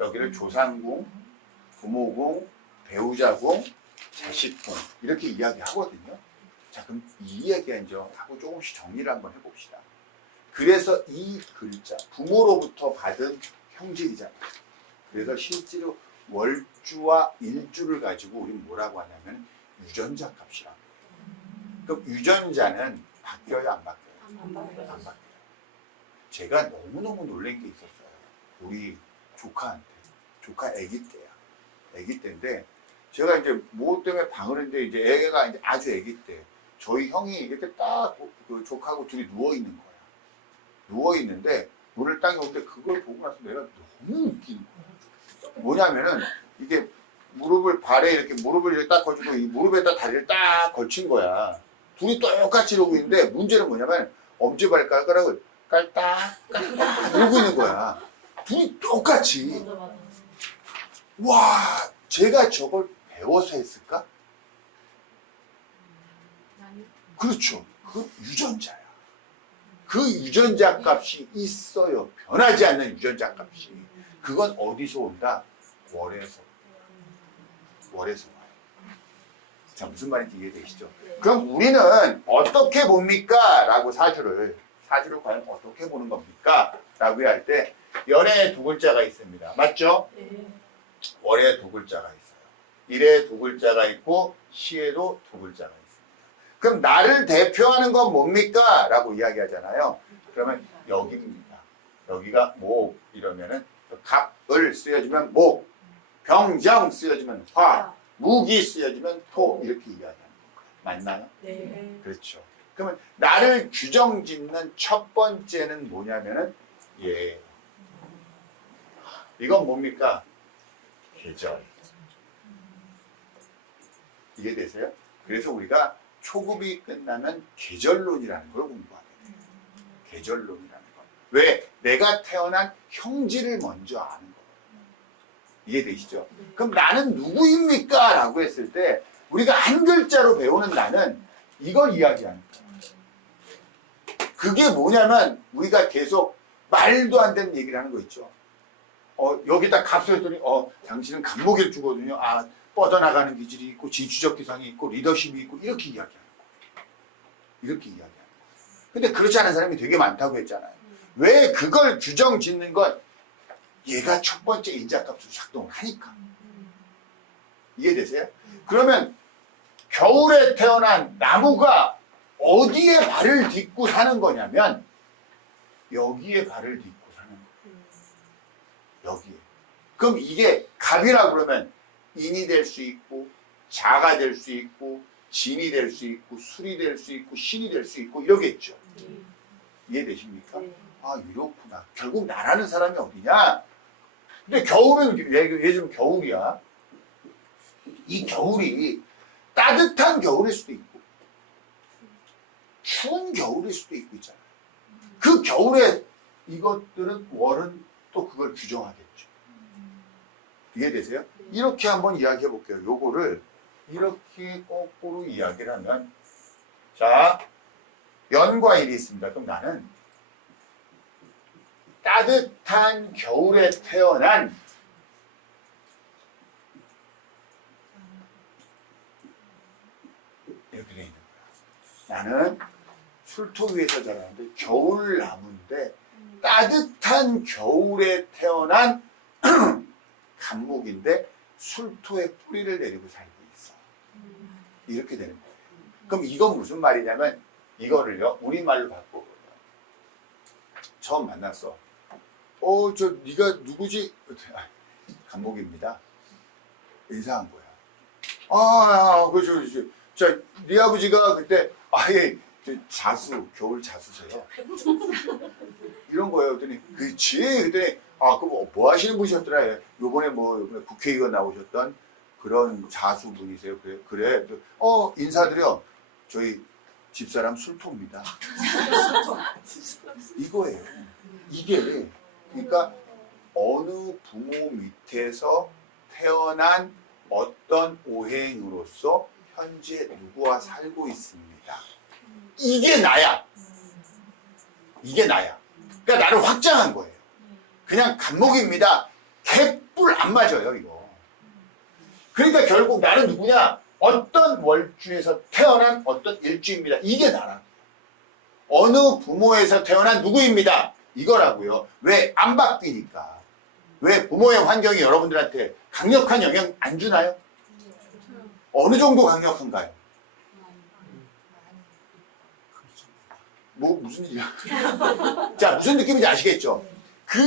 여기를 조상궁, 부모궁, 배우자궁, 자식궁 이렇게 이야기하거든요. 자, 그럼 이 얘기 이제 하고 조금씩 정리를 한번 해봅시다. 그래서 이 글자, 부모로부터 받은 형질이잖아요. 그래서 실제로 월주와 일주를 가지고 우리는 뭐라고 하냐면 유전자 값이라고 해요. 그럼 유전자는 바뀌어요, 안 바뀌어요? 안 바뀌어요. 안 바뀌어요. 제가 너무너무 놀란 게 있었어요. 우리 조카 아기 때야. 아기 때인데 제가 이제 뭐 때문에 방을 했는데 이제 애가 이제 아주 아기 때 저희 형이 이렇게 딱 그 조카하고 둘이 누워 있는 거야. 누워 있는데 문을 딱 여는데 그걸 보고 나서 내가 너무 웃기는 거야. 뭐냐면은 이게 발에 이렇게 무릎을 이렇게 딱 걸치고 이 무릎에다 다리를 딱 걸친 거야. 둘이 똑같이 이러고 있는데 문제는 뭐냐면 엄지발가락을 깔딱 이러고 있는 거야. 둘이 똑같이. 맞아, 맞아. 와, 제가 저걸 배워서 했을까? 아니, 그렇죠. 그 유전자야. 그 유전자 값이 있어요. 변하지 않는 유전자 값이. 그건 어디서 온다? 월에서. 월에서 와요. 자, 무슨 말인지 이해되시죠? 그럼 우리는 어떻게 봅니까? 라고 사주를 과연 어떻게 보는 겁니까? 라고 할 때 연에 두 글자가 있습니다. 맞죠? 네. 월에 두 글자가 있어요. 일에 두 글자가 있고 시에도 두 글자가 있습니다. 그럼 나를 대표하는 건 뭡니까? 라고 이야기하잖아요. 그러면 여기입니다. 여기가 목 이러면은 갑을 쓰여주면 목, 병정 쓰여주면 화, 무기 쓰여주면 토 이렇게 이야기하는 거예요. 맞나요? 네. 그렇죠. 그러면 나를 규정짓는 첫 번째는 뭐냐면은 예. 이건 뭡니까? 계절. 이해되세요? 그래서 우리가 초급이 끝나면 계절론이라는 걸 공부하게 돼요. 계절론이라는 거. 왜? 내가 태어난 형질을 먼저 아는 거예요. 이해되시죠? 그럼 나는 누구입니까? 라고 했을 때 우리가 한 글자로 배우는 나는 이걸 이야기하는 거예요. 그게 뭐냐면 우리가 계속 말도 안 되는 얘기를 하는 거 있죠. 여기다 값을 했더니 당신은 간목일 주거든요. 아, 뻗어나가는 기질이 있고 지주적 기상이 있고 리더십이 있고 이렇게 이야기하는 거예요. 이렇게 이야기하는 거예요. 근데 그렇지 않은 사람이 되게 많다고 했잖아요. 왜 그걸 규정 짓는 건 얘가 첫 번째 인자값으로 작동을 하니까. 이해되세요? 그러면 겨울에 태어난 나무가 어디에 발을 딛고 사는 거냐면 여기에 발을 딛고 사는 거예요. 여기에. 그럼 이게 갑이라 그러면 인이 될 수 있고 자가 될 수 있고 진이 될 수 있고 술이 될 수 있고 신이 될 수 있고 이러겠죠. 이해되십니까? 네. 아, 이렇구나. 결국 나라는 사람이 어디냐? 근데 겨울은 예를 들면 겨울이야. 이 겨울이 따뜻한 겨울일 수도 있고 추운 겨울일 수도 있고 있잖아요. 그 겨울에 이것들은 월은 또 그걸 규정하겠죠. 이해되세요? 이렇게 한번 이야기해 볼게요. 요거를 이렇게 거꾸로 이야기를 하면 자, 연과 일이 있습니다. 그럼 나는 따뜻한 겨울에 태어난 이렇게 돼 있는 거야. 나는 술토 위에서 자라는데 겨울나무인데 따뜻한 겨울에 태어난 간목인데 술토에 뿌리를 내리고 살고 있어. 이렇게 되는 거예요. 그럼 이건 무슨 말이냐면 이거를요 우리말로 바꿔보면 처음 만났어. 저 네가 누구지? 간목입니다. 인사한 거야. 그렇죠. 자, 네 아버지가 그때 아예 겨울 자수세요. 이런 거예요. 그랬더니 그렇지. 그랬더니 그럼 뭐 하시는 분이셨더라. 요번에 요번에 국회의원 나오셨던 그런 자수분이세요. 그래. 인사드려. 저희 집사람 술토입니다. 이거예요. 이게 그러니까 어느 부모 밑에서 태어난 어떤 오행으로서 현재 누구와 살고 있습니다. 이게 나야. 이게 나야. 그러니까 나를 확장한 거예요. 그냥 간목입니다. 개뿔 안 맞아요, 이거. 그러니까 결국 나는 누구냐? 어떤 월주에서 태어난 어떤 일주입니다. 이게 나라. 어느 부모에서 태어난 누구입니다. 이거라고요. 왜? 안 바뀌니까. 왜? 부모의 환경이 여러분들한테 강력한 영향 안 주나요? 어느 정도 강력한가요? 뭐 무슨 일이야? 자, 무슨 느낌인지 아시겠죠? 그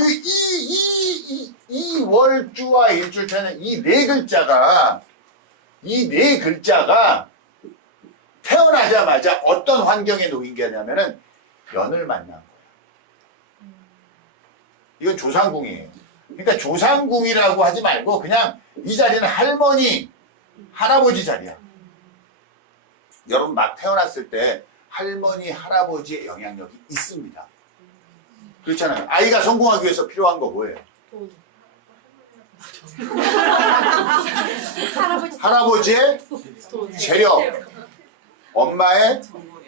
이 월주와 일주차는 이 네 글자가 태어나자마자 어떤 환경에 놓인 게냐면은 연을 만난 거예요. 이건 조상궁이에요. 그러니까 조상궁이라고 하지 말고 그냥 이 자리는 할머니, 할아버지 자리야. 여러분 막 태어났을 때 할머니, 할아버지의 영향력이 있습니다. 그렇잖아요. 아이가 성공하기 위해서 필요한 거 뭐예요? 할아버지의 재력, 엄마의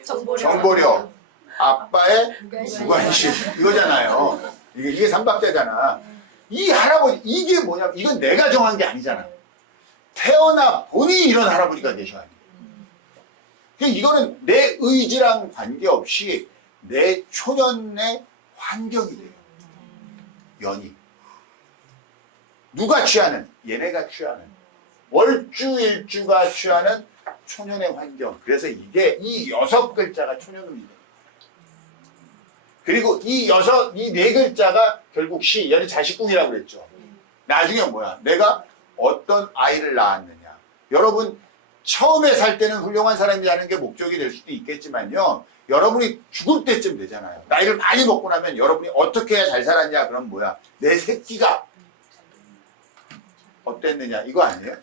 정보력, 아빠의 무관심. 이거잖아요. 이게 삼박자잖아. 이 할아버지, 이게 뭐냐면 이건 내가 정한 게 아니잖아. 태어나 보니 이런 할아버지가 계셔야 돼. 그러니까 이거는 내 의지랑 관계없이 내 초년의 환경이 돼요. 연이. 누가 취하는? 얘네가 취하는. 월주일주가 취하는 초년의 환경. 그래서 이게 이 6글자가 초년음이에요. 그리고 이 네 글자가 결국 연이 자식궁이라고 그랬죠. 나중에 뭐야? 내가 어떤 아이를 낳았느냐. 여러분, 처음에 살 때는 훌륭한 사람이라는 게 목적이 될 수도 있겠지만요. 여러분이 죽을 때쯤 되잖아요. 나이를 많이 먹고 나면 여러분이 어떻게 해야 잘 살았냐. 그럼 뭐야? 내 새끼가 어땠느냐. 이거 아니에요?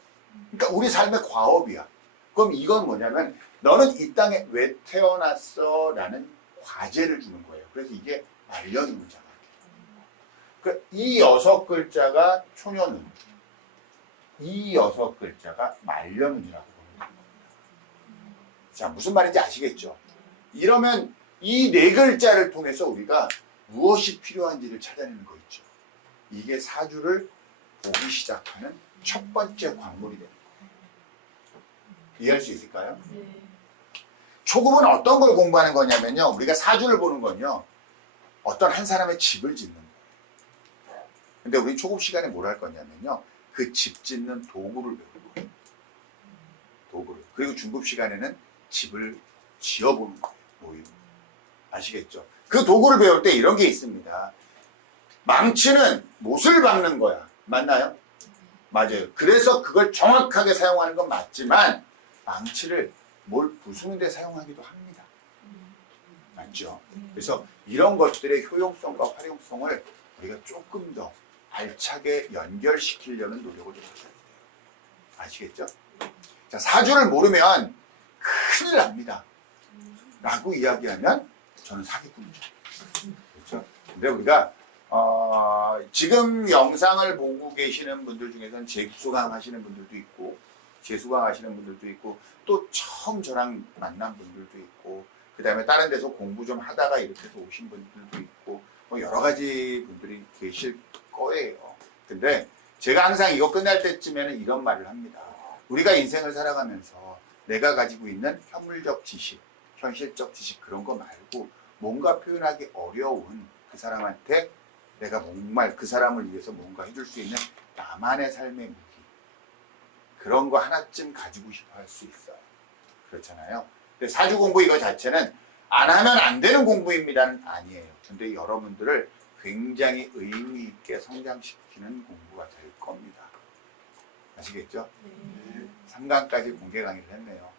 그러니까 우리 삶의 과업이야. 그럼 이건 뭐냐면 너는 이 땅에 왜 태어났어? 라는 과제를 주는 거예요. 그래서 이게 말년음이잖아. 그러니까 이 6글자가 초년음. 이 6글자가 말년음이라고 보는 겁니다. 자, 무슨 말인지 아시겠죠? 이러면 이 4글자를 통해서 우리가 무엇이 필요한지를 찾아내는 거 있죠. 이게 사주를 보기 시작하는 첫 번째 관문이 됩니다. 이해할 수 있을까요? 초급은 어떤 걸 공부하는 거냐면요. 우리가 사주를 보는 건요. 어떤 한 사람의 집을 짓는 거예요. 근데 우리 초급 시간에 뭘 할 거냐면요. 그 집 짓는 도구를 배우는 거예요. 도구를. 그리고 중급 시간에는 집을 지어보는 거예요. 모임. 아시겠죠? 그 도구를 배울 때 이런 게 있습니다. 망치는 못을 박는 거야. 맞나요? 맞아요. 그래서 그걸 정확하게 사용하는 건 맞지만 망치를 뭘 부수는 데 사용하기도 합니다. 맞죠? 그래서 이런 것들의 효용성과 활용성을 우리가 조금 더 알차게 연결시키려는 노력을 좀 해야 돼요. 아시겠죠? 자, 사주를 모르면 큰일 납니다. 라고 이야기하면 저는 사기꾼이죠. 그렇죠? 근데 우리가 지금 영상을 보고 계시는 분들 중에서는 재수강 하시는 분들도 있고 재수강 하시는 분들도 있고 또 처음 저랑 만난 분들도 있고 그 다음에 다른 데서 공부 좀 하다가 이렇게 해서 오신 분들도 있고 뭐 여러 가지 분들이 계실 거예요. 근데 제가 항상 이거 끝날 때쯤에는 이런 말을 합니다. 우리가 인생을 살아가면서 내가 가지고 있는 현물적 지식, 현실적 지식 그런 거 말고 뭔가 표현하기 어려운 그 사람한테 내가 정말 그 사람을 위해서 뭔가 해줄 수 있는 나만의 삶의 무기 그런 거 하나쯤 가지고 싶어 할 수 있어요. 그렇잖아요. 근데 사주 공부 이거 자체는 안 하면 안 되는 공부입니다는 아니에요. 근데 여러분들을 굉장히 의미 있게 성장시키는 공부가 될 겁니다. 아시겠죠? 네. 3강까지 공개 강의를 했네요.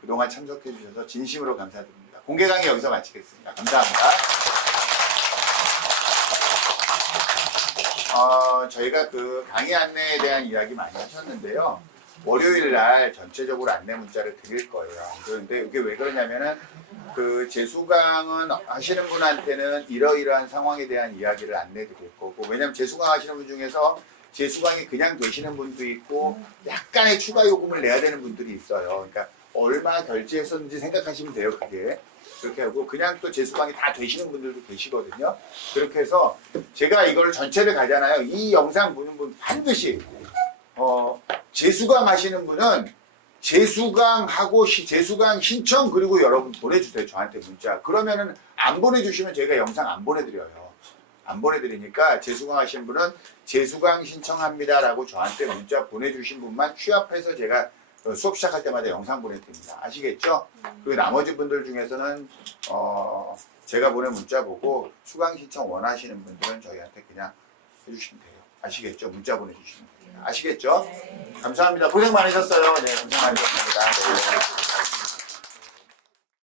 그동안 참석해 주셔서 진심으로 감사드립니다. 공개 강의 여기서 마치겠습니다. 감사합니다. 저희가 그 강의 안내에 대한 이야기 많이 하셨는데요. 월요일 날 전체적으로 안내 문자를 드릴 거예요. 그런데 이게 왜 그러냐면은 그 재수강은 하시는 분한테는 이러이러한 상황에 대한 이야기를 안내 드릴 거고, 왜냐면 재수강 하시는 분 중에서 재수강이 그냥 되시는 분도 있고 약간의 추가 요금을 내야 되는 분들이 있어요. 그러니까 얼마 결제했었는지 생각하시면 돼요. 그게 그렇게 하고 그냥 또 재수강이 다 되시는 분들도 계시거든요. 그렇게 해서 제가 이걸 전체를 가잖아요. 이 영상 보는 분 반드시 재수강 하시는 분은 재수강하고 재수강 신청 그리고 여러분 보내주세요. 저한테 문자. 그러면은 안 보내주시면 저희가 영상 안 보내드려요. 안 보내드리니까 재수강 하신 분은 재수강 신청합니다라고 저한테 문자 보내주신 분만 취합해서 제가 수업 시작할 때마다 영상 보내드립니다. 아시겠죠? 그리고 나머지 분들 중에서는 제가 보낸 문자 보고 수강 신청 원하시는 분들은 저희한테 그냥 해주시면 돼요. 아시겠죠? 문자 보내주시면 돼요. 아시겠죠? 감사합니다. 고생 많으셨어요. 네, 고생 많으셨습니다. 네.